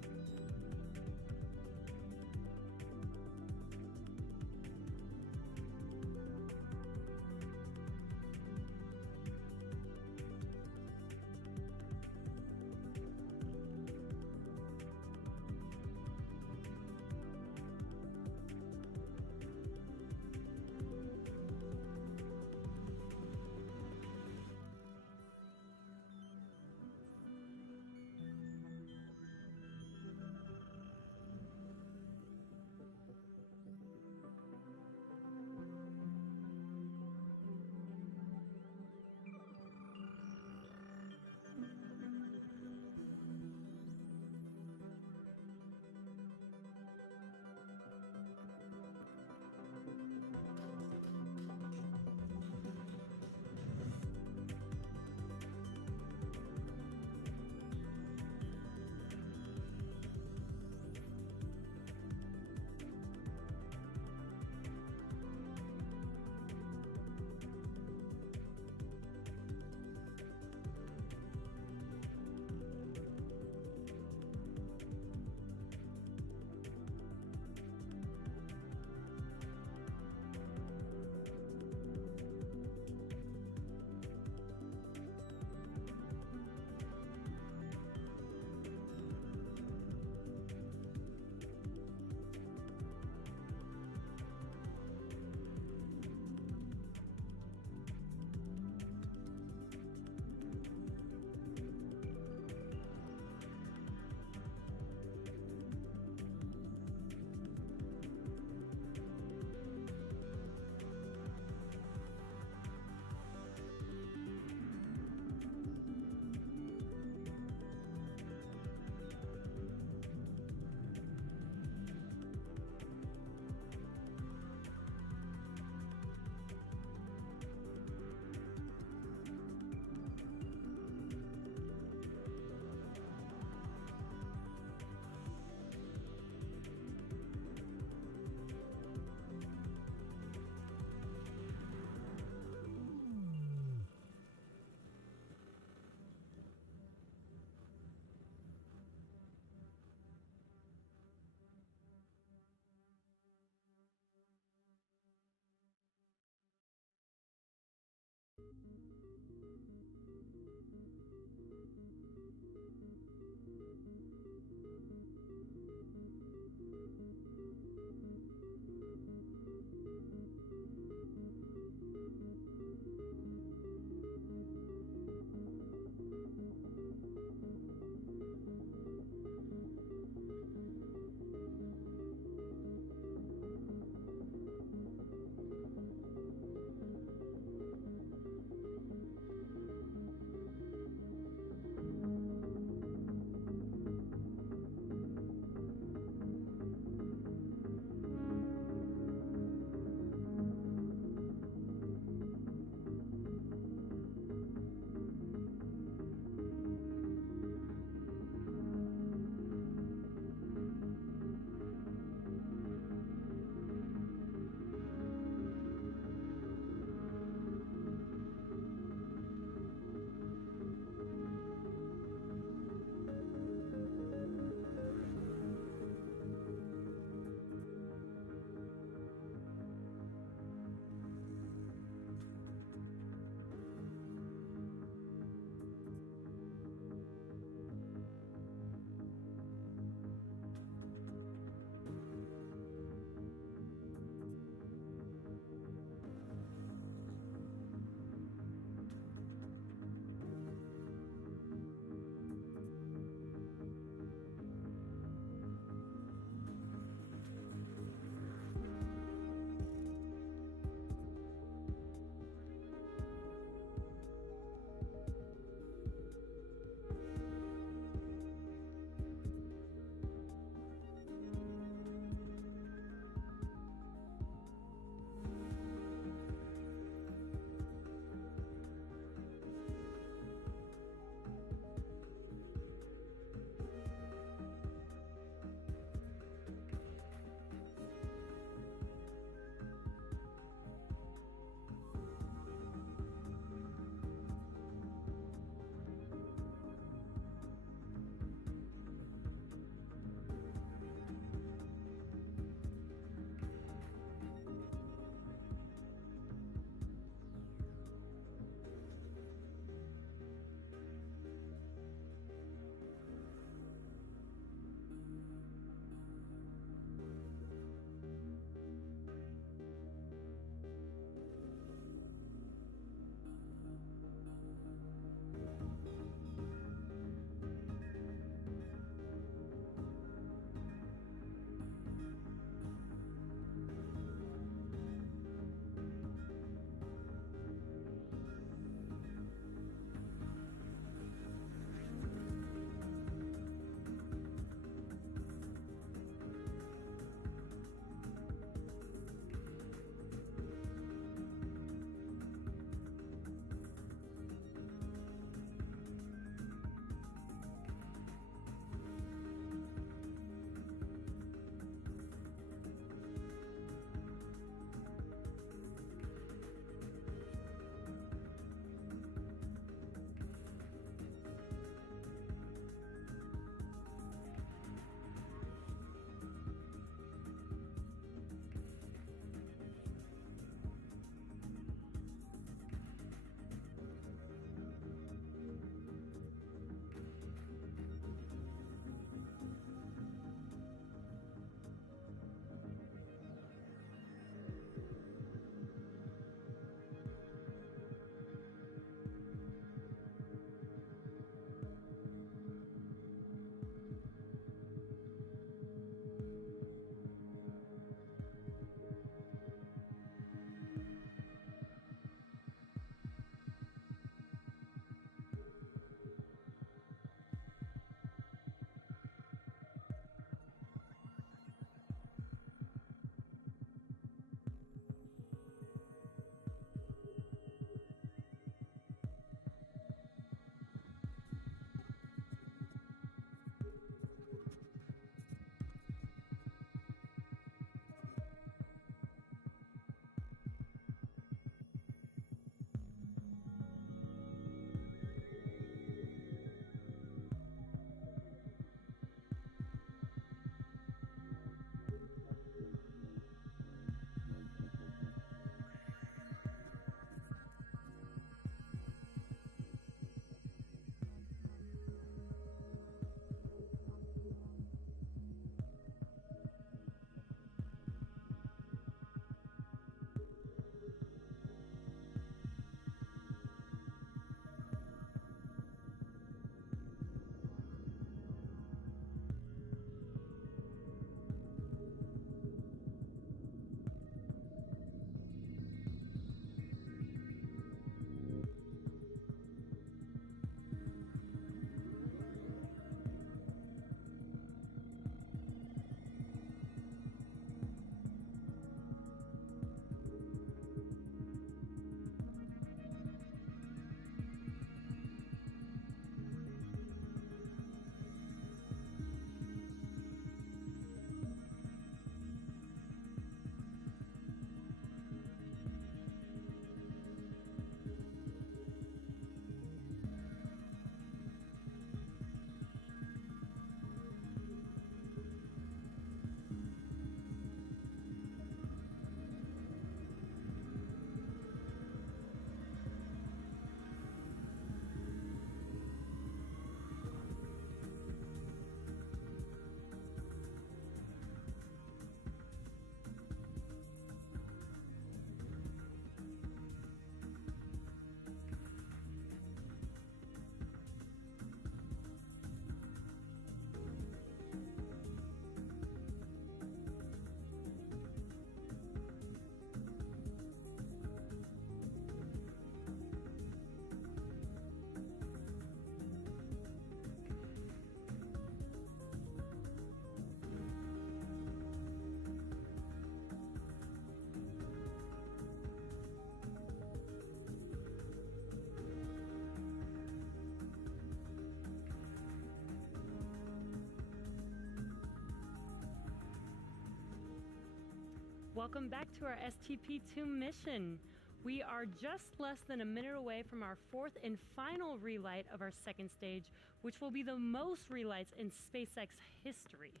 Welcome back to our STP-2 mission. We are just less than a minute away from our fourth and final relight of our second stage, which will be the most relights in SpaceX history.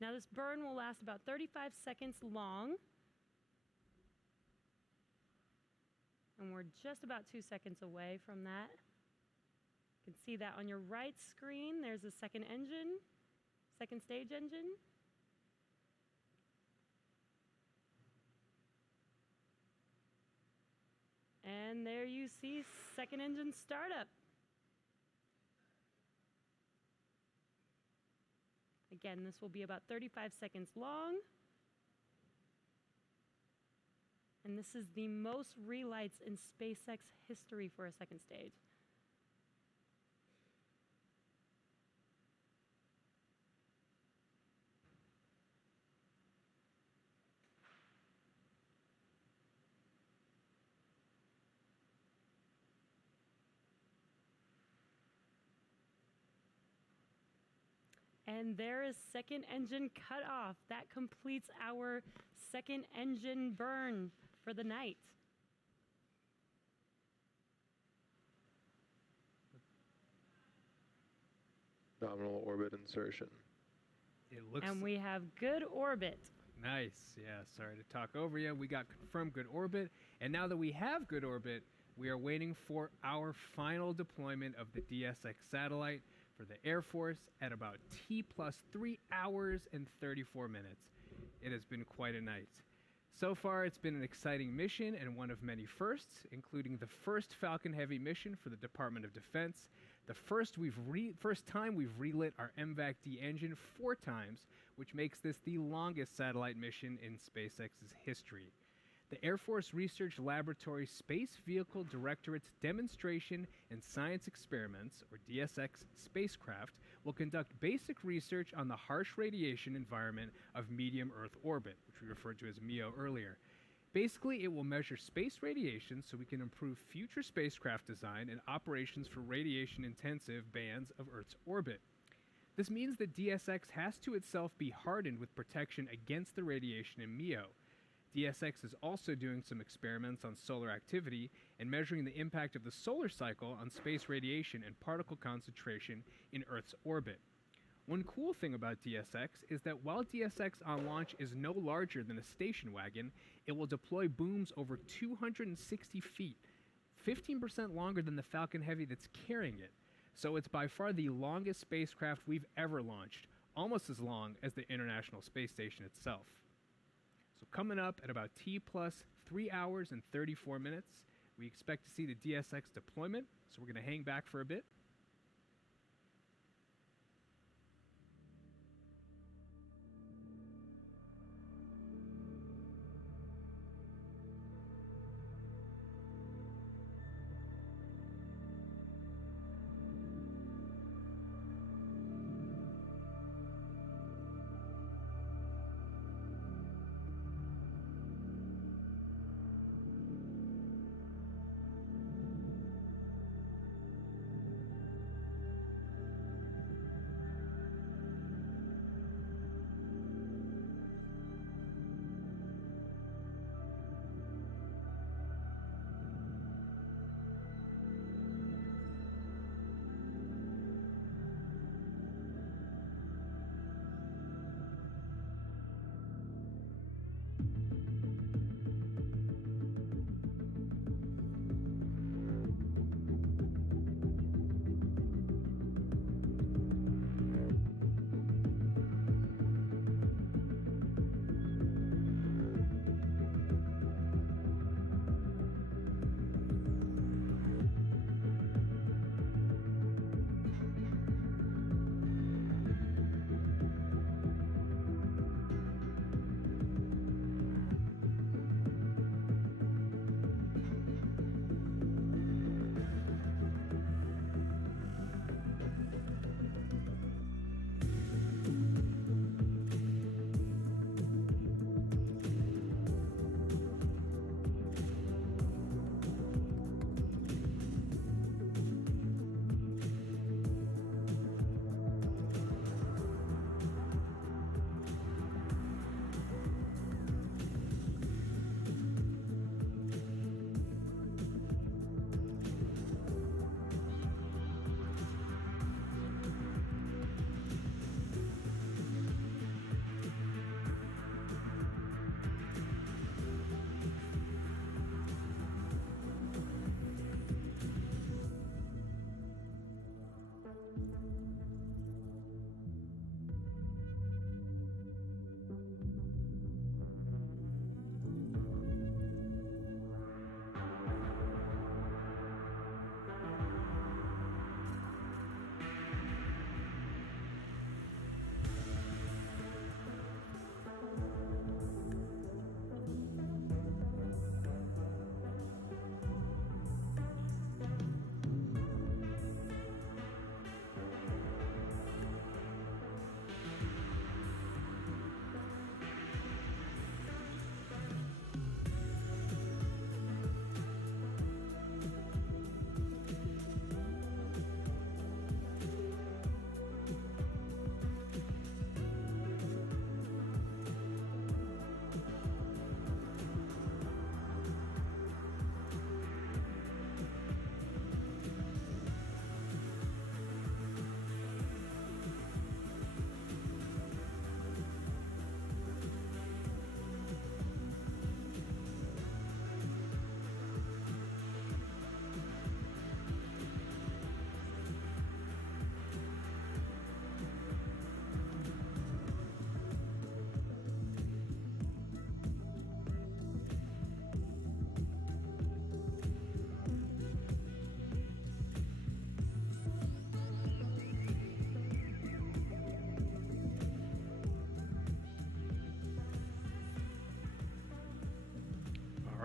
Now this burn will last about 35 seconds long. And we're just about 2 seconds away from that. You can see that on your right screen. There's the second engine, second stage engine. And there you see second engine startup. Again, this will be about 35 seconds long. And this is the most relights in SpaceX history for a second stage. And there is second engine cut off. That completes our second engine burn for the night. Nominal orbit insertion. It looks. And we have good orbit. Nice. Yeah, sorry to talk over you. We got confirmed good orbit. And now that we have good orbit, we are waiting for our final deployment of the DSX satellite for the Air Force at about T plus 3 hours and 34 minutes. It has been quite a night. So far, it's been an exciting mission and one of many firsts, including the first Falcon Heavy mission for the Department of Defense, the first time we've relit our MVAC-D engine 4 times, which makes this the longest satellite mission in SpaceX's history. The Air Force Research Laboratory Space Vehicle Directorate's Demonstration and Science Experiments, or DSX, spacecraft will conduct basic research on the harsh radiation environment of medium Earth orbit, which we referred to as MEO earlier. Basically, it will measure space radiation so we can improve future spacecraft design and operations for radiation-intensive bands of Earth's orbit. This means that DSX has to itself be hardened with protection against the radiation in MEO. DSX is also doing some experiments on solar activity and measuring the impact of the solar cycle on space radiation and particle concentration in Earth's orbit. One cool thing about DSX is that while DSX on launch is no larger than a station wagon, it will deploy booms over 260 feet, 15% longer than the Falcon Heavy that's carrying it. So it's by far the longest spacecraft we've ever launched, almost as long as the International Space Station itself. So coming up at about T plus 3 hours and 34 minutes, we expect to see the DSX deployment, so we're going to hang back for a bit.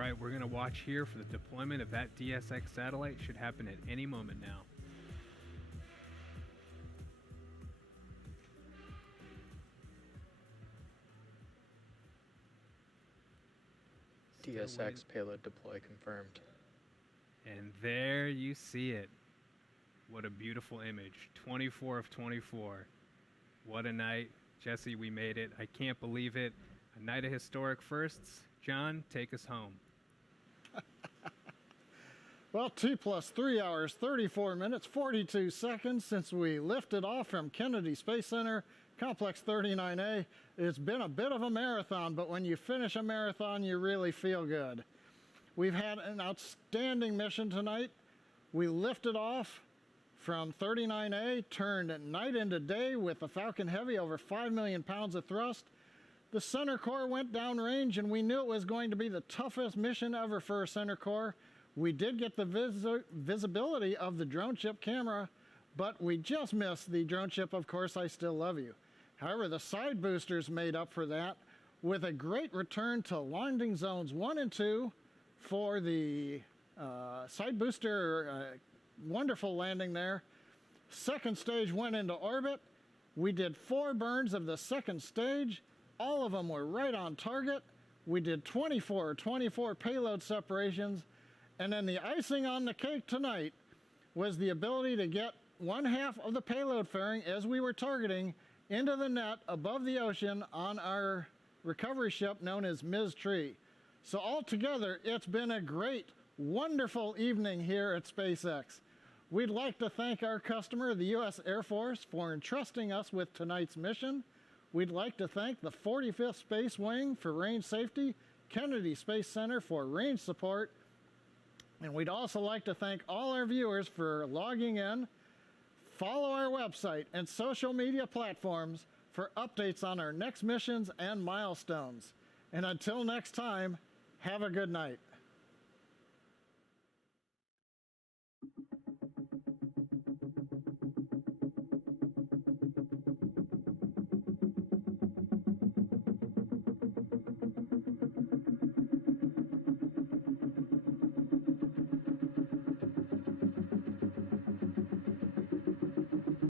right, we're going to watch here for the deployment of that DSX satellite. Should happen at any moment now. DSX payload deploy confirmed. And there you see it. What a beautiful image. 24 of 24. What a night. Jesse, we made it. I can't believe it. A night of historic firsts. John, take us home. Well, 2 + 3 hours, 34 minutes, 42 seconds since we lifted off from Kennedy Space Center, Complex 39A. It's been a bit of a marathon, but when you finish a marathon, you really feel good. We've had an outstanding mission tonight. We lifted off from 39A, turned night into day with the Falcon Heavy, over 5 million pounds of thrust. The center core went downrange, and we knew it was going to be the toughest mission ever for a center core. We did get the visibility of the drone ship camera, but we just missed the drone ship, Of Course I Still Love You. However, the side boosters made up for that with a great return to landing zones 1 and 2 for the side booster. Wonderful landing there. Second stage went into orbit. We did 4 burns of the second stage. All of them were right on target. We did 24 payload separations. And then the icing on the cake tonight was the ability to get 1/2 of the payload fairing, as we were targeting, into the net above the ocean on our recovery ship known as Ms. Tree. So altogether, it's been a great, wonderful evening here at SpaceX. We'd like to thank our customer, the U.S. Air Force, for entrusting us with tonight's mission. We'd like to thank the 45th Space Wing for range safety, Kennedy Space Center for range support, and we'd also like to thank all our viewers for logging in. Follow our website and social media platforms for updates on our next missions and milestones. And until next time, have a good night.